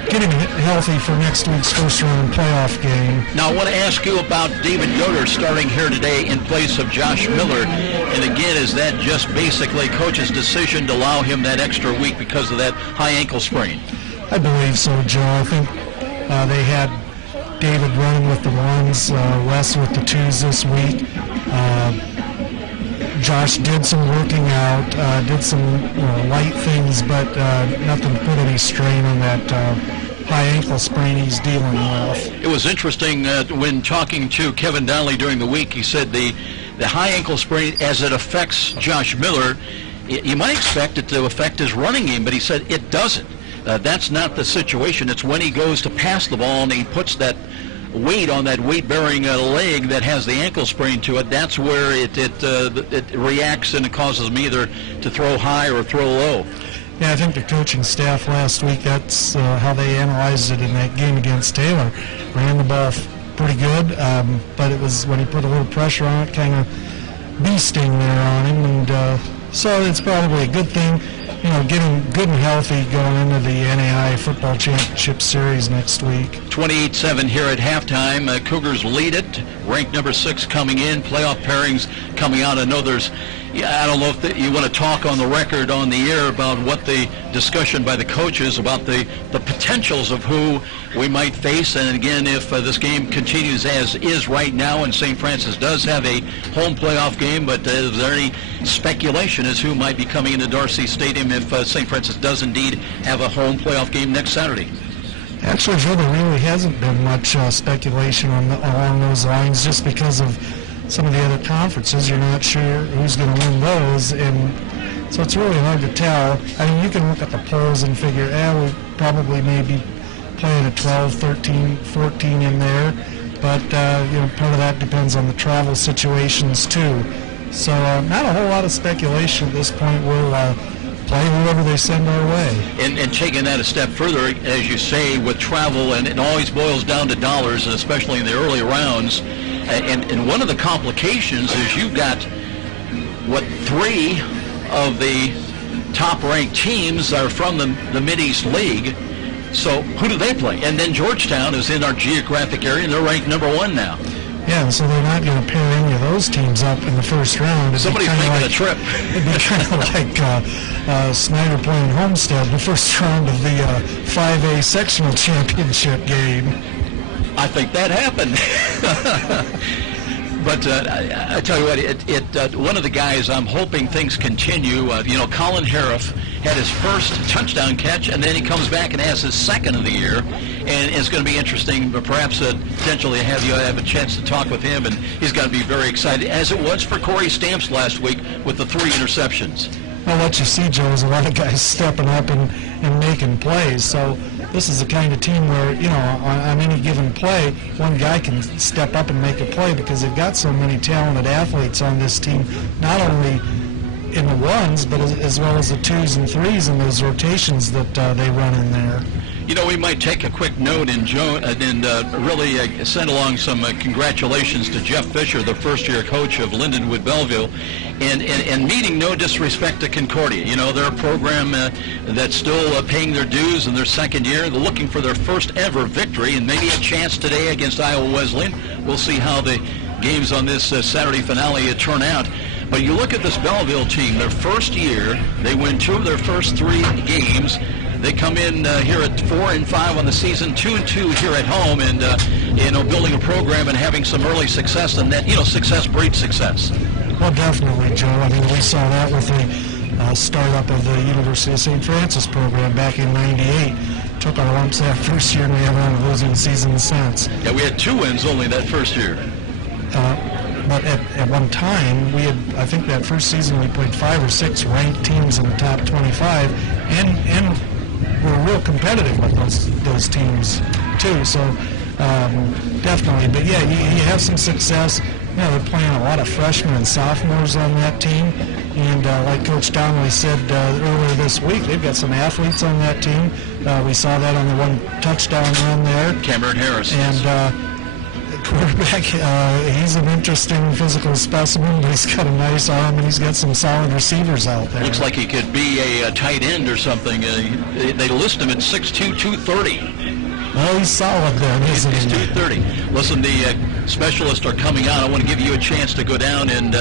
get him healthy for next week's first-round playoff game. Now, I want to ask you about David Yoder starting here today in place of Josh Miller. And again, is that just basically Coach's decision to allow him that extra week because of that high ankle sprain? I believe so, Joe. I think they had David running with the ones, Wes with the twos this week. Josh did some working out, did some light things, but nothing to put any strain on that high ankle sprain he's dealing with. It was interesting when talking to Kevin Donnelly during the week, he said the high ankle sprain, as it affects Josh Miller, you might expect it to affect his running game, but he said it doesn't. That's not the situation. It's when he goes to pass the ball and he puts that weight on that weight-bearing leg that has the ankle sprain to it. That's where it reacts, and it causes him either to throw high or throw low. Yeah, I think the coaching staff last week, that's how they analyzed it in that game against Taylor. Ran the ball pretty good, but it was when he put a little pressure on it, kind of beasting there on him, and so it's probably a good thing, getting good and healthy going into the NAI Football Championship Series next week. 28-7 here at halftime. Cougars lead it, ranked number 6 coming in, playoff pairings coming out. I know I don't know if you want to talk on the record on the air about what the discussion by the coaches about the potentials of who we might face. And again, if this game continues as is right now, and St. Francis does have a home playoff game, but is there any speculation as who might be coming into Darcy Stadium if St. Francis does indeed have a home playoff game next Saturday? Actually, Joe, there really hasn't been much speculation along those lines, just because of some of the other conferences. You're not sure who's going to win those, and so it's really hard to tell. I mean, you can look at the polls and figure, we probably may be playing a 12, 13, 14 in there, but part of that depends on the travel situations too. So not a whole lot of speculation at this point. We'll play whoever they send our way. And taking that a step further, as you say, with travel, and it always boils down to dollars, and especially in the early rounds. And one of the complications is you've got, 3 of the top-ranked teams are from the Mid-East League. So who do they play? And then Georgetown is in our geographic area, and they're ranked number 1 now. Yeah, so they're not going to pair any of those teams up in the first round. Somebody's making a trip. It'd be kind of like Snyder playing Homestead in the first round of the 5A sectional championship game. I think that happened. But I tell you what, one of the guys I'm hoping things continue, Colin Hariff had his first touchdown catch, and then he comes back and has his second of the year, and it's going to be interesting, but perhaps potentially have a chance to talk with him, and he's going to be very excited, as it was for Corey Stamps last week with the 3 interceptions. Well, what you see, Joe, is a lot of guys stepping up and making plays. So this is the kind of team where, on any given play, one guy can step up and make a play because they've got so many talented athletes on this team, not only in the ones, but as well as the 2s and 3s and those rotations that they run in there. We might take a quick note and really send along some congratulations to Jeff Fisher, the first-year coach of Lindenwood Belleville, and meeting no disrespect to Concordia. They're a program that's still paying their dues in their second year. They're looking for their first ever victory and maybe a chance today against Iowa Wesleyan. We'll see how the games on this Saturday finale turn out. But you look at this Belleville team, their first year, they win 2 of their first 3 games. They come in here at 4-5 on the season, 2-2 here at home, and building a program and having some early success, and that success breeds success. Well, definitely, Joe. I mean, we saw that with the startup of the University of St. Francis program back in '98. Took our lumps that first year, and we haven't had a losing season since. Yeah, we had 2 wins only that first year. But at one time, we had, I think that first season we played 5 or 6 ranked teams in the top 25, and we're real competitive with those teams too. So definitely, but yeah, you have some success. You know, they're playing a lot of freshmen and sophomores on that team, and like Coach Donnelly said earlier this week, they've got some athletes on that team. We saw that on the one touchdown run there. Cameron Harris. And quarterback, he's an interesting physical specimen, but he's got a nice arm, and he's got some solid receivers out there. Looks like he could be a tight end or something. They list him at 6'2", 230. Well, he's solid then, isn't He's he? 230. Listen, the specialists are coming out. I want to give you a chance to go down and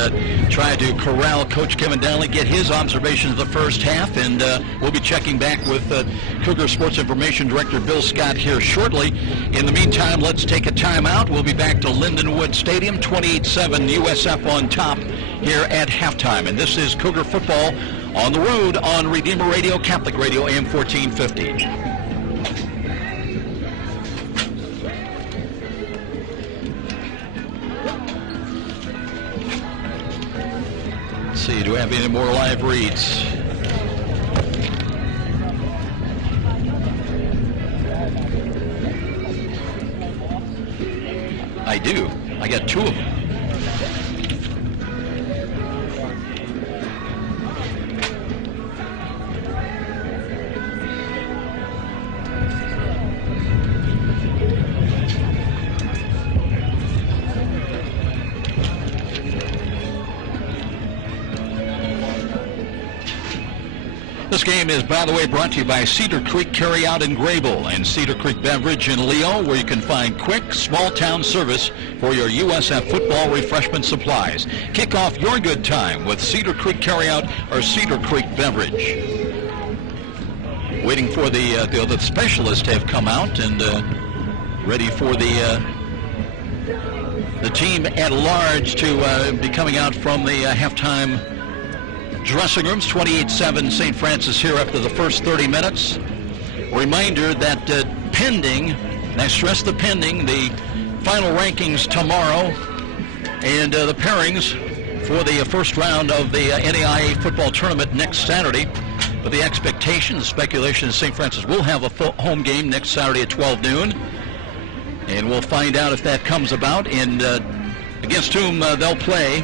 try to corral Coach Kevin Donnelly, get his observations of the first half, and we'll be checking back with Cougar Sports Information Director Bill Scott here shortly. In the meantime, let's take a timeout. We'll be back to Lindenwood Stadium, 28-7 USF on top here at halftime. And this is Cougar football on the road on Redeemer Radio, Catholic Radio, AM 1450. See, do we have any more live reads? I do. I got 2 of them. This game is, by the way, brought to you by Cedar Creek Carryout in Grable and Cedar Creek Beverage in Leo, where you can find quick, small-town service for your USF football refreshment supplies. Kick off your good time with Cedar Creek Carryout or Cedar Creek Beverage. Waiting for the specialists to have come out and ready for the team at large to be coming out from the halftime dressing rooms. 28-7 St. Francis here after the first 30 minutes. Reminder that pending, and I stress the pending, the final rankings tomorrow and the pairings for the first round of the NAIA football tournament next Saturday. But the expectation, the speculation is St. Francis will have a home game next Saturday at 12 noon. And we'll find out if that comes about and against whom they'll play.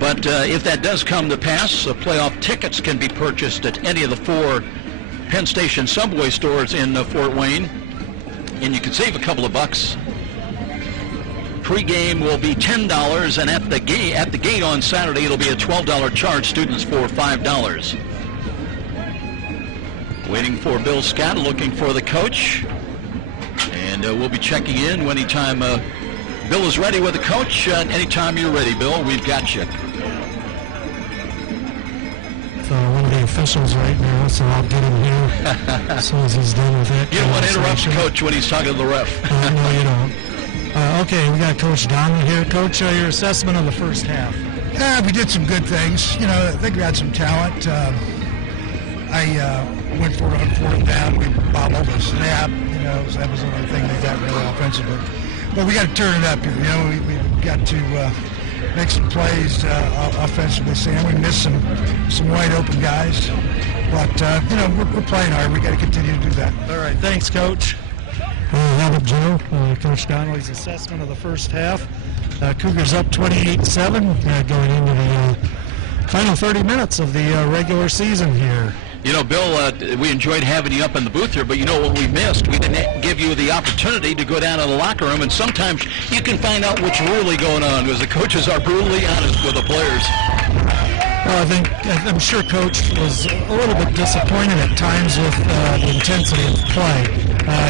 But if that does come to pass, playoff tickets can be purchased at any of the 4 Penn Station Subway stores in Fort Wayne, and you can save a couple of bucks. Pre-game will be $10, and at the gate on Saturday it'll be a $12 charge. Students for $5. Waiting for Bill Scott, looking for the coach, and we'll be checking in anytime Bill is ready with the coach. Anytime you're ready, Bill, we've got you. One of the officials right now, so I'll get him here as soon as he's done with that. You don't want to interrupt the coach when he's talking to the ref. No, you don't. Okay, we got Coach Donnelly here. Coach, your assessment of the first half. Yeah, we did some good things. You know, I think we had some talent. I went for it on 4th down. We bobbled a snap. You know, that was the only thing they got really offensively. But we got to turn it up here. You know, we got to make some plays offensively. Sam, we missed some wide open guys. But, you know, we're playing hard. We got to continue to do that. All right, thanks, Coach. How about Joe? Coach Donnelly's assessment of the first half. Cougars up 28-7 going into the final 30 minutes of the regular season here. You know, Bill, we enjoyed having you up in the booth here, but you know what we missed? We didn't give you the opportunity to go down to the locker room, and sometimes you can find out what's really going on because the coaches are brutally honest with the players. Well, I'm sure Coach was a little bit disappointed at times with the intensity of play.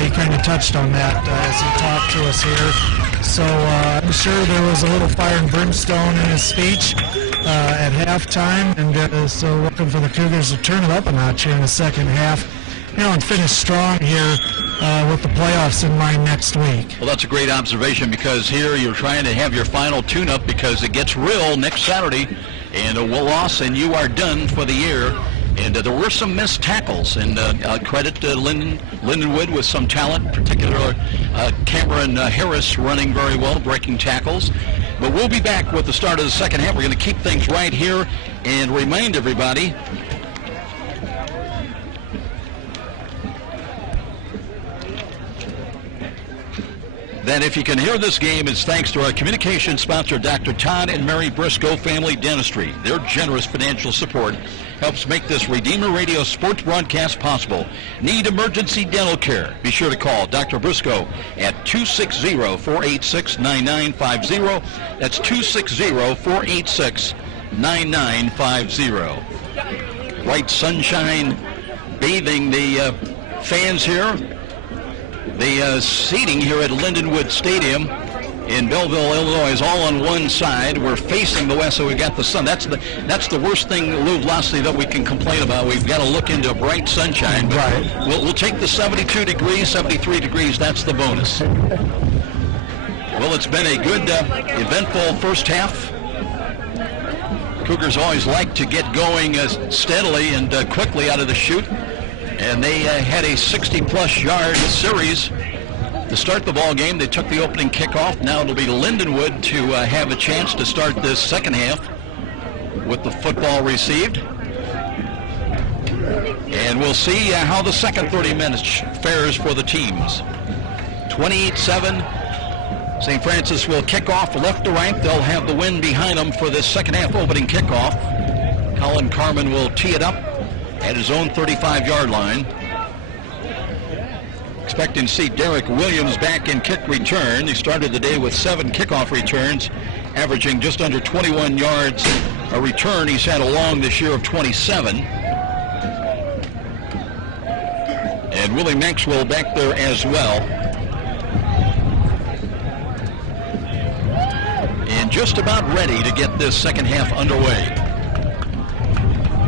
He kind of touched on that as he talked to us here. So I'm sure there was a little fire and brimstone in his speech at halftime, and so looking for the Cougars to turn it up a notch here in the second half, you know, and finish strong here with the playoffs in mind next week. Well, that's a great observation because here you're trying to have your final tune-up because it gets real next Saturday, and a loss, and you are done for the year. And there were some missed tackles, and credit to Lindenwood with some talent, particularly Cameron Harris running very well, breaking tackles. But we'll be back with the start of the second half. We're going to keep things right here and remind everybody that if you can hear this game, it's thanks to our communication sponsor, Dr. Todd and Mary Briscoe Family Dentistry. Their generous financial support helps make this Redeemer Radio sports broadcast possible. Need emergency dental care? Be sure to call Dr. Briscoe at 260-486-9950. That's 260-486-9950. Bright sunshine bathing the fans here. The seating here at Lindenwood Stadium in Belleville, Illinois, is all on one side. We're facing the west, so we've got the sun. That's the worst thing, Lou Vlasny, that we can complain about. We've got to look into bright sunshine. But right. We'll take the 72 degrees, 73 degrees. That's the bonus. Well, it's been a good, eventful first half. Cougars always like to get going steadily and quickly out of the chute. And they had a 60-plus yard series to start the ball game. They took the opening kickoff. Now it'll be Lindenwood to have a chance to start this second half with the football received. And we'll see how the second 30 minutes fares for the teams. 28-7. St. Francis will kick off left to right. They'll have the wind behind them for this second half opening kickoff. Colin Carman will tee it up at his own 35-yard line. Expecting to see Derek Williams back in kick return. He started the day with 7 kickoff returns, averaging just under 21 yards a return. He's had a long this year of 27. And Willie Maxwell back there as well. And just about ready to get this second half underway.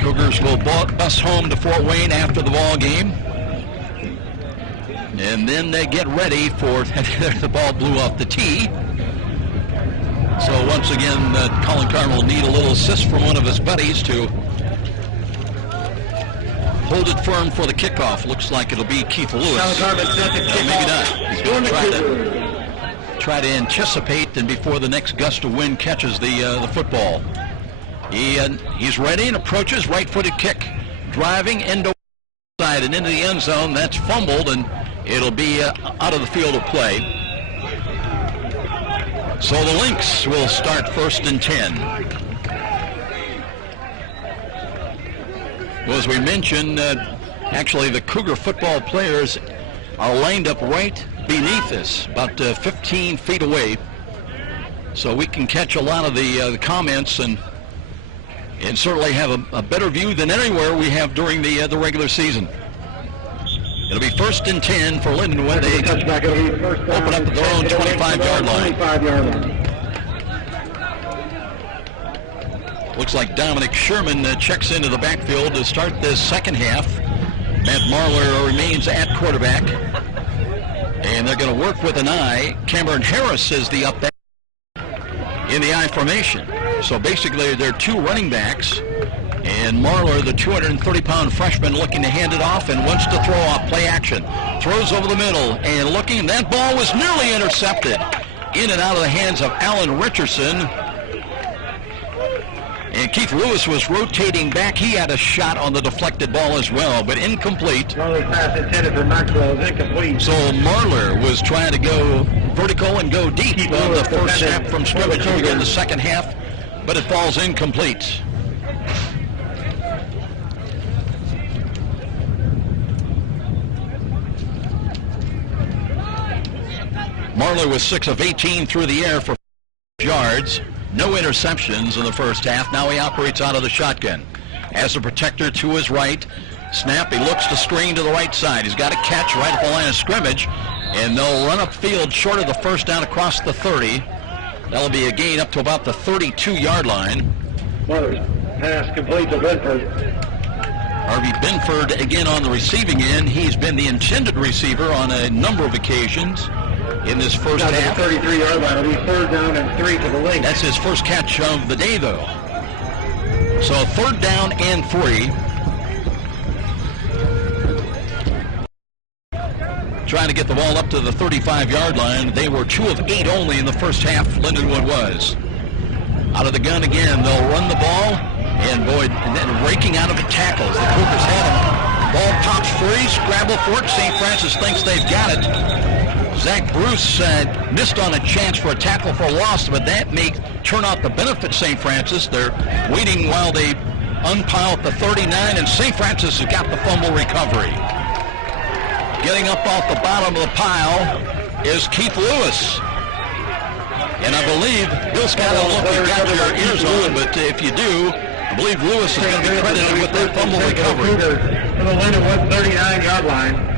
Cougars will bus home to Fort Wayne after the ball game. And then they get ready for, the ball blew off the tee. So once again, Colin Carman will need a little assist from one of his buddies to hold it firm for the kickoff. Looks like it'll be Keith Lewis. Maybe not. He's going to try to anticipate and before the next gust of wind catches the football. He's ready and approaches, right-footed kick, driving into the side and into the end zone. That's fumbled, and it'll be out of the field of play. So the Lynx will start 1st and 10. Well, as we mentioned, actually the Cougar football players are lined up right beneath us, about 15 feet away. So we can catch a lot of the comments and certainly have a better view than anywhere we have during the regular season. It'll be 1st and 10 for Lindenwood. They open up at their own 25-yard line. Looks like Dominic Sherman checks into the backfield to start this second half. Matt Marler remains at quarterback. And they're going to work with an I. Cameron Harris is the up back in the I formation. So basically, they're 2 running backs, and Marler, the 230-pound freshman, looking to hand it off and wants to throw off play action. Throws over the middle and looking, and that ball was nearly intercepted. In and out of the hands of Alan Richardson. And Keith Lewis was rotating back. He had a shot on the deflected ball as well, but incomplete. Marler's pass intended for Maxwell is incomplete. So Marler was trying to go vertical and go deep on the first snap from scrimmage to begin the second half, but it falls incomplete. Marler was 6 of 18 through the air for yards. No interceptions in the first half. Now he operates out of the shotgun. As a protector to his right. Snap, he looks to screen to the right side. He's got a catch right at the line of scrimmage. And they'll run upfield short of the first down across the 30. That'll be a gain up to about the 32-yard line. Marler's pass complete to Benford. Harvey Benford again on the receiving end. He's been the intended receiver on a number of occasions in this first half. 33-yard line. It'll be 3rd down and 3 to the link. That's his first catch of the day, though. So 3rd down and 3. Trying to get the ball up to the 35-yard line. They were 2 of 8 only in the first half, Lindenwood was. Out of the gun again. They'll run the ball. And boy, and then raking out of the tackles. The Cougars had him. Ball pops free. Scrabble for it. St. Francis thinks they've got it. Zach Bruce missed on a chance for a tackle for loss, but that may turn out to benefit St. Francis. They're waiting while they unpile at the 39, and St. Francis has got the fumble recovery. Getting up off the bottom of the pile is Keith Lewis. And I believe, Bill Scott, I don't know if you've got your ears on, but if you do, I believe Lewis is going to be credited with that fumble recovery. For the win at 139-yard line.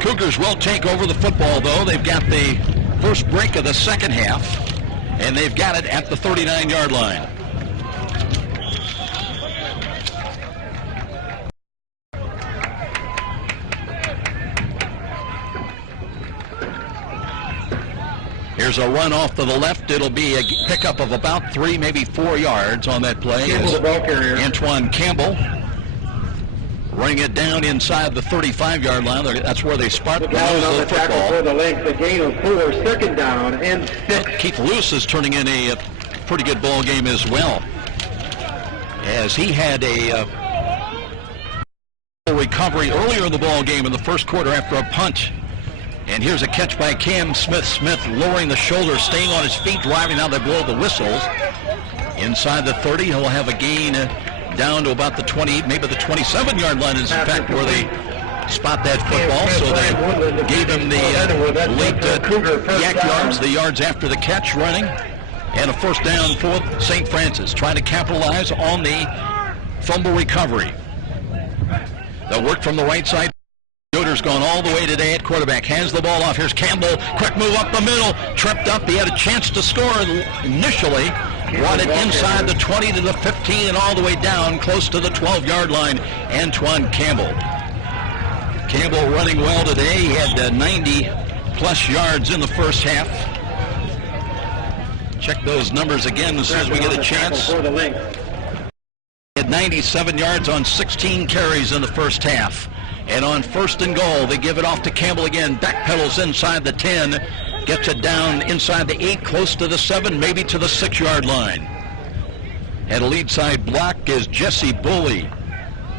Cougars will take over the football, though. They've got the first break of the second half, and they've got it at the 39-yard line. Here's a run off to the left. It'll be a pickup of about 3, maybe 4 yards on that play. The ball carrier. Antoine Campbell running it down inside the 35-yard line. That's where they spark the football. For the length, the gain of 4, second down and 6. Keith Lewis is turning in a pretty good ball game as well, as he had a recovery earlier in the ball game in the first quarter after a punt. And here's a catch by Cam Smith. Smith lowering the shoulder, staying on his feet, driving. Now they blow the whistles. Inside the 30, he'll have a gain down to about the 20, maybe the 27-yard line is in fact where they spot that football. So they gave him the late yak yards, the yards after the catch running. And a first down for St. Francis, trying to capitalize on the fumble recovery. They'll work from the right side. Yoder's gone all the way today at quarterback. Hands the ball off. Here's Campbell. Quick move up the middle. Tripped up. He had a chance to score initially. Wanted inside the 20 to the 15 and all the way down close to the 12-yard line. Antoine Campbell. Campbell running well today. He had 90-plus yards in the first half. Check those numbers again as soon as we get a chance. He had 97 yards on 16 carries in the first half. And on first and goal, they give it off to Campbell again. Backpedals inside the 10. Gets it down inside the 8, close to the 7, maybe to the 6-yard line. And a lead side block is Jesse Bully.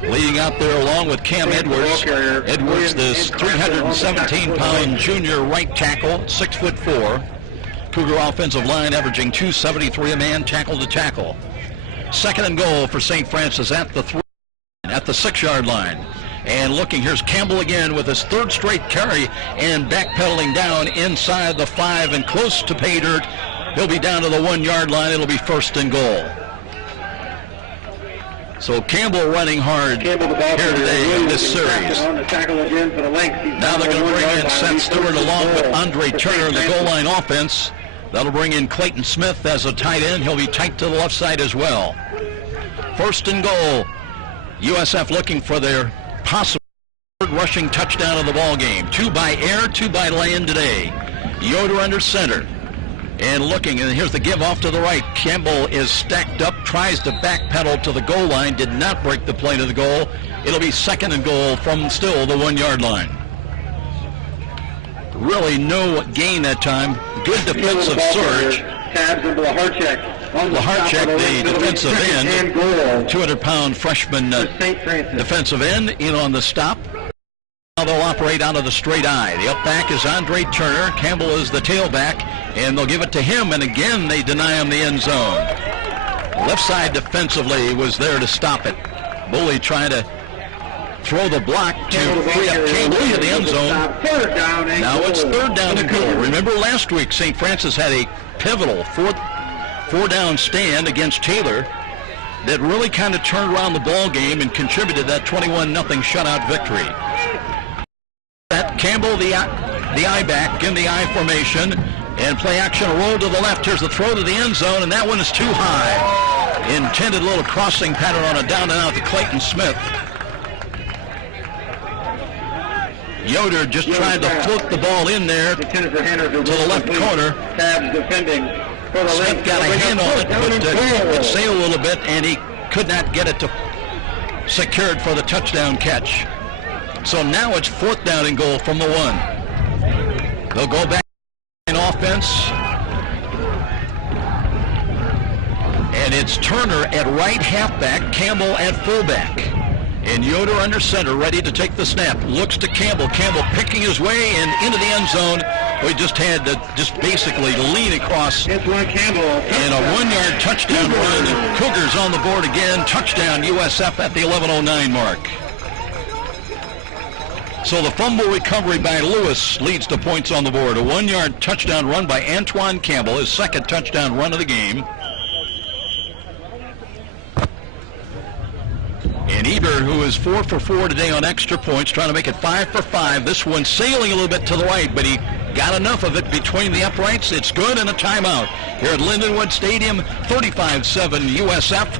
Leading out there along with Cam Edwards. Edwards, this 317-pound junior right tackle, 6'4". Cougar offensive line averaging 273 a man, tackle to tackle. Second and goal for St. Francis at the 3, at the 6-yard line. And looking, here's Campbell again with his third straight carry and backpedaling down inside the 5 and close to pay dirt. He'll be down to the 1-yard line. It'll be first and goal. So Campbell running hard here today in this series. Now they're going to bring in Seth Stewart along with Andre Turner in the goal line offense. That'll bring in Clayton Smith as a tight end. He'll be tight to the left side as well. First and goal. USF looking for their possible third rushing touchdown of the ball game. 2 by air, 2 by land today. Yoder under center. And looking, and here's the give off to the right. Campbell is stacked up, tries to backpedal to the goal line, did not break the plane of the goal. It'll be second and goal from still the 1-yard line. Really no gain that time. Good defensive surge. Laharchek, the defensive end, 200-pound freshman defensive end, in on the stop. Now they'll operate out of the straight eye. The up back is Andre Turner. Campbell is the tailback, and they'll give it to him, and again they deny him the end zone. Left side defensively was there to stop it. Bully trying to throw the block to free up Campbell in the end zone. Now it's third down and goal. Remember last week St. Francis had a pivotal four-down stand against Taylor that really kind of turned around the ball game and contributed that 21-0 shutout victory. That Campbell, the eye back in the I formation, and play action, a roll to the left. Here's the throw to the end zone, and that one is too high. Intended little crossing pattern on a down and out to Clayton Smith. Yoder just tried to float the ball in there to the left corner. Smith got a hand on it, but it sailed a little bit, and he could not get it to secured for the touchdown catch. So now it's fourth down and goal from the 1. They'll go back in offense. And it's Turner at right halfback, Campbell at fullback. And Yoder under center, ready to take the snap. Looks to Campbell. Campbell picking his way and into the end zone. We just had to basically lean across. It's one Campbell. And a 1-yard touchdown run. Cougars on the board again. Touchdown USF at the 11:09 mark. So the fumble recovery by Lewis leads to points on the board. A 1-yard touchdown run by Antoine Campbell, his second touchdown run of the game. And Eber, who is 4 for 4 today on extra points, trying to make it 5 for 5. This one sailing a little bit to the right, but he got enough of it between the uprights. It's good, and a timeout here at Lindenwood Stadium, 35-7 USF.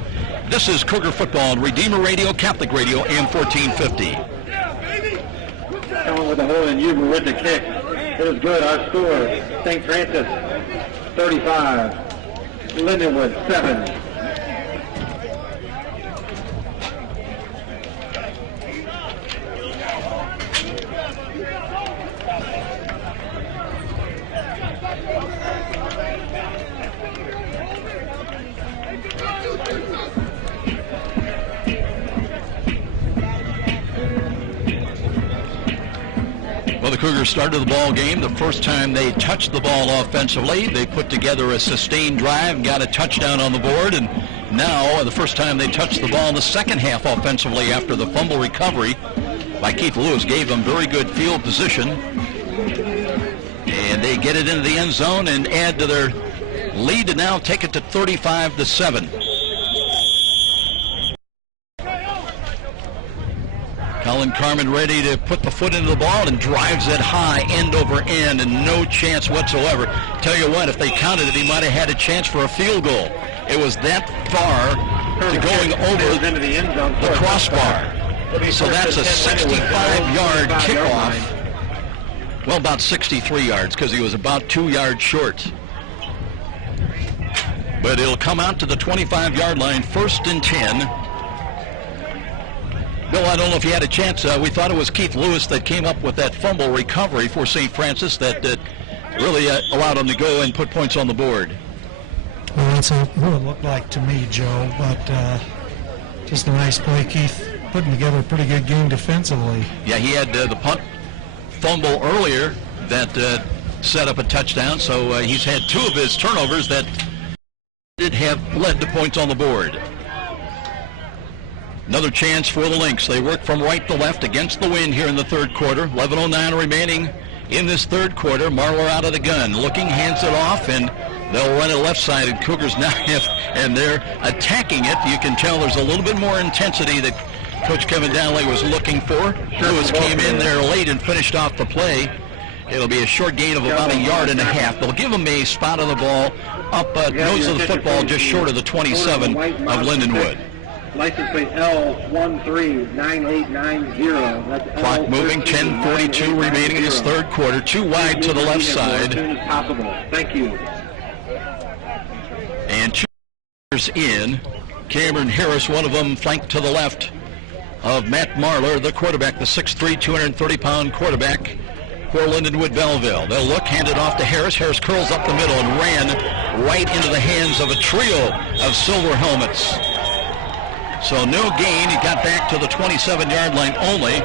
This is Cougar Football on Redeemer Radio, Catholic Radio, AM 1450. Coming with the hole, and Eber with the kick. It is good. Our score, St. Francis 35, Lindenwood 7. Well, the Cougars started the ball game. The first time they touched the ball offensively, they put together a sustained drive, got a touchdown on the board, and now the first time they touched the ball in the second half offensively after the fumble recovery by Keith Lewis gave them very good field position. And they get it into the end zone and add to their lead to now take it to 35-7. Colin Carmen ready to put the foot into the ball and drives it high, end over end, and no chance whatsoever. Tell you what, if they counted it, he might have had a chance for a field goal. It was that far to going over the crossbar. So that's a 65-yard kickoff. Well, about 63 yards because he was about 2 yards short. But it'll come out to the 25-yard line, 1st and 10. Bill, I don't know if you had a chance. We thought it was Keith Lewis that came up with that fumble recovery for St. Francis that really allowed them to go and put points on the board. Well, that's what it looked like to me, Joe, but just a nice play. Keith putting together a pretty good game defensively. Yeah, he had the punt fumble earlier that set up a touchdown, so he's had 2 of his turnovers that did have led to points on the board. Another chance for the Lynx. They work from right to left against the wind here in the third quarter. 11:09 remaining in this third quarter. Marler out of the gun. Looking, hands it off, and they'll run it left side. And Cougars now have, and they're attacking it. You can tell there's a little bit more intensity that Coach Kevin Donnelly was looking for. Lewis came in there late and finished off the play. It'll be a short gain of about 1.5 yards. They'll give him a spot of the ball up nose of the football just short of the 27 of Lindenwood. License plate L139890. Clock moving, 10:42 remaining in this third quarter. 2 wide to the left side. As soon as possible. Thank you. And 2 in. Cameron Harris, one of them, flanked to the left of Matt Marler, the quarterback, the 6'3", 230-pound quarterback for Lindenwood Belleville. They'll look, hand it off to Harris. Harris curls up the middle and ran right into the hands of a trio of silver helmets. So no gain. He got back to the 27-yard line only.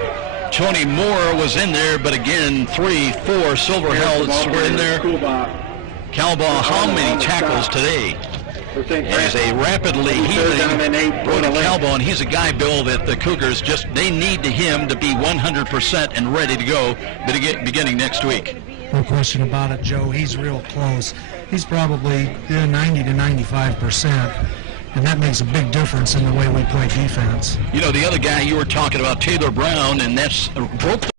Tony Moore was in there, but again, 3, 4 silver helmets were in there. Calbaugh, how many tackles today? As a rapidly healing Brody Calbaugh, and he's a guy, Bill, that the Cougars they need him to be 100% and ready to go beginning next week. No question about it, Joe. He's real close. He's probably 90 to 95%. And that makes a big difference in the way we play defense. You know, the other guy you were talking about, Taylor Brown, and that's broke the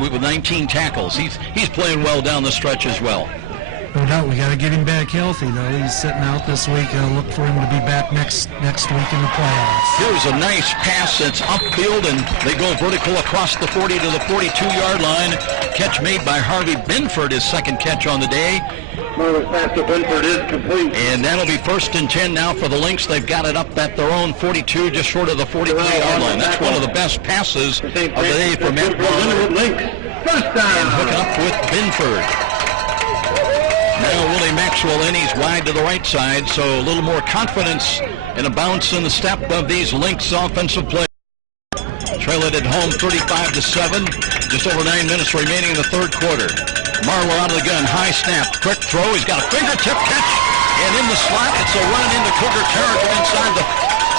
with 19 tackles. He's playing well down the stretch as well. No doubt, we got to get him back healthy, though. He's sitting out this week. I'll look for him to be back next week in the playoffs. Here's a nice pass that's upfield, and they go vertical across the 40 to the 42-yard line. Catch made by Harvey Binford, his second catch on the day. Marler pass to Binford is complete. And that'll be 1st and 10 now for the Lynx. They've got it up at their own 42, just short of the 43-yard line. That's one of the best passes of the day for Matt Marler. First down. And hook up with Binford. Now Willie Maxwell in, he's wide to the right side, so a little more confidence and a bounce in the step of these Lynx offensive players. Trail it at home 35-7, just over 9 minutes remaining in the third quarter. Marlowe out of the gun, high snap, quick throw, he's got a fingertip catch, and in the slot, it's a run into Cougar territory inside the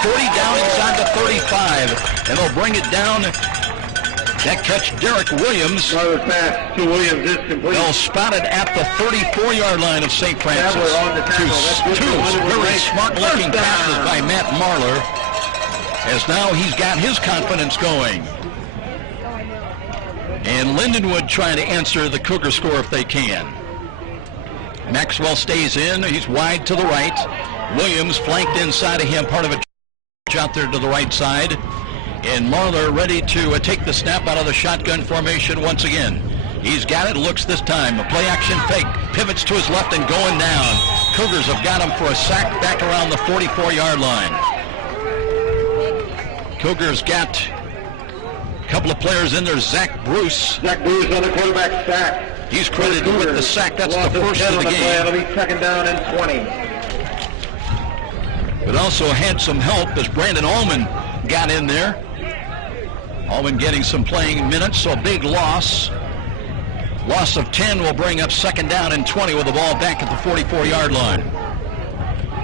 40, down inside the 35, and they'll bring it down. That catch, Derek Williams. Another pass to Williams is complete. They'll spot it at the 34-yard line of St. Francis. Two very smart-looking passes by Matt Marler, as now he's got his confidence going. And Lindenwood trying to answer the Cougar score if they can. Maxwell stays in. He's wide to the right. Williams flanked inside of him, part of a out there to the right side. And Marler ready to take the snap out of the shotgun formation once again. He's got it, looks this time. A play-action fake, pivots to his left and going down. Cougars have got him for a sack back around the 44-yard line. Cougars got a couple of players in there. Zach Bruce. Zach Bruce on the quarterback sack. He's credited with the sack. That's the first of the game. It'll be second down and 20. But also had some help as Brandon Allman got in there. Allman getting some playing minutes, so a big loss. Loss of 10 will bring up second down and 20 with the ball back at the 44-yard line.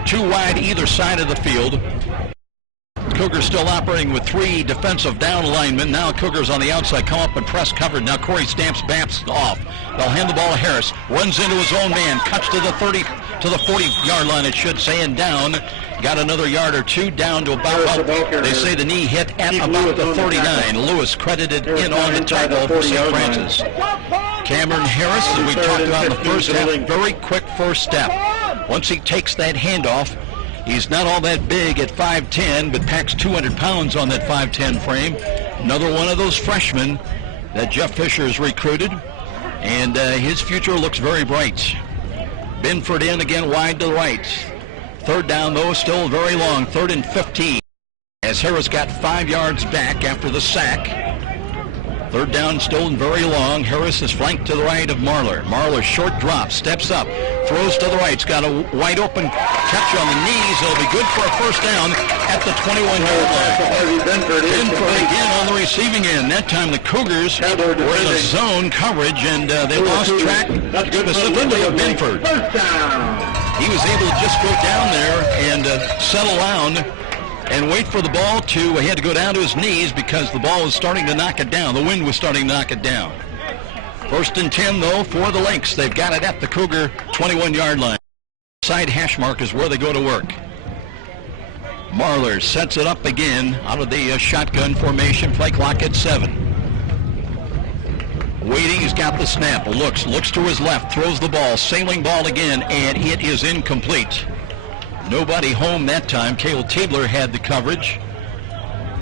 Two wide either side of the field. Cougars still operating with three defensive down linemen. Now Cougars on the outside come up and press covered. Now Corey Stamps backs off. They'll hand the ball to Harris. Runs into his own man. Cuts to the 30, to the 40-yard line, it should say, and down. Got another yard or two down to about, they say the knee hit at about the 39. Lewis credited in on the tackle for St. Francis. Cameron Harris, as we talked about in the first half, very quick first step. Once he takes that handoff, he's not all that big at 5'10", but packs 200 pounds on that 5'10" frame. Another one of those freshmen that Jeff Fisher has recruited, and his future looks very bright. Binford in again, wide to the right. Third down, though, still very long, 3rd and 15, as Harris got 5 yards back after the sack. Third down, still very long. Harris is flanked to the right of Marler. Marler, short drop, steps up, throws to the right. He's got a wide open catch on the knees. It'll be good for a first down at the 21-yard line. Binford again on the receiving end. That time the Cougars were in a zone coverage, and they lost track specifically of Binford. He was able to just go down there and settle down and wait for the ball to, he had to go down to his knees because the ball was starting to knock it down. The wind was starting to knock it down. 1st and 10, though, for the Lynx. They've got it at the Cougar 21-yard line. Side hash mark is where they go to work. Marler sets it up again out of the shotgun formation. Play clock at 7. Waiting, he's got the snap, looks to his left, throws the ball, sailing ball again, and it is incomplete. Nobody home that time. Cale Tabler had the coverage.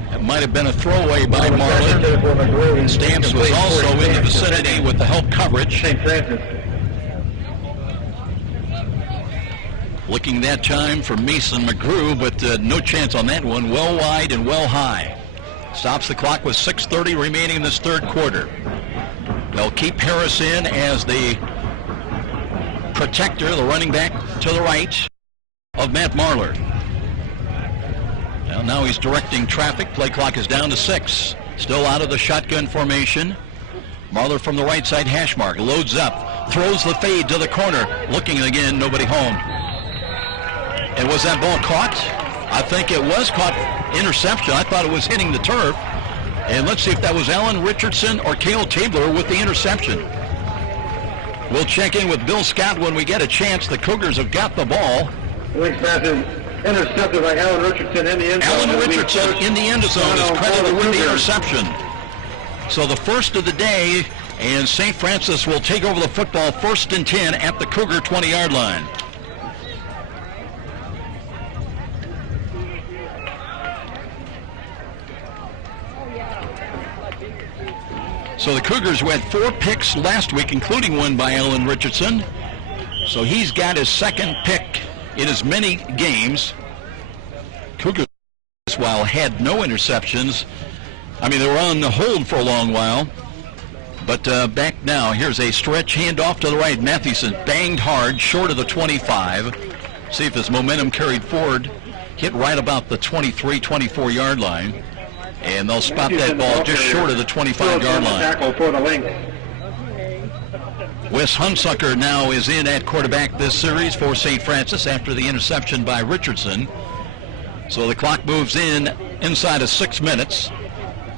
That might have been a throwaway by Marlin. Stamps was also in the vicinity with the help coverage. Looking that time for Mason McGrew, but no chance on that one. Well wide and well high. Stops the clock with 6:30 remaining in this third quarter. They'll keep Harris in as the protector, the running back to the right of Matt Marler. Well, now he's directing traffic. Play clock is down to 6. Still out of the shotgun formation. Marler from the right side hash mark. Loads up. Throws the fade to the corner. Looking again, nobody home. And was that ball caught? I think it was caught. Interception. I thought it was hitting the turf. And let's see if that was Alan Richardson or Cale Tabler with the interception. We'll check in with Bill Scott when we get a chance. The Cougars have got the ball. Lynx pass is intercepted by Alan Richardson in the end zone. Alan Richardson in the end zone is credited with the interception. So the first of the day, and St. Francis will take over the football 1st and 10 at the Cougar 20-yard line. So the Cougars had 4 picks last week, including one by Alan Richardson. So he's got his second pick in as many games. Cougars, while had no interceptions. I mean, they were on the hold for a long while. But back now, here's a stretch handoff to the right. Mathewson banged hard, short of the 25. See if his momentum carried forward. Hit right about the 23, 24-yard line. And they'll spot that ball just short of the 25-yard line. Tackle for the length. Wes Hunsucker now is in at quarterback this series for St. Francis after the interception by Richardson. So the clock moves inside of 6 minutes.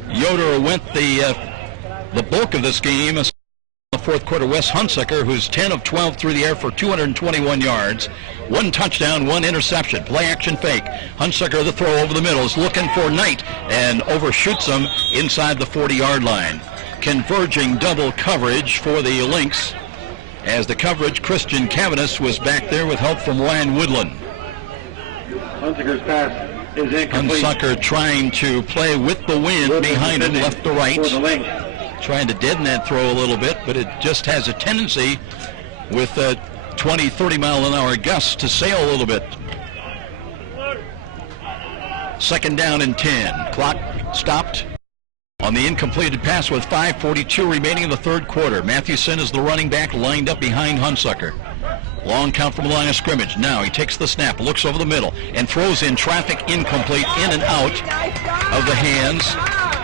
Yoder went the bulk of this game. In the fourth quarter, Wes Hunsucker, who's 10 of 12 through the air for 221 yards. 1 touchdown, 1 interception. Play action fake. Hunsucker, the throw over the middle, is looking for Knight and overshoots him inside the 40-yard line. Converging double coverage for the Lynx. As the coverage, Christian Cavanis was back there with help from Ryan Woodland. Hunsucker's pass is incomplete. Hunsucker trying to play with the wind behind him, left to right. Trying to deaden that throw a little bit, but it just has a tendency with 20, 30-mile-an-hour gusts to sail a little bit. Second down and 10. Clock stopped on the incompleted pass with 5:42 remaining in the third quarter. Mathewson is the running back lined up behind Hunsucker. Long count from the line of scrimmage. Now he takes the snap, looks over the middle, and throws in traffic incomplete, in and out of the hands.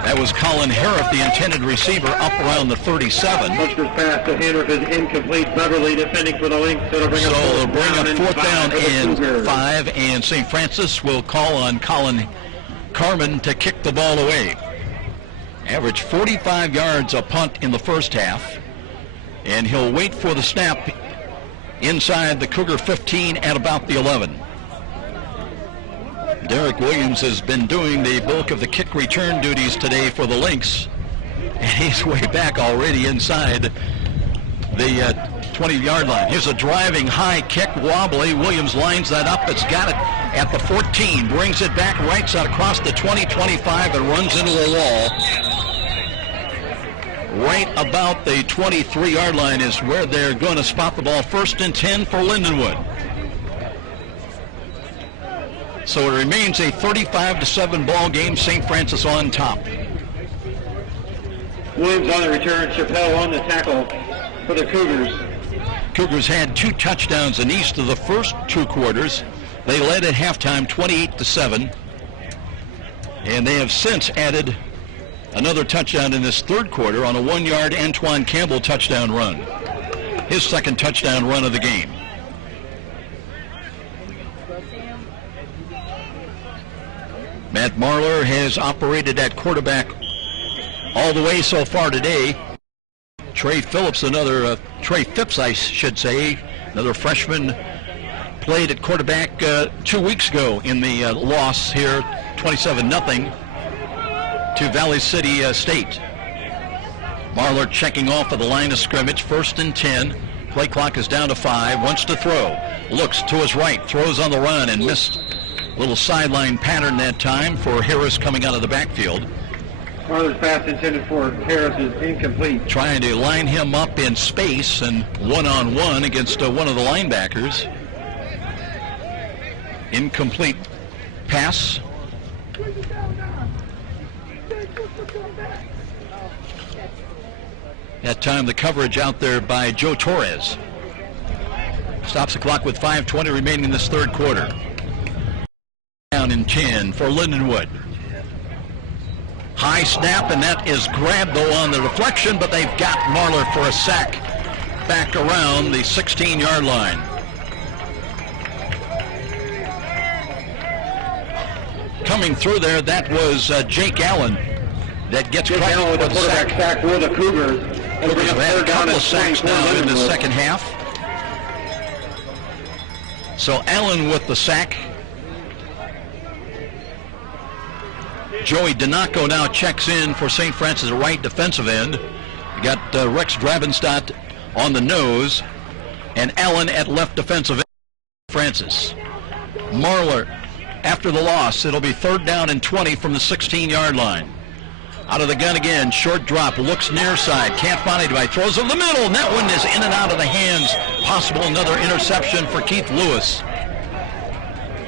That was Colin Harriff, the intended receiver, up around the 37. Hunsucker's pass to Harriff is incomplete. Beverly defending for the Lynx. So they'll bring up fourth down and 5, and St. Francis will call on Colin Carmen to kick the ball away. Average 45 yards a punt in the first half, and he'll wait for the snap inside the Cougar 15 at about the 11. Derek Williams has been doing the bulk of the kick return duties today for the Lynx, and he's way back already inside the 20-yard line. Here's a driving high kick, wobbly. Williams lines that up. It's got it at the 14, brings it back right side across the 20, 25, and runs into the wall. Right about the 23-yard line is where they're going to spot the ball. First and 10 for Lindenwood. So it remains a 35-7 ball game. St. Francis on top. Williams on the return. Chappelle on the tackle for the Cougars. Cougars had 2 touchdowns in each of the first 2 quarters. They led at halftime 28-7. And they have since added another touchdown in this third quarter on a 1-yard Antoine Campbell touchdown run. His second touchdown run of the game. Matt Marler has operated at quarterback all the way so far today. Trey Phipps, I should say, another freshman, played at quarterback 2 weeks ago in the loss here, 27-0 to Valley City State. Marler checking off of the line of scrimmage, first and 10. Play clock is down to 5, wants to throw. Looks to his right, throws on the run and missed. Little sideline pattern that time for Harris coming out of the backfield. Marler's pass intended for Harris is incomplete. Trying to line him up in space and one-on-one against one of the linebackers. Incomplete pass. That time the coverage out there by Joe Torres. Stops the clock with 5:20 remaining in this third quarter. Down in 10 for Lindenwood. High snap, and that is grabbed though on the deflection, but they've got Marler for a sack back around the 16-yard line. Coming through there, that was Jake Allen that gets Jake Allen with the quarterback sack for the Cougars. Cougars have had a couple of sacks now in the second half. So Allen with the sack. Joey Donaco now checks in for St. Francis, right defensive end. You got Rex Drabenstadt on the nose, and Allen at left defensive end. Francis. Marler after the loss. It'll be third down and 20 from the 16-yard line. Out of the gun again, short drop, looks near side, can't find anybody, throws over the middle, and that one is in and out of the hands. Possible another interception for Keith Lewis.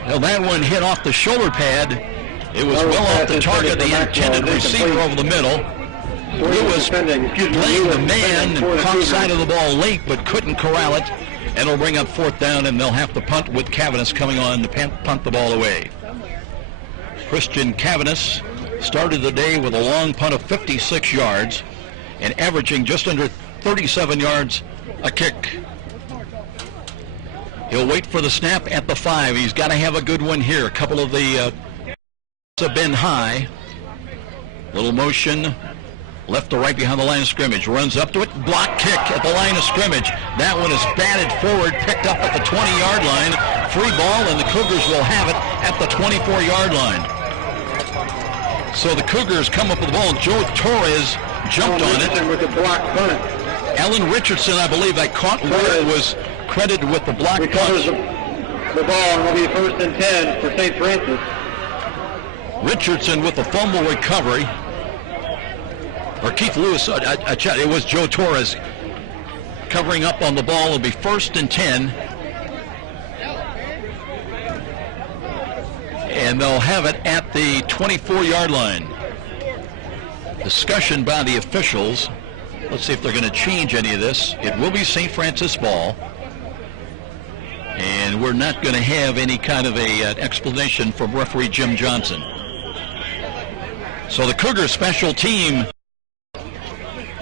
Well, that one hit off the shoulder pad. It was well off the target, the intended receiver over the middle. Lewis playing the man, caught sight of the ball late but couldn't corral it, and it'll bring up 4th down, and they'll have to punt with Cavanis coming on to punt the ball away. Christian Cavanis started the day with a long punt of 56 yards and averaging just under 37 yards a kick. He'll wait for the snap at the 5. He's got to have a good one here. A couple of the have been high. Little motion, left to right behind the line of scrimmage. Runs up to it, block kick at the line of scrimmage. That one is batted forward, picked up at the 20-yard line. Free ball, and the Cougars will have it at the 24-yard line. So the Cougars come up with the ball. Joe Torres jumped on it. With the block punt. Alan Richardson, I believe, I caught where it was credited with the block Recovers punt. the ball, and will be 1st and 10 for St. Francis. Richardson with the fumble recovery. Or Keith Lewis, it was Joe Torres covering up on the ball. It'll be 1st and 10. And they'll have it at the 24-yard line. Discussion by the officials. Let's see if they're going to change any of this. It will be St. Francis ball. And we're not going to have any kind of an explanation from referee Jim Johnson. So the Cougar special team,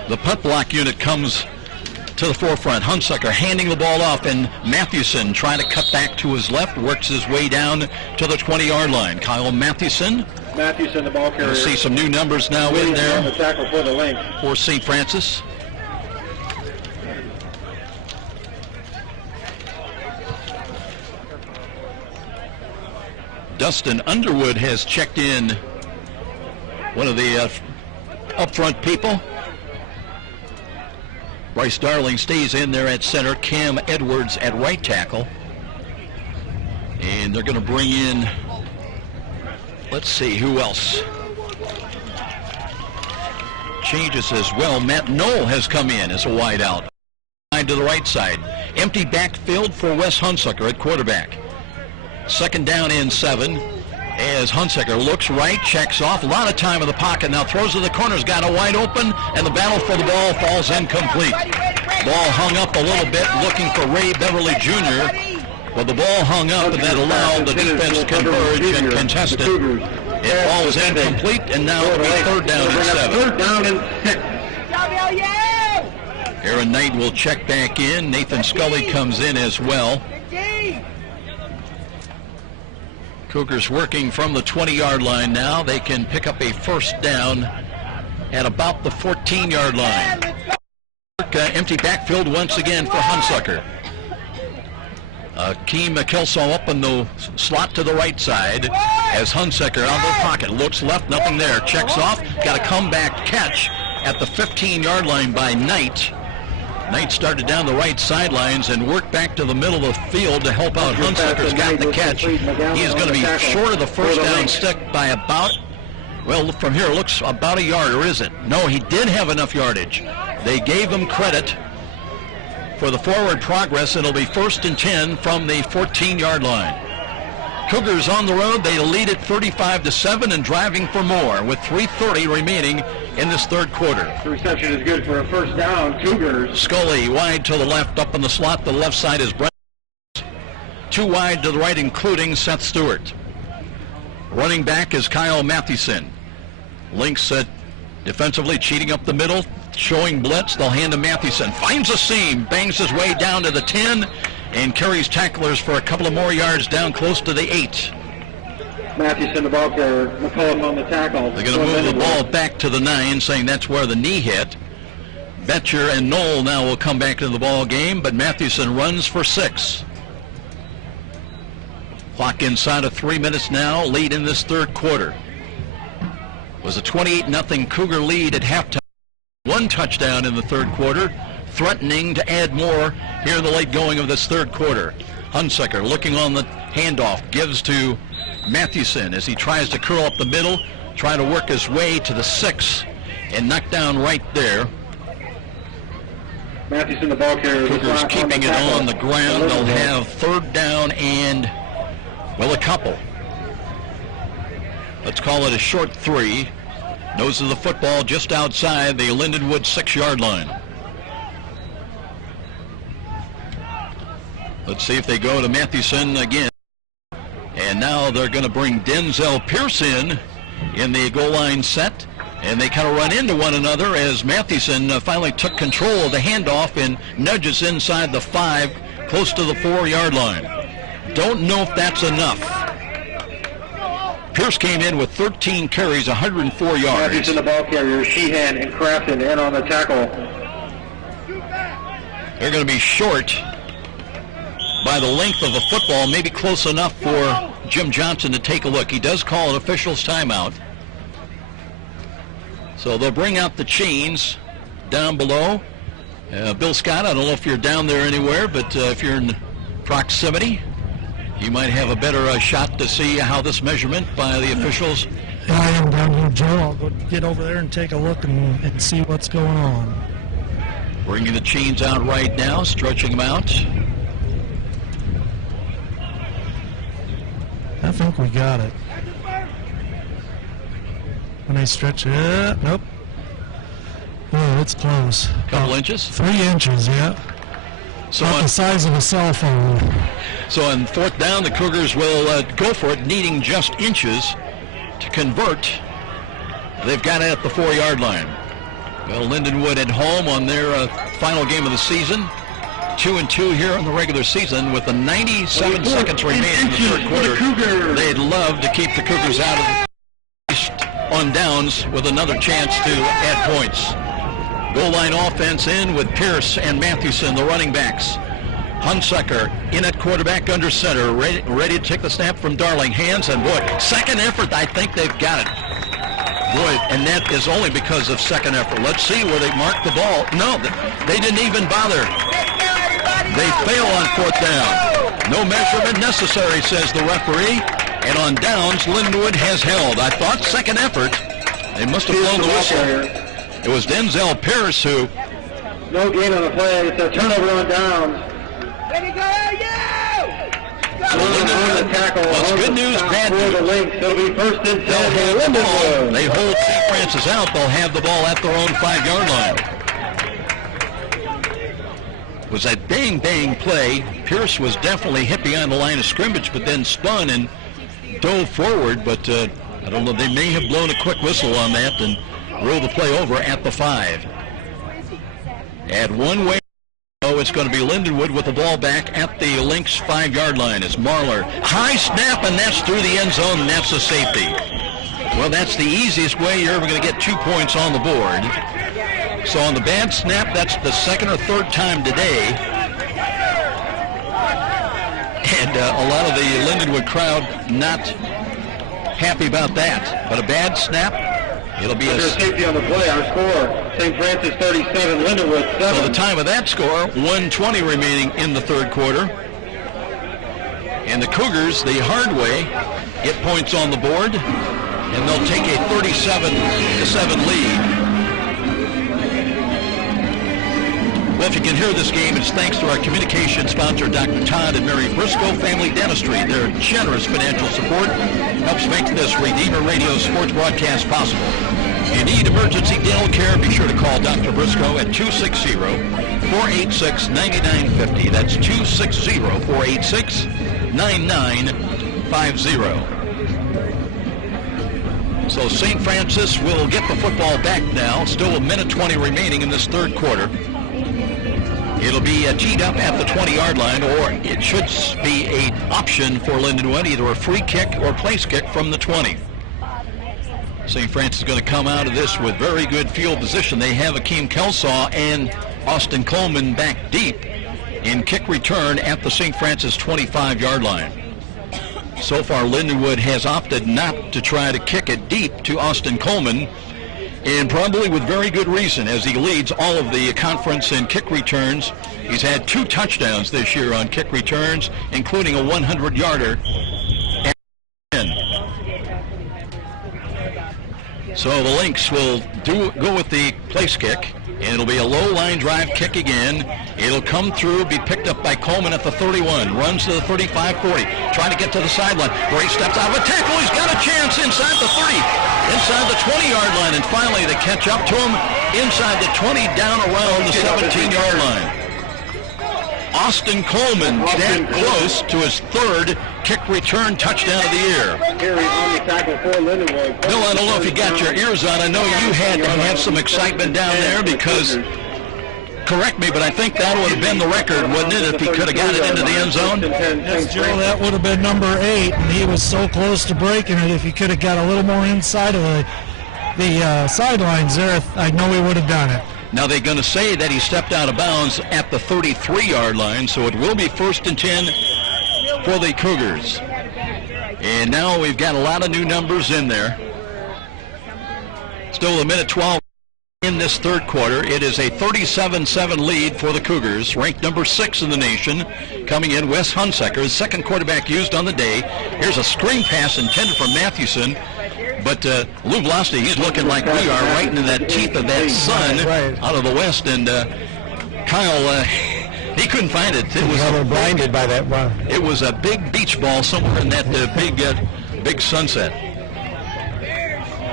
the punt block unit comes to the forefront. Hunsucker handing the ball off, and Mathewson trying to cut back to his left, works his way down to the 20-yard line. Kyle Mathewson, the ball carrier. We'll see some new numbers now in there the tackle for the length. for St. Francis. Dustin Underwood has checked in, one of the up front people. Bryce Darling stays in there at center. Cam Edwards at right tackle. And they're going to bring in, let's see, who else? Changes as well. Matt Knoll has come in as a wide out. To the right side. Empty backfield for Wes Hunsucker at quarterback. 2nd down and 7. As Hunsucker looks right, checks off, a lot of time in the pocket, now throws to the corners, got a wide open, and the battle for the ball falls incomplete. Ball hung up a little bit, looking for Ray Beverly Jr., but the ball hung up, and that allowed the defense to converge and contest it. It falls incomplete, and now it'll be 3rd down and 7. 3rd down and 6. Aaron Knight will check back in. Nathan Scully comes in as well. Cougars working from the 20-yard line now. They can pick up a 1st down at about the 14-yard line. Empty backfield once again for Hunsucker. Keem Kelso up in the slot to the right side as Hunsucker out of the pocket. Looks left, nothing there. Checks off, got a comeback catch at the 15-yard line by Knight. Knight started down the right sidelines and worked back to the middle of the field to help out. Hunsucker's got the catch. He is going to be short of the 1st down stick by about, well, from here it looks about a yard, or is it? No, he did have enough yardage. They gave him credit for the forward progress, and it'll be 1st and 10 from the 14-yard line. Cougars on the road. They lead it 35-7 and driving for more with 3:30 remaining in this 3rd quarter. The reception is good for a 1st down. Cougars. Scully wide to the left, up in the slot. The left side is Brent. 2 wide to the right, including Seth Stewart. Running back is Kyle Mathewson. Lynx defensively cheating up the middle, showing blitz. They'll hand to Mathewson. Finds a seam, bangs his way down to the 10, and carries tacklers for a couple of more yards down close to the 8. Mathewson, the ball carrier. McCullough on the tackle. They're going to move the ball back to the 9, saying that's where the knee hit. Betcher and Knoll now will come back into the ball game, but Mathewson runs for 6. Clock inside of 3 minutes now. Lead in this 3rd quarter. It was a 28-0 Cougar lead at halftime. 1 touchdown in the 3rd quarter, threatening to add more here in the late going of this 3rd quarter. Hunsucker looking on the handoff, gives to Mathewson as he tries to curl up the middle, trying to work his way to the 6 and knock down right there. Mathewson, the ball carrier. Cougars keeping it on the ground. They'll have 3rd down and, well, a couple. Let's call it a short 3. Nose of the football just outside the Lindenwood 6-yard line. Let's see if they go to Mathewson again. And now they're going to bring Denzel Pierce in the goal line set. And they kind of run into one another as Mathewson finally took control of the handoff and nudges inside the 5, close to the 4-yard line. Don't know if that's enough. Pierce came in with 13 carries, 104 yards. Mathewson, the ball carrier, Sheehan and Crafton in on the tackle. They're going to be short by the length of the football, maybe close enough for Jim Johnson to take a look. He does call an official's timeout. So they'll bring out the chains down below. Bill Scott, I don't know if you're down there anywhere, but if you're in proximity, you might have a better shot to see how this measurement by the officials. I am down here, Joe. I'll go get over there and take a look and see what's going on. Bringing the chains out right now, stretching them out. I think we got it. When I stretch it, nope. Oh, it's close. Couple inches? 3 inches, yeah. So about the size of a cell phone. So on 4th down, the Cougars will go for it, needing just inches to convert. They've got it at the 4-yard line. Well, Lindenwood at home on their final game of the season. 2-2 here in the regular season with the 97 seconds remaining in the third quarter. They'd love to keep the Cougars out of the on downs with another chance to add points. Goal line offense in with Pierce and Mathewson, the running backs. Hunsucker in at quarterback under center, ready to take the snap from Darling. Hands, and boy, second effort, I think they've got it. Boy, and that is only because of second effort. Let's see where they mark the ball. No, they didn't even bother. They fail on 4th down. No measurement necessary, says the referee. And on downs, Lindenwood has held. I thought second effort. They must have blown the whistle. It was Denzel Pierce who... No gain on the play. It's a turnover on downs. So Lindenwood, well, it's good news, bad news. It'll be 1st and 10. They'll have the ball. They hold St. Francis out. They'll have the ball at their own 5-yard line. It was that bang play. Pierce was definitely hit behind the line of scrimmage, but then spun and dove forward, but I don't know, they may have blown a quick whistle on that and rolled the play over at the 5. At one way, it's going to be Lindenwood with the ball back at the Lynx 5-yard line. It's Marler. High snap, and that's through the end zone, and that's a safety. Well, that's the easiest way you're ever going to get 2 points on the board. So on the bad snap, that's the second or third time today. And a lot of the Lindenwood crowd not happy about that. But a bad snap, it'll be a safety on the play. Our score, St. Francis 37, Lindenwood 7. So the time of that score, 1:20 remaining in the third quarter. And the Cougars, the hard way, get points on the board, and they'll take a 37-7 lead. Well, if you can hear this game, it's thanks to our communication sponsor, Dr. Todd and Mary Briscoe Family Dentistry. Their generous financial support helps make this Redeemer Radio sports broadcast possible. If you need emergency dental care, be sure to call Dr. Briscoe at 260-486-9950. That's 260-486-9950. So St. Francis will get the football back now. Still a minute 20 remaining in this third quarter. It'll be teed up at the 20-yard line, or it should be an option for Lindenwood, either a free kick or place kick from the 20. St. Francis is going to come out of this with very good field position. They have Akeem Kelsaw and Austin Coleman back deep in kick return at the St. Francis 25-yard line. So far, Lindenwood has opted not to try to kick it deep to Austin Coleman, and probably with very good reason, as he leads all of the conference in kick returns. He's had 2 touchdowns this year on kick returns, including a 100-yarder. So the Lynx will go with the place kick. And it'll be a low line drive kick again. It'll come through, be picked up by Coleman at the 31. Runs to the 35-40. Trying to get to the sideline. Gray steps out of a tackle. He's got a chance inside the 30. Inside the 20-yard line. And finally they catch up to him inside the 20 down around the 17-yard line. Austin Coleman that close to his third kick return touchdown of the year. Here he's on the tackle for Lindenwood. Bill, I don't know if you got your ears on. I know you had to have some excitement down there because, correct me, but I think that would have been the record, wouldn't it, if he could have got it into the end zone? Yes, Joe, that would have been number 8, and he was so close to breaking it. If he could have got a little more inside of the sidelines there, I know he would have done it. Now they're going to say that he stepped out of bounds at the 33-yard line, so it will be 1st and 10 for the Cougars. And now we've got a lot of new numbers in there. Still a minute 12 in this third quarter. It is a 37-7 lead for the Cougars, ranked number 6 in the nation. Coming in, Wes Hunsaker, the second quarterback used on the day. Here's a screen pass intended for Mathewson. But Lou Velocity, he's looking like we are, right into that teeth of that sun out of the west. And Kyle, he couldn't find it. It was blinded by that one. It was a big beach ball somewhere in that big sunset.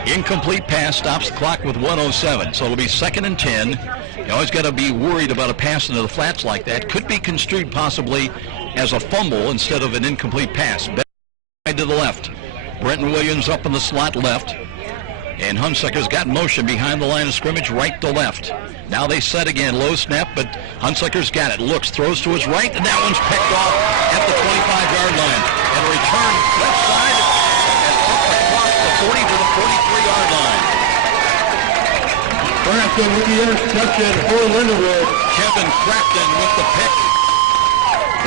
Incomplete pass, stops the clock with 1:07. So it'll be 2nd and 10. You always got to be worried about a pass into the flats like that. Could be construed possibly as a fumble instead of an incomplete pass. Back to the left. Brenton Williams up in the slot left. And Hunsaker's got motion behind the line of scrimmage right to left. Now they set again. Low snap, but Hunsaker's got it. Looks, throws to his right, and that one's picked off at the 25-yard line. And a return left side and up across the 40 to the 43-yard line. Crafton with the interception for Lindenwood. Kevin Crafton with the pick.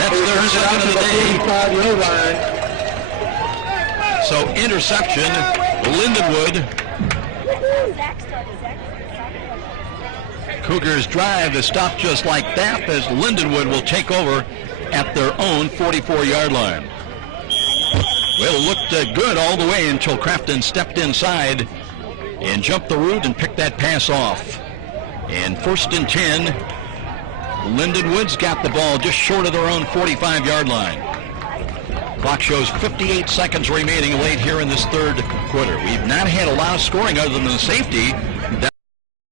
That's their second of the day. 45-yard line. So interception, Lindenwood. Cougars drive to stop just like that as Lindenwood will take over at their own 44-yard line. Well, it looked good all the way until Crafton stepped inside and jumped the route and picked that pass off. And 1st and 10, Lindenwood's got the ball just short of their own 45-yard line. Clock shows 58 seconds remaining late here in this third quarter. We've not had a lot of scoring other than the safety.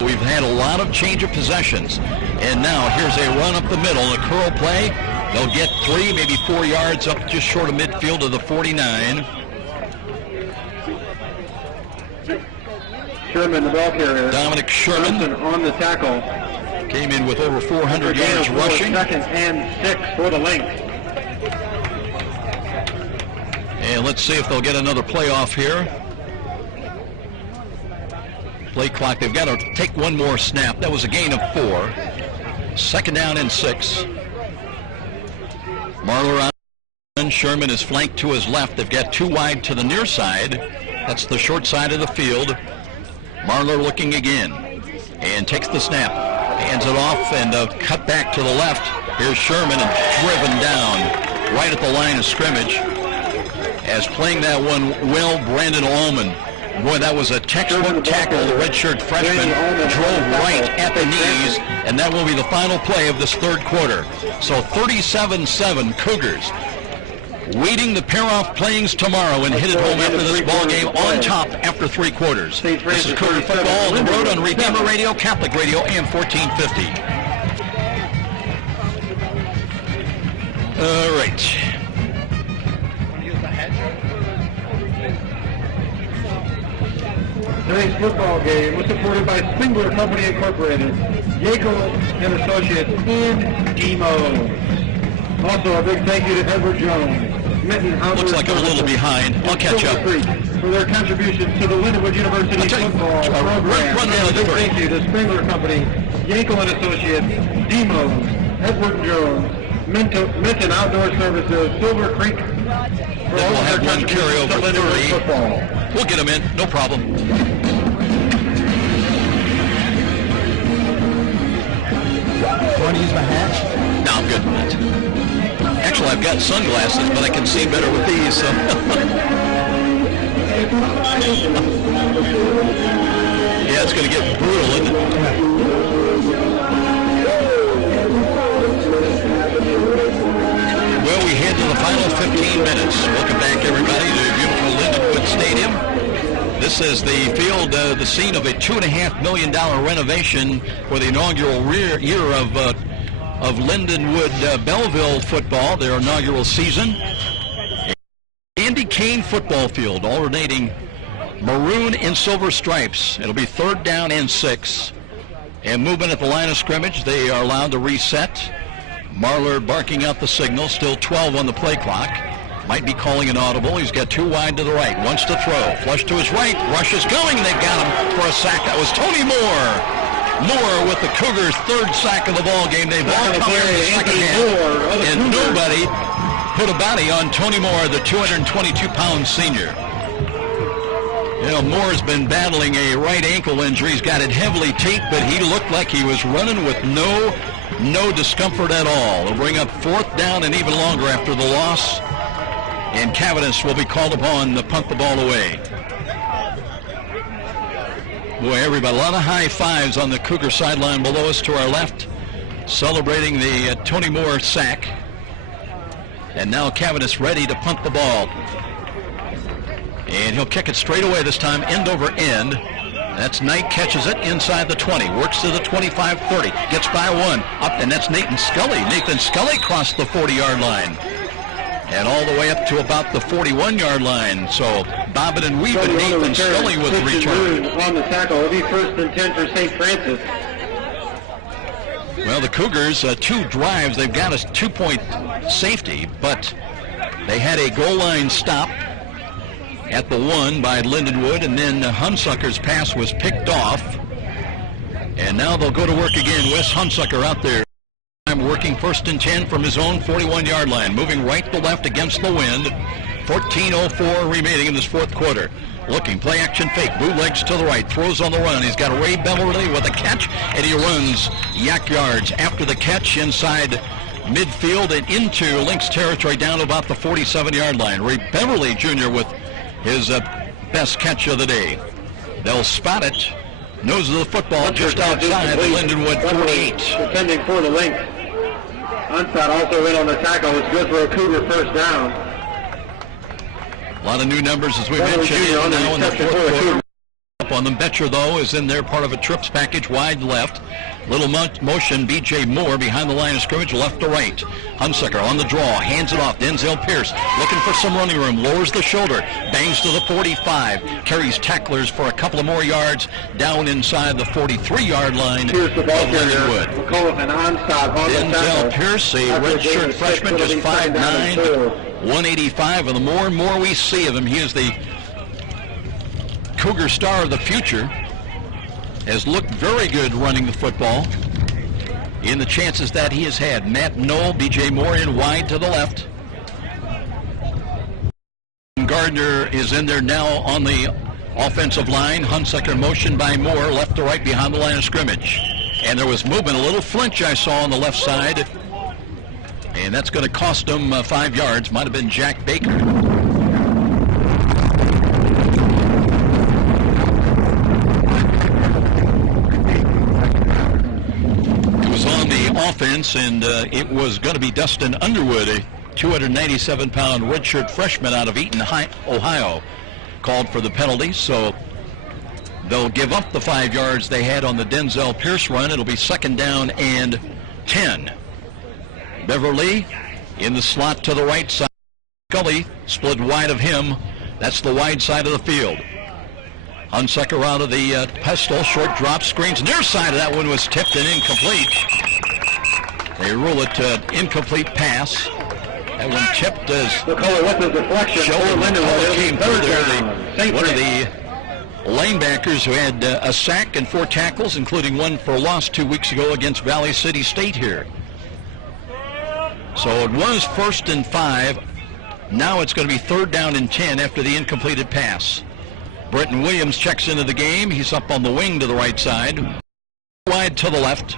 We've had a lot of change of possessions. And now here's a run up the middle, a curl play. They'll get 3, maybe 4 yards up just short of midfield of the 49. Sherman, the ball carrier. Dominic Sherman on the tackle. Came in with over 400 yards rushing. 2nd and 6 for the length. And let's see if they'll get another play off here. Play clock, they've got to take one more snap. That was a gain of 4. 2nd down and 6. Marler on. Sherman is flanked to his left. They've got 2 wide to the near side. That's the short side of the field. Marler looking again and takes the snap. Hands it off and cut back to the left. Here's Sherman and driven down right at the line of scrimmage. As playing that one well, Brandon Allman. Boy, that was a textbook tackle. The redshirt freshman drove right at the knees, and that will be the final play of this third quarter. So 37-7 Cougars. Waiting the pair-off playings tomorrow and hit it home after this ball game on top after 3 quarters. This is Cougar football on the road on Redeemer Radio, Catholic Radio, AM 1450. All right. Today's football game was supported by Spengler Company Incorporated, Yeakel and Associates, and Demo. Also, a big thank you to Edward Jones, Looks like I'm a little behind. I'll catch up. For their contributions to the Lindenwood University football program. Run down the big thank you to Spengler Company, Yeakel and Associates, Demo, Edward Jones, Minton Outdoor Services, Silver Creek. Then we'll have one carryover 30. Football. We'll get them in, no problem. Want to use my hat? No, I'm good with that. Actually, I've got sunglasses, but I can see better with these. So. Yeah, it's going to get brutal, isn't it? Well, we head to the final 15 minutes. Welcome back, everybody, to beautiful Lindenwood Stadium. This is the field, the scene of a $2.5 million renovation for the inaugural year of Lindenwood Belleville football, their inaugural season. Andy Kane football field, alternating maroon and silver stripes. It'll be 3rd down and 6. And movement at the line of scrimmage, they are allowed to reset. Marler barking out the signal, still 12 on the play clock. Might be calling an audible. He's got 2 wide to the right, wants to throw. Flush to his right, rush is going. They've got him for a sack. That was Tony Moore. Moore with the Cougars' 3rd sack of the ball game. They've all come here in the second half. And nobody put a bounty on Tony Moore, the 222-pound senior. You know, Moore's been battling a right ankle injury. He's got it heavily taped, but he looked like he was running with no discomfort at all. They'll bring up 4th down and even longer after the loss. And Cavendish will be called upon to punt the ball away. Boy, everybody, a lot of high fives on the Cougar sideline below us to our left, celebrating the Tony Moore sack. And now Cavendish ready to punt the ball. And he'll kick it straight away this time, end over end. That's Knight, catches it inside the 20, works to the 25-30, gets by 1, up, and that's Nathan Scully. Nathan Scully crossed the 40-yard line. And all the way up to about the 41-yard line. So bobbing and weaving, Nathan Scully with the return. On the tackle, it'll be 1st and 10 for St. Francis. Well, the Cougars, 2 drives, they've got a 2-point safety, but they had a goal line stop at the 1 by Lindenwood, and then Hunsucker's pass was picked off. And now they'll go to work again. Wes Hunsucker out there. Working 1st and 10 from his own 41-yard line, moving right to left against the wind. 14:04 remaining in this 4th quarter. Looking, play action fake, bootlegs to the right, throws on the run. He's got Ray Beverly with a catch, and he runs yak yards after the catch inside midfield and into Lynx territory down to about the 47-yard line. Ray Beverly Jr. with his best catch of the day. They'll spot it. Nose of the football just outside the Lindenwood 48. Defending for the Lynx. Onside also in on the tackle. It's good for a Cougar 1st down. A lot of new numbers, as we mentioned, now in the 4th quarter. Up on them. Betcher, though, is in there, part of a trips package, wide left. Little motion, B.J. Moore behind the line of scrimmage, left to right. Hunsucker on the draw, hands it off. Denzel Pierce looking for some running room, lowers the shoulder, bangs to the 45, carries tacklers for a couple of more yards down inside the 43-yard line of Lindenwood. Denzel Pierce, a redshirt freshman, just 5'9", 185, and the more and more we see of him, he is the Cougar star of the future. Has looked very good running the football in the chances that he has had. Matt Knoll, B.J. Moore in wide to the left. Gardner is in there now on the offensive line. Hunsucker motion by Moore, left to right behind the line of scrimmage. And there was movement, a little flinch I saw on the left side. And that's going to cost him 5 yards. Might have been Jack Baker. Offense, and it was going to be Dustin Underwood, a 297-pound redshirt freshman out of Eaton, Ohio, called for the penalty. So they'll give up the 5 yards they had on the Denzel Pierce run. It'll be 2nd down and 10. Beverly in the slot to the right side. Scully split wide of him. That's the wide side of the field. Hunsucker out of the pistol, short drop, screens near side of that one was tipped and incomplete. They rule it incomplete pass. That one tipped as Sheldon McCullough came through there. One of the linebackers who had a sack and 4 tackles, including one for a loss 2 weeks ago against Valley City State here. So it was 1st and 5. Now it's going to be 3rd down and 10 after the incompleted pass. Britton Williams checks into the game. He's up on the wing to the right side. Wide to the left.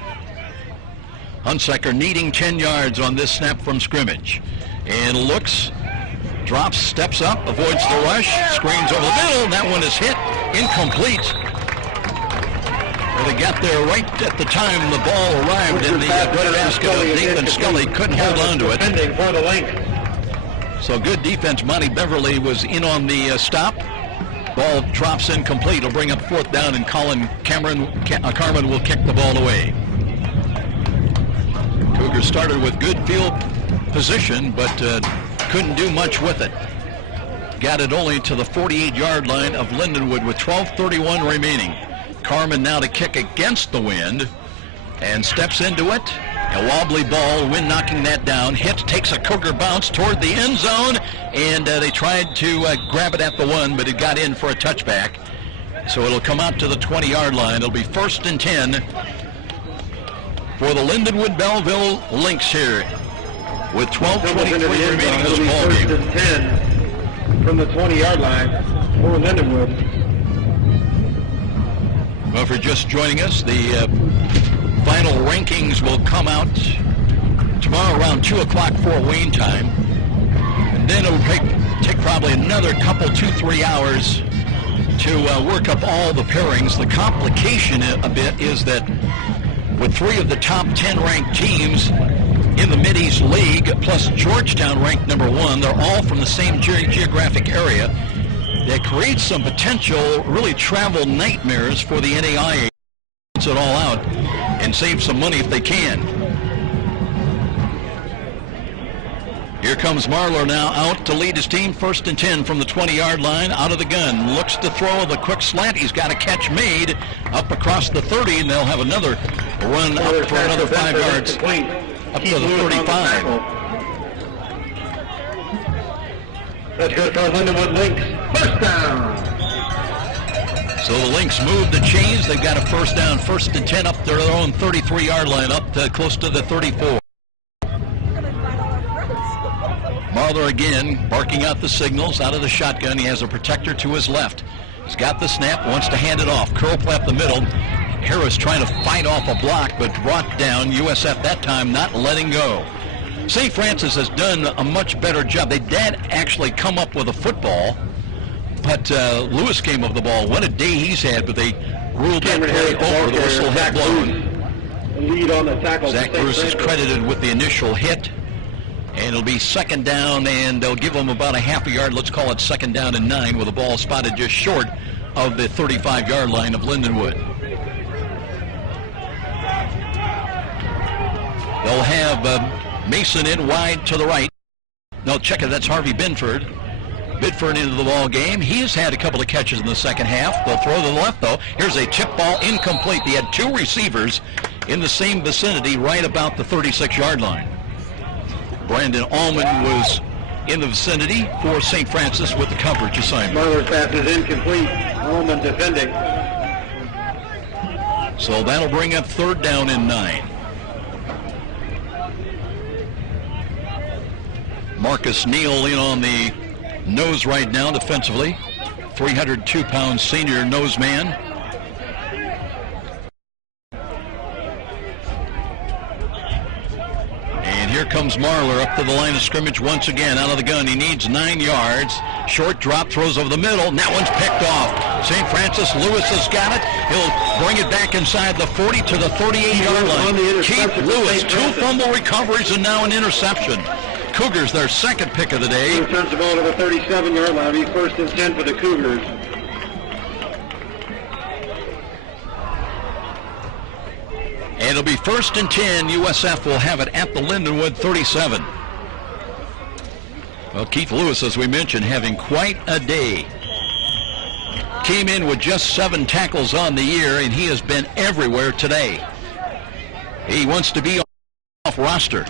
Hunsucker needing 10 yards on this snap from scrimmage. And looks, drops, steps up, avoids the rush, screens over the middle. That one is hit, incomplete. they got there right at the time the ball arrived in the basket of Nathan Scully. Couldn't hold on to it. For the link. So good defense. Monty Beverly was in on the stop. Ball drops incomplete. It'll bring up 4th down, and Carmen will kick the ball away. Cougars started with good field position, but couldn't do much with it. Got it only to the 48-yard line of Lindenwood with 12:31 remaining. Carmen now to kick against the wind and steps into it. A wobbly ball, wind knocking that down. Hit, takes a Cougar bounce toward the end zone, and they tried to grab it at the 1, but it got in for a touchback. So it'll come out to the 20-yard line. It'll be 1st and 10 for the Lindenwood Belleville Lynx here with 12:23 remaining in this ball game. 1st and 10 from the 20-yard line for Lindenwood. Well, if you're just joining us, the final rankings will come out tomorrow around 2 o'clock Fort Wayne time. And then it'll take probably another couple, 2-3 hours to work up all the pairings. The complication a bit is that with 3 of the top 10 ranked teams in the Mid-East League, plus Georgetown ranked number 1, they're all from the same geographic area. That creates some potential, really travel nightmares for the NAIA. It all out and save some money if they can. Here comes Marlar now out to lead his team. 1st and 10 from the 20-yard line, out of the gun. Looks to throw the quick slant. He's got a catch made up across the 30, and they'll have another run up for another 5 yards up to the 35. That's good for Lindenwood Lynx. 1st down. So the Lynx move the chains. They've got a 1st down, 1st and 10 up their own 33-yard line, up to close to the 34. Marlar again barking out the signals out of the shotgun. He has a protector to his left. He's got the snap, wants to hand it off. Curl play up the middle. Harris trying to fight off a block, but brought down. USF that time not letting go. St. Francis has done a much better job. They did actually come up with a football, but Lewis came up the ball. What a day he's had, but they ruled that play over. The whistle had blown. Lead on the tackle. Zach Bruce is credited with the initial hit, and it'll be 2nd down, and they'll give them about a half a yard. Let's call it 2nd down and 9, with the ball spotted just short of the 35-yard line of Lindenwood. They'll have Mason in wide to the right. No, check it. That's Harvey Binford. Bidford into the ball game. He has had a couple of catches in the second half. They'll throw to the left, though. Here's a tip ball, incomplete. They had 2 receivers in the same vicinity, right about the 36-yard line. Brandon Allman was in the vicinity for St. Francis with the coverage assignment. Marlar's pass is incomplete. Allman defending. So that'll bring up 3rd down and 9. Marcus Neal in on the nose right now defensively. 302-pound senior nose man. And here comes Marlar up to the line of scrimmage once again out of the gun. He needs 9 yards. Short drop, throws over the middle, and that one's picked off. St. Francis, Lewis has got it. He'll bring it back inside the 40 to the 38-yard line. Keith Lewis, 2 fumble recoveries and now an interception. Cougars, their 2nd pick of the day. He returns the ball to the 37-yard line. It'll be 1st and 10 for the Cougars. And it'll be 1st and 10. USF will have it at the Lindenwood 37. Well, Keith Lewis, as we mentioned, having quite a day. Came in with just 7 tackles on the year, and he has been everywhere today. He wants to be off roster.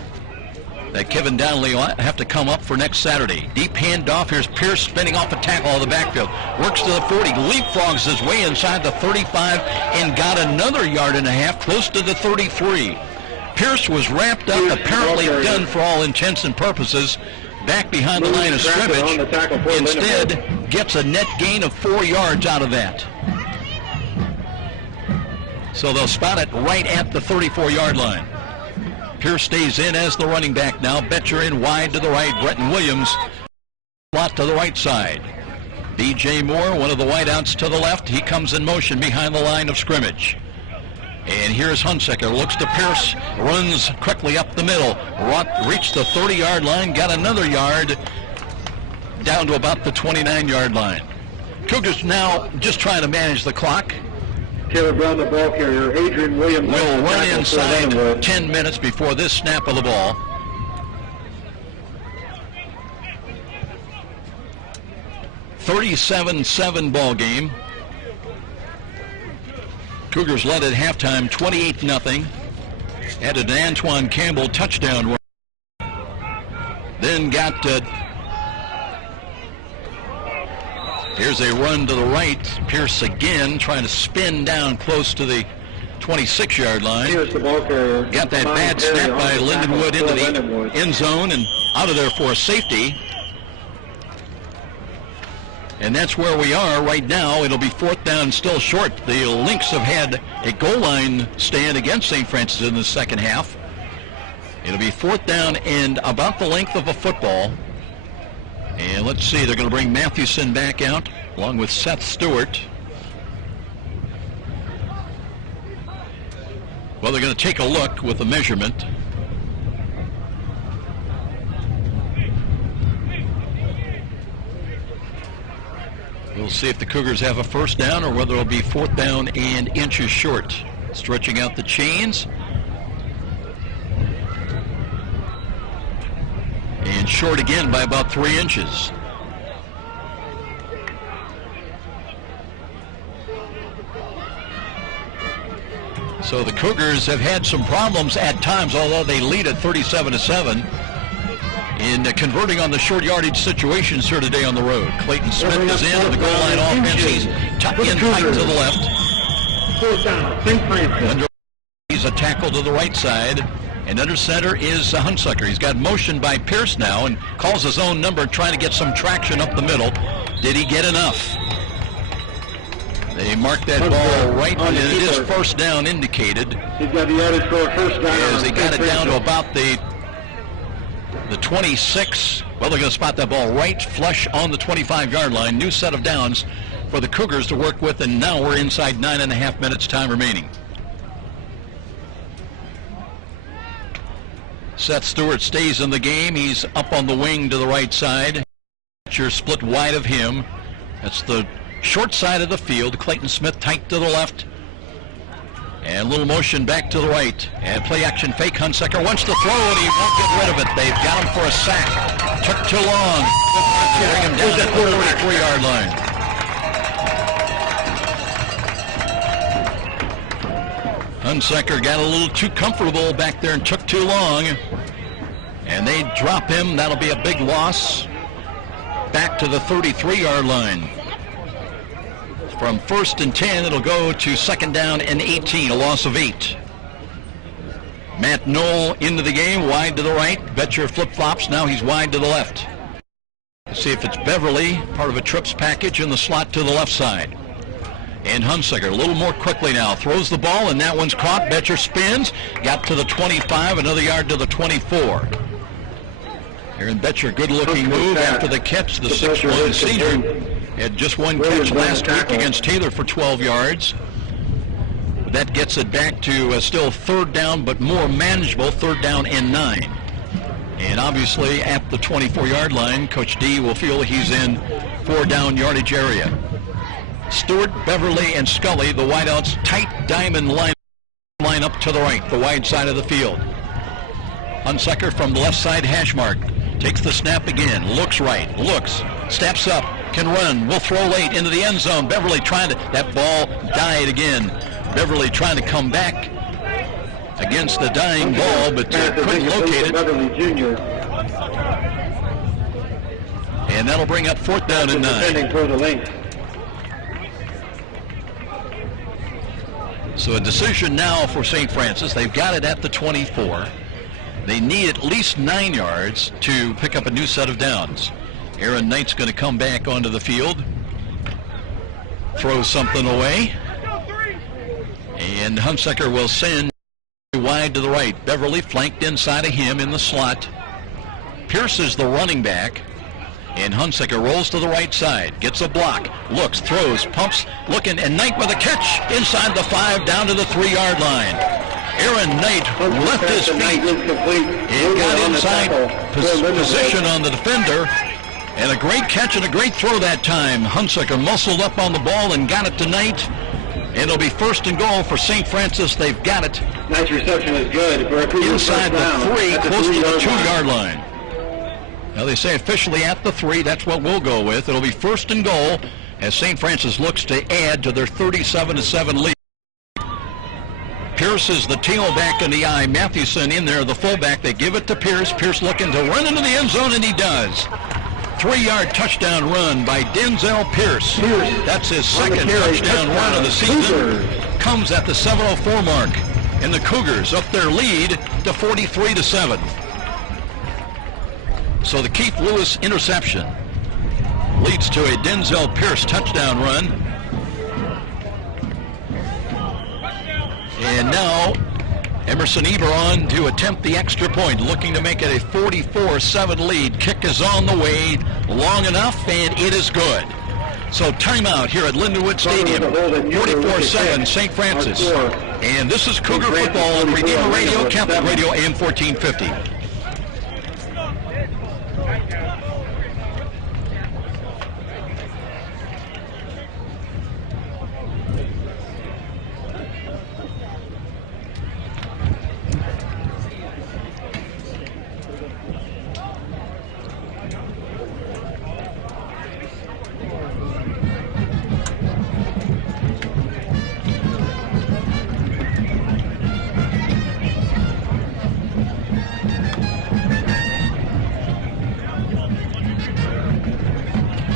That Kevin Donnelly will have to come up for next Saturday. Deep handoff. Here's Pierce spinning off a tackle out of the backfield. Works to the 40. Leapfrogs his way inside the 35 and got another 1.5 yards, close to the 33. Pierce was wrapped up, apparently done for all intents and purposes, back behind the line of scrimmage. Instead, gets a net gain of 4 yards out of that. So they'll spot it right at the 34-yard line. Pierce stays in as the running back now. Betcher in wide to the right. Bretton Williams slot to the right side. B.J. Moore, one of the wideouts to the left. He comes in motion behind the line of scrimmage. And here's Hunsaker, looks to Pierce, runs quickly up the middle, reached the 30-yard line, got another yard, down to about the 29-yard line. Cougars now just trying to manage the clock. Taylor Brown, the ball carrier. Adrian Williams will run inside 10 minutes before this snap of the ball. (37-7) ball game. Cougars led at halftime 28-0. Added an Antoine Campbell touchdown run. Then got here's a run to the right. Pierce again trying to spin down close to the 26-yard line. Here's the ball carrier. Got that bad snap by Lindenwood into the end zone and out of there for a safety. And that's where we are right now. It'll be 4th down, still short. The Lynx have had a goal line stand against St. Francis in the second half. It'll be 4th down and about the length of a football. And let's see, they're going to bring Mathewson back out along with Seth Stewart. Well, they're going to take a look with the measurement. We'll see if the Cougars have a first down or whether it'll be 4th down and inches short. Stretching out the chains. And short again by about 3 inches. So the Cougars have had some problems at times, although they lead at 37-7. In converting on the short yardage situations here today on the road. Clayton Smith is in on the goal line offense. He's tucked in tight to the left. 4th down, St. Francis. He's a tackle to the right side. And under center is Hunsaker. He's got motion by Pierce now and calls his own number, trying to get some traction up the middle. Did he get enough? They marked that ball right, and it is first down indicated. He's got the yardage for a first down. As they got it down to about the 26. Well, they're going to spot that ball right flush on the 25-yard line. New set of downs for the Cougars to work with, and now we're inside 9.5 minutes time remaining. Seth Stewart stays in the game. He's up on the wing to the right side. You're split wide of him. That's the short side of the field. Clayton Smith tight to the left. And a little motion back to the right. And play action fake. Hunsaker wants to throw and he won't get rid of it. They've got him for a sack. Took too long. Bring him down to the 43-yard line. Hunsaker got a little too comfortable back there and took too long. And they drop him. That'll be a big loss. Back to the 33-yard line. From 1st and 10, it'll go to 2nd down and 18, a loss of 8. Matt Knoll into the game, wide to the right. Betcher flip-flops, now he's wide to the left. Let's see if it's Beverly, part of a trips package in the slot to the left side. And Hunsaker a little more quickly now, throws the ball, and that one's caught. Betcher spins, got to the 25, another yard to the 24. Aaron Betcher, good-looking move after the catch, the 6'1" senior. Had just one catch last week against Taylor for 12 yards. That gets it back to still 3rd down, but more manageable, 3rd down and 9. And obviously at the 24-yard line, Coach D will feel he's in 4-down yardage area. Stewart, Beverly, and Scully, the wideouts, tight diamond line up to the right, the wide side of the field. Hunsaker from the left side hash mark. Takes the snap again, looks right, looks, steps up, can run, will throw late into the end zone. Beverly trying to, that ball died again. Beverly trying to come back against the dying ball, but couldn't locate it. Beverly Jr. And that'll bring up 4th down and 9. Defending toward the length. So a decision now for St. Francis. They've got it at the 24. They need at least 9 yards to pick up a new set of downs. Aaron Knight's going to come back onto the field. Throw something away. And Hunsaker will send wide to the right. Beverly flanked inside of him in the slot. Pierce is the running back. And Hunsaker rolls to the right side, gets a block, looks, throws, pumps, looking, and Knight with a catch inside the 5 down to the 3-yard line. Aaron Knight left his feet and got inside position on the defender. And a great catch and a great throw that time. Hunsaker muscled up on the ball and got it to Knight. And it'll be 1st and goal for St. Francis. They've got it. Knight's reception is good. Inside the 3, close to the 2-yard line. Now they say officially at the 3. That's what we'll go with. It'll be 1st and goal as St. Francis looks to add to their 37-7 lead. Pierce is the tailback in the eye. Mathewson in there, the fullback. They give it to Pierce. Pierce looking to run into the end zone, and he does. 3-yard touchdown run by Denzel Pierce. That's his 2nd touchdown run of the season. Comes at the 7:04 mark. And the Cougars up their lead to 43-7. So the Keith Lewis interception leads to a Denzel Pierce touchdown run. And now Emerson Eberon to attempt the extra point, looking to make it a 44-7 lead. Kick is on the way, long enough, and it is good. So timeout here at Lindenwood Stadium, 44-7, St. Francis. And this is Cougar football on Redeemer Radio, Catholic Radio, AM 1450.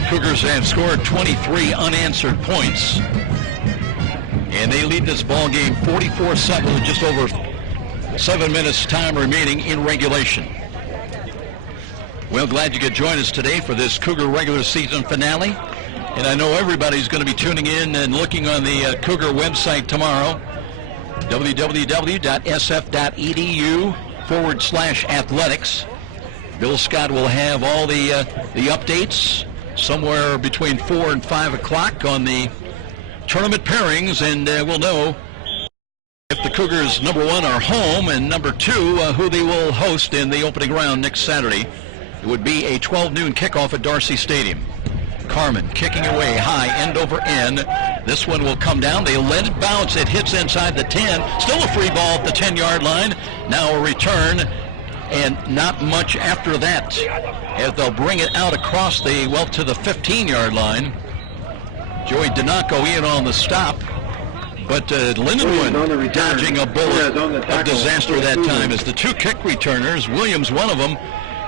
Cougars have scored 23 unanswered points, and they lead this ball game 44-7 with just over 7 minutes time remaining in regulation. Well, glad you could join us today for this Cougar regular season finale, and I know everybody's going to be tuning in and looking on the Cougar website tomorrow, www.sf.edu/athletics. Bill Scott will have all the updates somewhere between 4 and 5 o'clock on the tournament pairings, and we'll know if the Cougars, number 1, are home, and number 2, who they will host in the opening round next Saturday. It would be a 12 noon kickoff at Darcy Stadium. Carmen kicking away high, end over end. This one will come down. They let it bounce. It hits inside the 10. Still a free ball at the 10-yard line. Now a return, and not much after that, as they'll bring it out across to the 15-yard line. Joey Donaco in on the stop, but Lindenwood dodging a bullet of disaster that time as the 2 kick returners, Williams one of them,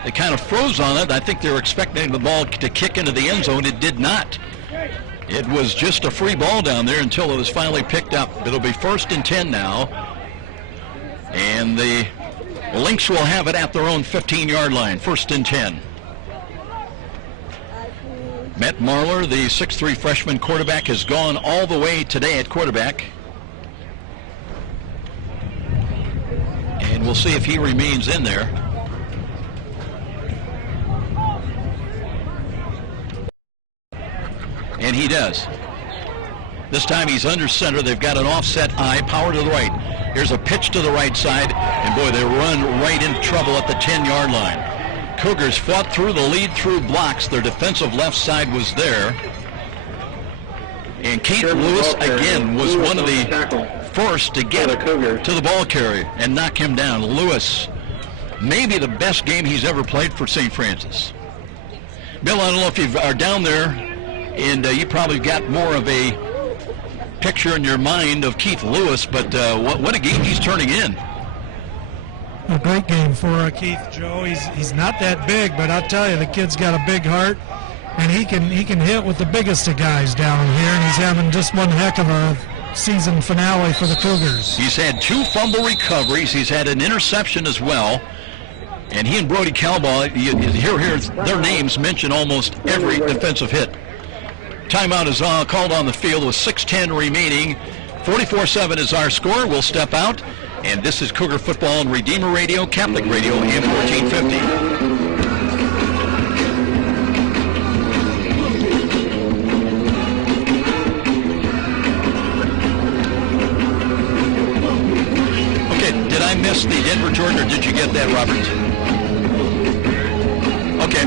they kind of froze on it. I think they were expecting the ball to kick into the end zone. It did not. It was just a free ball down there until it was finally picked up. It'll be 1st and 10 now, and the Lynx will have it at their own 15-yard line, 1st and 10. Matt Marler, the 6'3" freshman quarterback, has gone all the way today at quarterback. And we'll see if he remains in there. And he does. This time he's under center. They've got an offset eye, power to the right. Here's a pitch to the right side, and boy, they run right into trouble at the 10-yard line. Cougars fought through the lead through blocks. Their defensive left side was there. And Keith Lewis, again, was one of the first to get to the ball carrier and knock him down. Lewis, maybe the best game he's ever played for St. Francis. Bill, I don't know if you are down there, and you probably got more of a picture in your mind of Keith Lewis, but what a game he's turning in. A great game for Keith, Joe. He's not that big, but I'll tell you, the kid's got a big heart, and he can hit with the biggest of guys down here, and he's having just one heck of a season finale for the Cougars. He's had 2 fumble recoveries. He's had an interception as well. And he and Brody Calbaugh, you hear their names mentioned almost every defensive hit. Timeout is called on the field with 6:10 remaining. 44-7 is our score. We'll step out. And this is Cougar Football on Redeemer Radio, Catholic Radio, AM 1450. missed the Denver Jordan, or did you get that, Robert? Okay.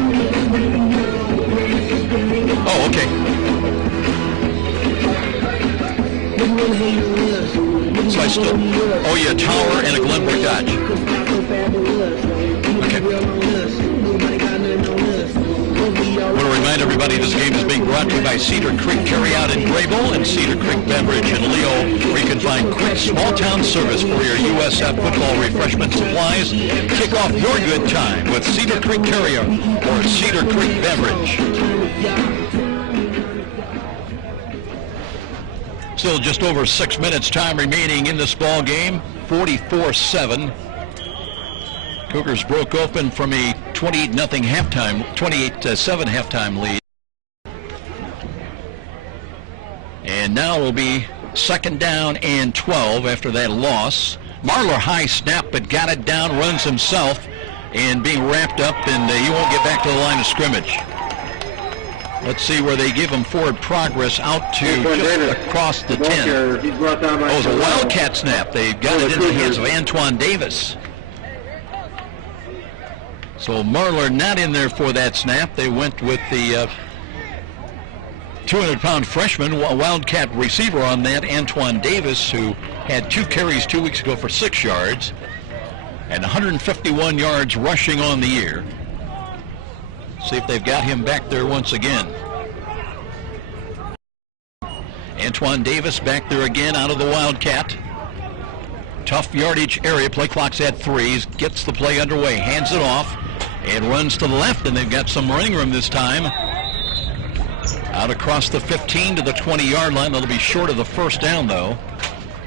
Oh, okay. So I still, oh yeah, Tower and a Glenbrook Dodge. Okay. I want to remind everybody this game is being brought to you by Cedar Creek Carryout in Graybull and Cedar Creek Beverage in Leo, where you can find quick small-town service for your USF football refreshment supplies. Kick off your good time with Cedar Creek Carryout or Cedar Creek Beverage. Still just over 6 minutes time remaining in this ball game, 44-7. Cougars broke open from a 28-7 halftime lead. And now it'll be second down and 12 after that loss. Marlar high snap, but got it down, runs himself, and being wrapped up, and he won't get back to the line of scrimmage. Let's see where they give him forward progress out to just across the 10. Oh, it was a Wildcat snap. They got it in the hands of Antoine Davis. So Marlar not in there for that snap. They went with the 200-pound freshman, Wildcat receiver on that, Antoine Davis, who had 2 carries 2 weeks ago for 6 yards and 151 yards rushing on the year. See if they've got him back there once again. Antoine Davis back there again out of the Wildcat. Tough yardage area. Play clock's at 3. Gets the play underway. Hands it off and runs to the left, and they've got some running room this time. Out across the 15 to the 20-yard line. That'll be short of the first down, though.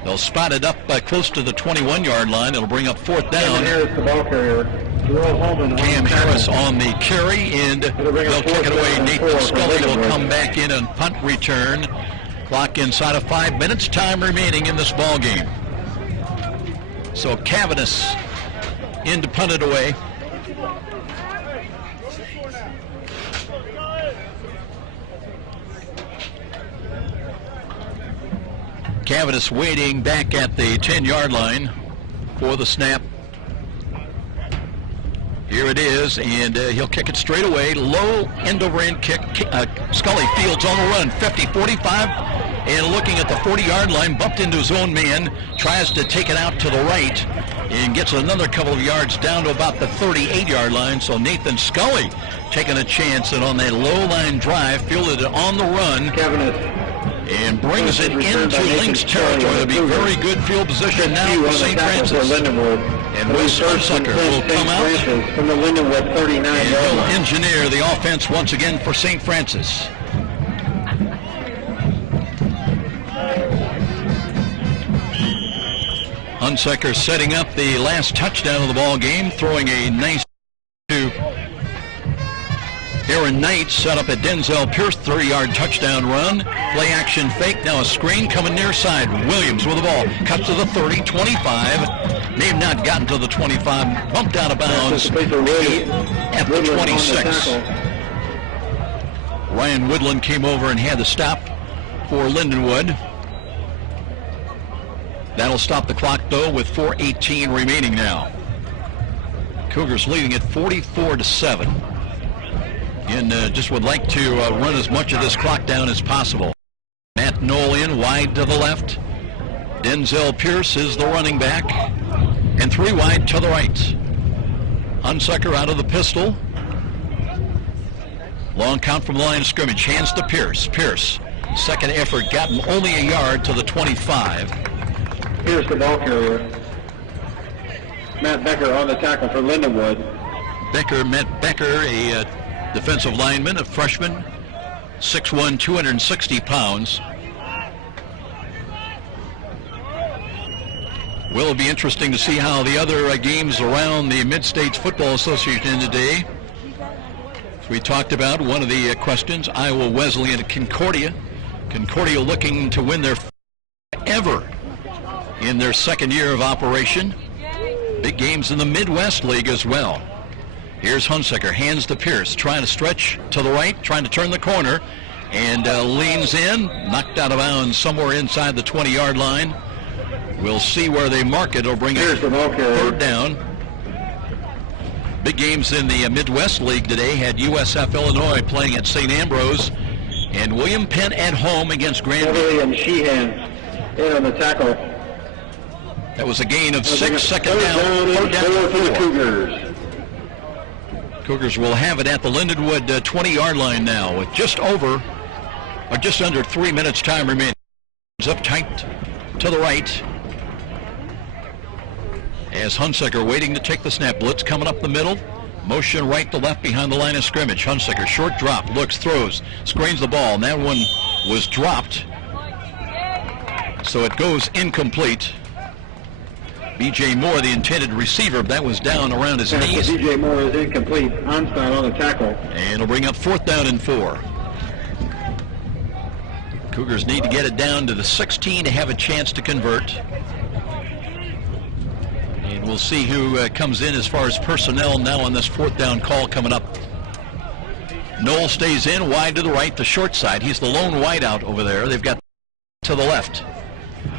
They'll spot it up close to the 21-yard line. It'll bring up 4th down. Here's the ball carrier. Cam Harris on the carry, and they'll kick it away. Nathan Scully will come back in on punt return. Clock inside of 5 minutes. Time remaining in this ball game. So Cavanis in to punt it away. Cavanis waiting back at the 10-yard line for the snap. Here it is, and he'll kick it straight away. Low end-over-end kick. Scully fields on the run, 50, 45, and looking at the 40-yard line, bumped into his own man, tries to take it out to the right, and gets another couple of yards down to about the 38-yard line. So Nathan Scully taking a chance, and on that low-line drive, fielded it on the run, and brings it into Lynx territory. It'll be very good field position now for St. Francis. And Wes Hunsucker will come out, from the Lindenwood 39 and he'll engineer the offense once again for St. Francis. Hunsucker setting up the last touchdown of the ball game, throwing a nice to Aaron Knight, set up a Denzel Pierce 30-yard touchdown run. Play action fake, now a screen coming near side. Williams with the ball, cuts to the 30, 25. May have not gotten to the 25, bumped out of bounds at the 26. Ryan Woodland came over and had the stop for Lindenwood. That'll stop the clock, though, with 4:18 remaining now. Cougars leading at 44-7. And just would like to run as much of this clock down as possible. Matt Knoll in, wide to the left. Denzel Pierce is the running back. And 3 wide to the right. Hunsucker out of the pistol. Long count from the line of scrimmage. Hands to Pierce. Pierce, second effort, got him only a yard to the 25. Here's the ball carrier. Matt Becker on the tackle for Lindenwood. Matt Becker, a defensive lineman, a freshman, 6'1", 260 pounds. Will it be interesting to see how the other games around the Mid-States Football Association end today. As we talked about, one of the questions, Iowa Wesleyan at Concordia. Concordia looking to win their ever in their second year of operation. Big games in the Midwest League as well. Here's Hunsucker, hands to Pierce, trying to stretch to the right, trying to turn the corner, and leans in, knocked out of bounds somewhere inside the 20-yard line. We'll see where they mark it. It'll bring it third down. Big games in the Midwest League today. Had USF Illinois playing at St. Ambrose, and William Penn at home against Grand. And Sheehan in on the tackle. That was a gain of 6. Second down, third down for the 4. Cougars. Cougars will have it at the Lindenwood 20-yard line now with just under 3 minutes time remaining. Up tight to the right as Hunsaker waiting to take the snap. Blitz coming up the middle. Motion right to left behind the line of scrimmage. Hunsaker, short drop, looks, throws, screens the ball, and that one was dropped. So it goes incomplete. B.J. Moore, the intended receiver, that was down around his knees. B.J. Moore is incomplete. Onstein on the tackle. And it'll bring up 4th down and 4. Cougars need to get it down to the 16 to have a chance to convert. And we'll see who comes in as far as personnel now on this 4th down call coming up. Knoll stays in, wide to the right, the short side. He's the lone wideout over there. They've got to the left,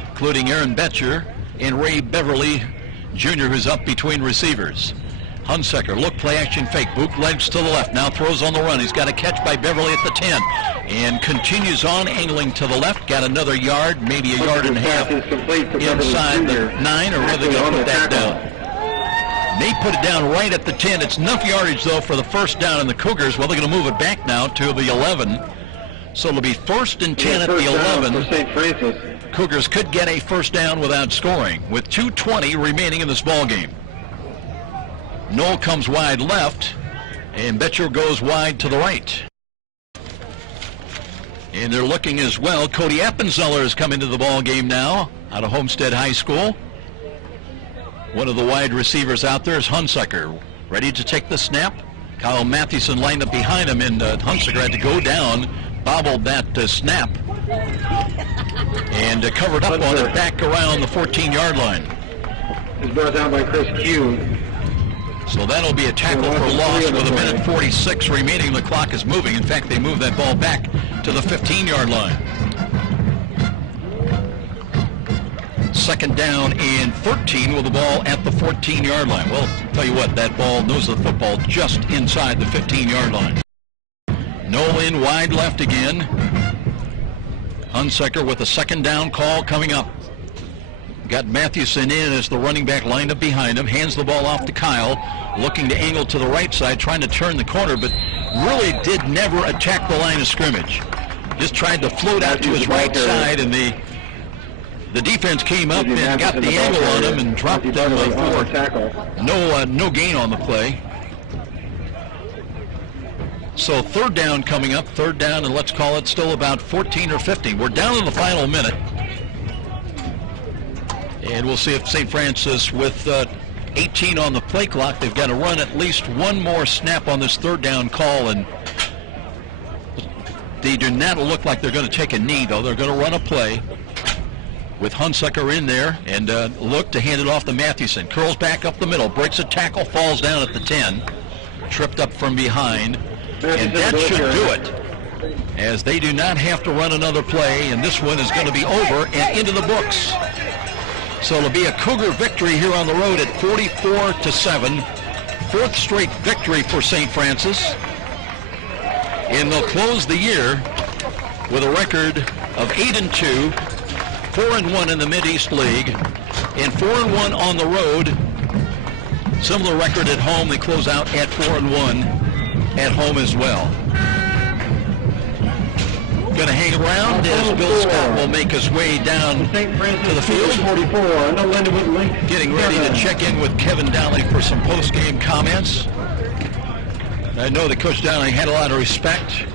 including Aaron Betcher and Ray Beverly Jr., who's up between receivers. Hunsaker, look, play action fake, bootlegs to the left, now throws on the run. He's got a catch by Beverly at the 10 and continues on, angling to the left, got another yard, maybe a yard and a half inside the 9, or whether they're going to put that down. They put it down right at the 10. It's enough yardage, though, for the first down, and the Cougars, well, they're going to move it back now to the 11. So it'll be 1st and 10 at the 11. St. Francis. Cougars could get a first down without scoring with 2:20 remaining in this ball game. Knoll comes wide left, and Betcher goes wide to the right. And they're looking as well. Cody Appenzeller has come into the ball game now out of Homestead High School. One of the wide receivers out there is Hunsaker, ready to take the snap. Kyle Mathewson lined up behind him, and Hunsaker had to go down, bobbled that snap, and covered up on it back around the 14-yard line. It's brought down by Chris Q. So that'll be a tackle for loss with 1:46 remaining. The clock is moving. In fact, they moved that ball back to the 15-yard line. 2nd down and 13 with the ball at the 14-yard line. Well, tell you what, that ball knows the football just inside the 15-yard line. Knoll in wide left again. Hunsaker with a 2nd down call coming up. Got Mathewson in as the running back lined up behind him. Hands the ball off to Kyle, looking to angle to the right side, trying to turn the corner, but really did never attack the line of scrimmage. Just tried to float out to his right side, and the defense came up and got the angle on him and dropped him for no gain on the play. So 3rd down coming up, 3rd down, and let's call it still about 14 or 15. We're down in the final minute. And we'll see if St. Francis, with 18 on the play clock, they've got to run at least one more snap on this 3rd down call. And they do not look like they're going to take a knee, though. They're going to run a play with Hunsaker in there and look to hand it off to Mathewson. Curls back up the middle, breaks a tackle, falls down at the 10, tripped up from behind. And that should do it, as they do not have to run another play, and this one is going to be over and into the books. So it'll be a Cougar victory here on the road at 44-7. 4th straight victory for St. Francis. And they'll close the year with a record of 8-2, 4-1 in the Mid-East League, and 4-1 on the road. Similar record at home. They close out at 4-1 at home as well. Going to hang around as Bill Scott will make his way down to the field, getting ready to check in with Kevin Dowling for some post-game comments. I know that Coach Dowling had a lot of respect.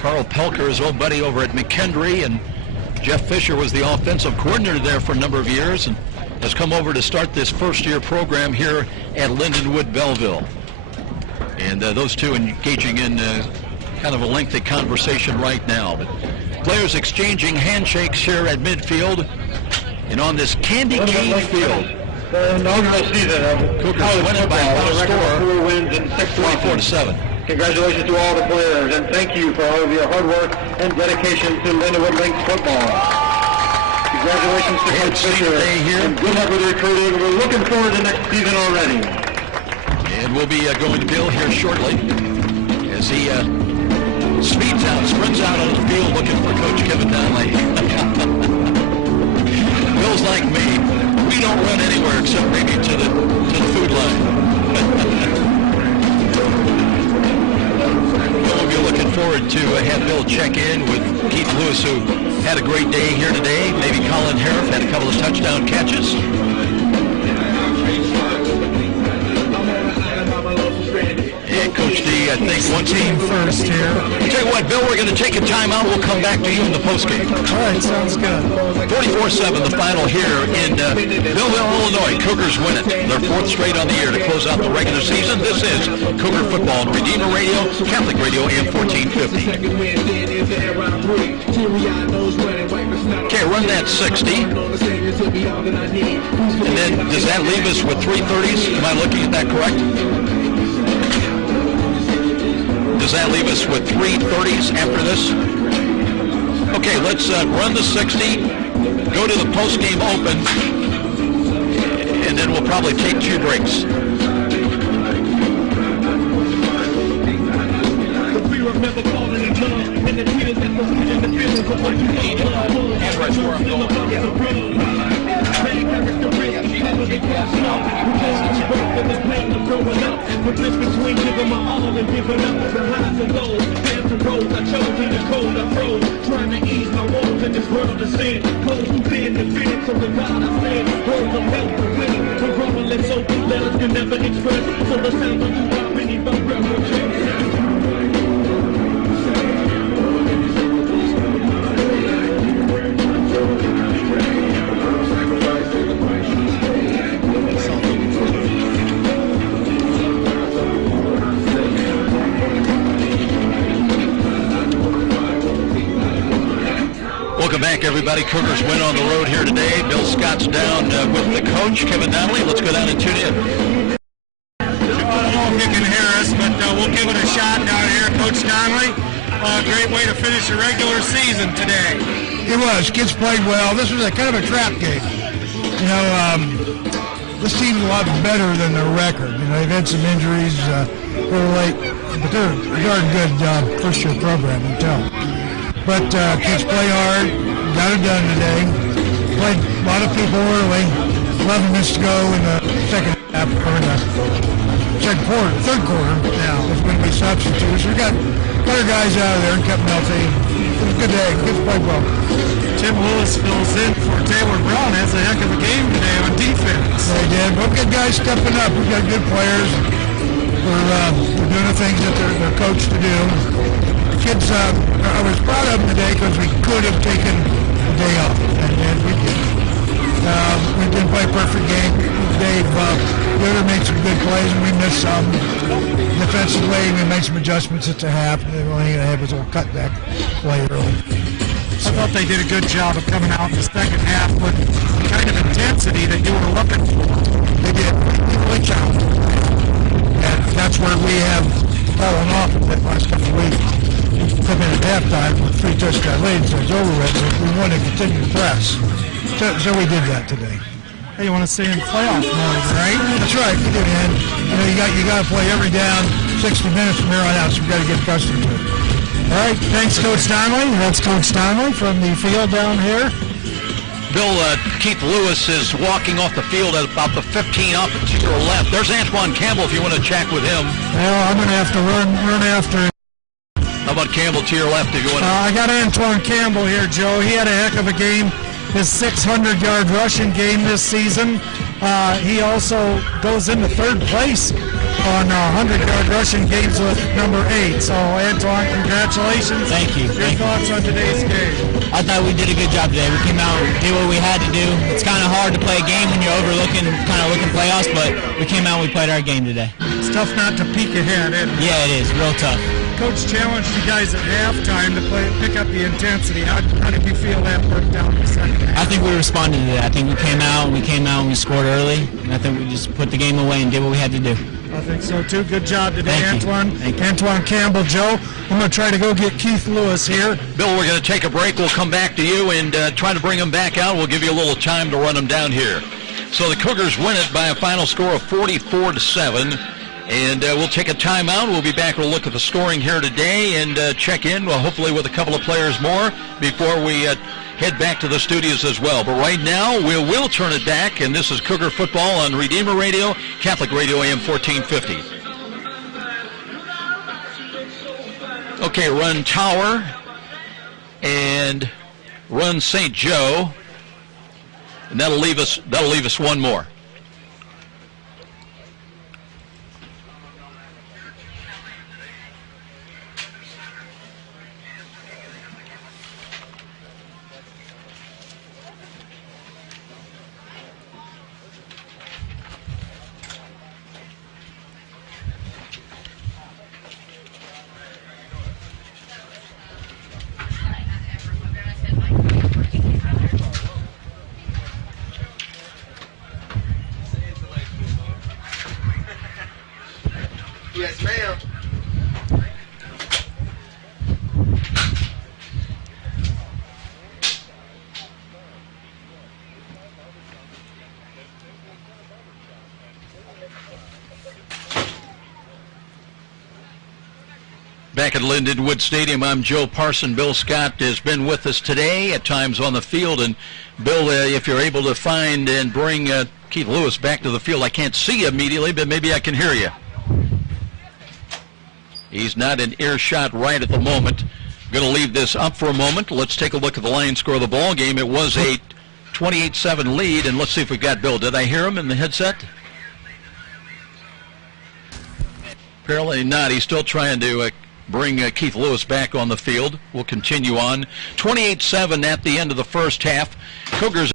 Carl Pelker, his old buddy over at McKendree, and Jeff Fisher was the offensive coordinator there for a number of years and has come over to start this first-year program here at Lindenwood Belleville. And those two engaging in kind of a lengthy conversation right now. But players exchanging handshakes here at midfield and on this candy cane field. The inaugural season of Cougars winning by a score, 4 wins and 6 losses. 24-7. Congratulations to all the players, and thank you for all of your hard work and dedication to Lindenwood Lynx football. Congratulations to Coach Fisher. And good luck with recruiting. We're looking forward to next season already. And we'll be going to Bill here shortly as he speeds out, sprints out on the field looking for Coach Kevin Donnelly. Bill's like me. We don't run anywhere except maybe to the food line. We'll be looking forward to have Bill check in with Keith Lewis, who had a great day here today. Maybe Colin Harriff had a couple of touchdown catches. And Coach D, I think one team first here. I'll tell you what, Bill, we're going to take a timeout. We'll come back to you in the postgame. All right, sounds good. 44-7, the final here in Millville, Illinois. Cougars win it. Their fourth straight on the year to close out the regular season. This is Cougar Football on Redeemer Radio, Catholic Radio, AM 1450. Okay, run that 60. And then does that leave us with 330s? Am I looking at that correct? Does that leave us with 330s after this? Okay, let's run the 60, go to the post-game open, and then we'll probably take 2 breaks. And right where I'm going. But this between giving my all and giving up the highs and lows. Dance and roads, I chose in the cold I froze. Trying to ease my woes in this world of sin. Cold who been defeated, so the God I stand. Words of help and winning. For rumbling so letters can never express. So the sound of you are many but revolution. Welcome back, everybody. Cougars win on the road here today. Bill Scott's down with the coach, Kevin Donnelly. Let's go down and tune in. I don't know if you can hear us, but we'll give it a shot down here. Coach Donnelly, great way to finish the regular season today. It was. Kids played well. This was a kind of a trap game. You know, this team's a lot better than their record. You know, they've had some injuries. They're late, but they're a good first-year program, you can tell. But kids play hard, got it done today. Played a lot of people early. 11 minutes to go in the second half, or in the third quarter. Now there's going to be substitutes. We got better guys out of there and kept them healthy. It was a good day. Kids played well. Tim Lewis fills in for Taylor Brown. Has a heck of a game today on defense. They did. We've got guys stepping up. We've got good players. We're doing the things that they're coached to do. Kids, I was proud of them today because we could have taken a day off, and we didn't. We didn't play a perfect game. Dave Yoder made some good plays, and we missed some. Defensively, we made some adjustments at the half. The only thing I had was a little cutback play early. I thought they did a good job of coming out in the second half with the kind of intensity that you were looking for. They did. They really challenged. And that's where we have fallen off in the last couple of weeks. Come in at halftime with 3 touchdown leads, so it's over with. We want to continue to press. So we did that today. Hey, you want to stay in playoff mode, right? That's right. We did, man. You know, you got to play every down 60 minutes from here on out, so we got to get accustomed to it. All right, thanks, Coach Donnelly. That's Coach Donnelly from the field down here. Bill, Keith Lewis is walking off the field at about the 15 up to your left. There's Antoine Campbell if you want to check with him. Well, I'm going to have to run after. How about Campbell to your left if you want to? I got Antoine Campbell here, Joe. He had a heck of a game. His 600-yard rushing game this season. He also goes into third place on 100-yard rushing games with number 8. So, Antoine, congratulations. Thank you. Your thoughts on today's game? I thought we did a good job today. We came out and did what we had to do. It's kind of hard to play a game when you're overlooking, kind of looking playoffs, but we came out and we played our game today. It's tough not to peek ahead, isn't it? Yeah, it is. Real tough. Coach challenged you guys at halftime to pick up the intensity. How did you feel that worked out in the second half? I think we responded to that. I think we came out and we scored early, and I think we just put the game away and did what we had to do. I think so too. Good job today, Thank you. Antoine. Antoine Campbell. Joe, I'm going to try to go get Keith Lewis here. Bill, we're going to take a break. We'll come back to you and try to bring him back out. We'll give you a little time to run him down here. So the Cougars win it by a final score of 44-7. And we'll take a timeout. We'll be back. We'll look at the scoring here today and check in, well, hopefully with a couple of players more before we head back to the studios as well. But right now, we will turn it back, and this is Cougar Football on Redeemer Radio, Catholic Radio AM 1450. Okay, run Tower and run St. Joe, and that'll leave us one more. Yes, ma'am. Back at Lindenwood Stadium, I'm Joe Parson. Bill Scott has been with us today, at times on the field. And Bill, if you're able to find and bring Keith Lewis back to the field, I can't see you immediately, but maybe I can hear you. He's not in earshot right at the moment. Going to leave this up for a moment. Let's take a look at the line score of the ball game. It was a 28-7 lead, and let's see if we've got Bill. Did I hear him in the headset? Apparently not. He's still trying to bring Keith Lewis back on the field. We'll continue on. 28-7 at the end of the first half. Cougars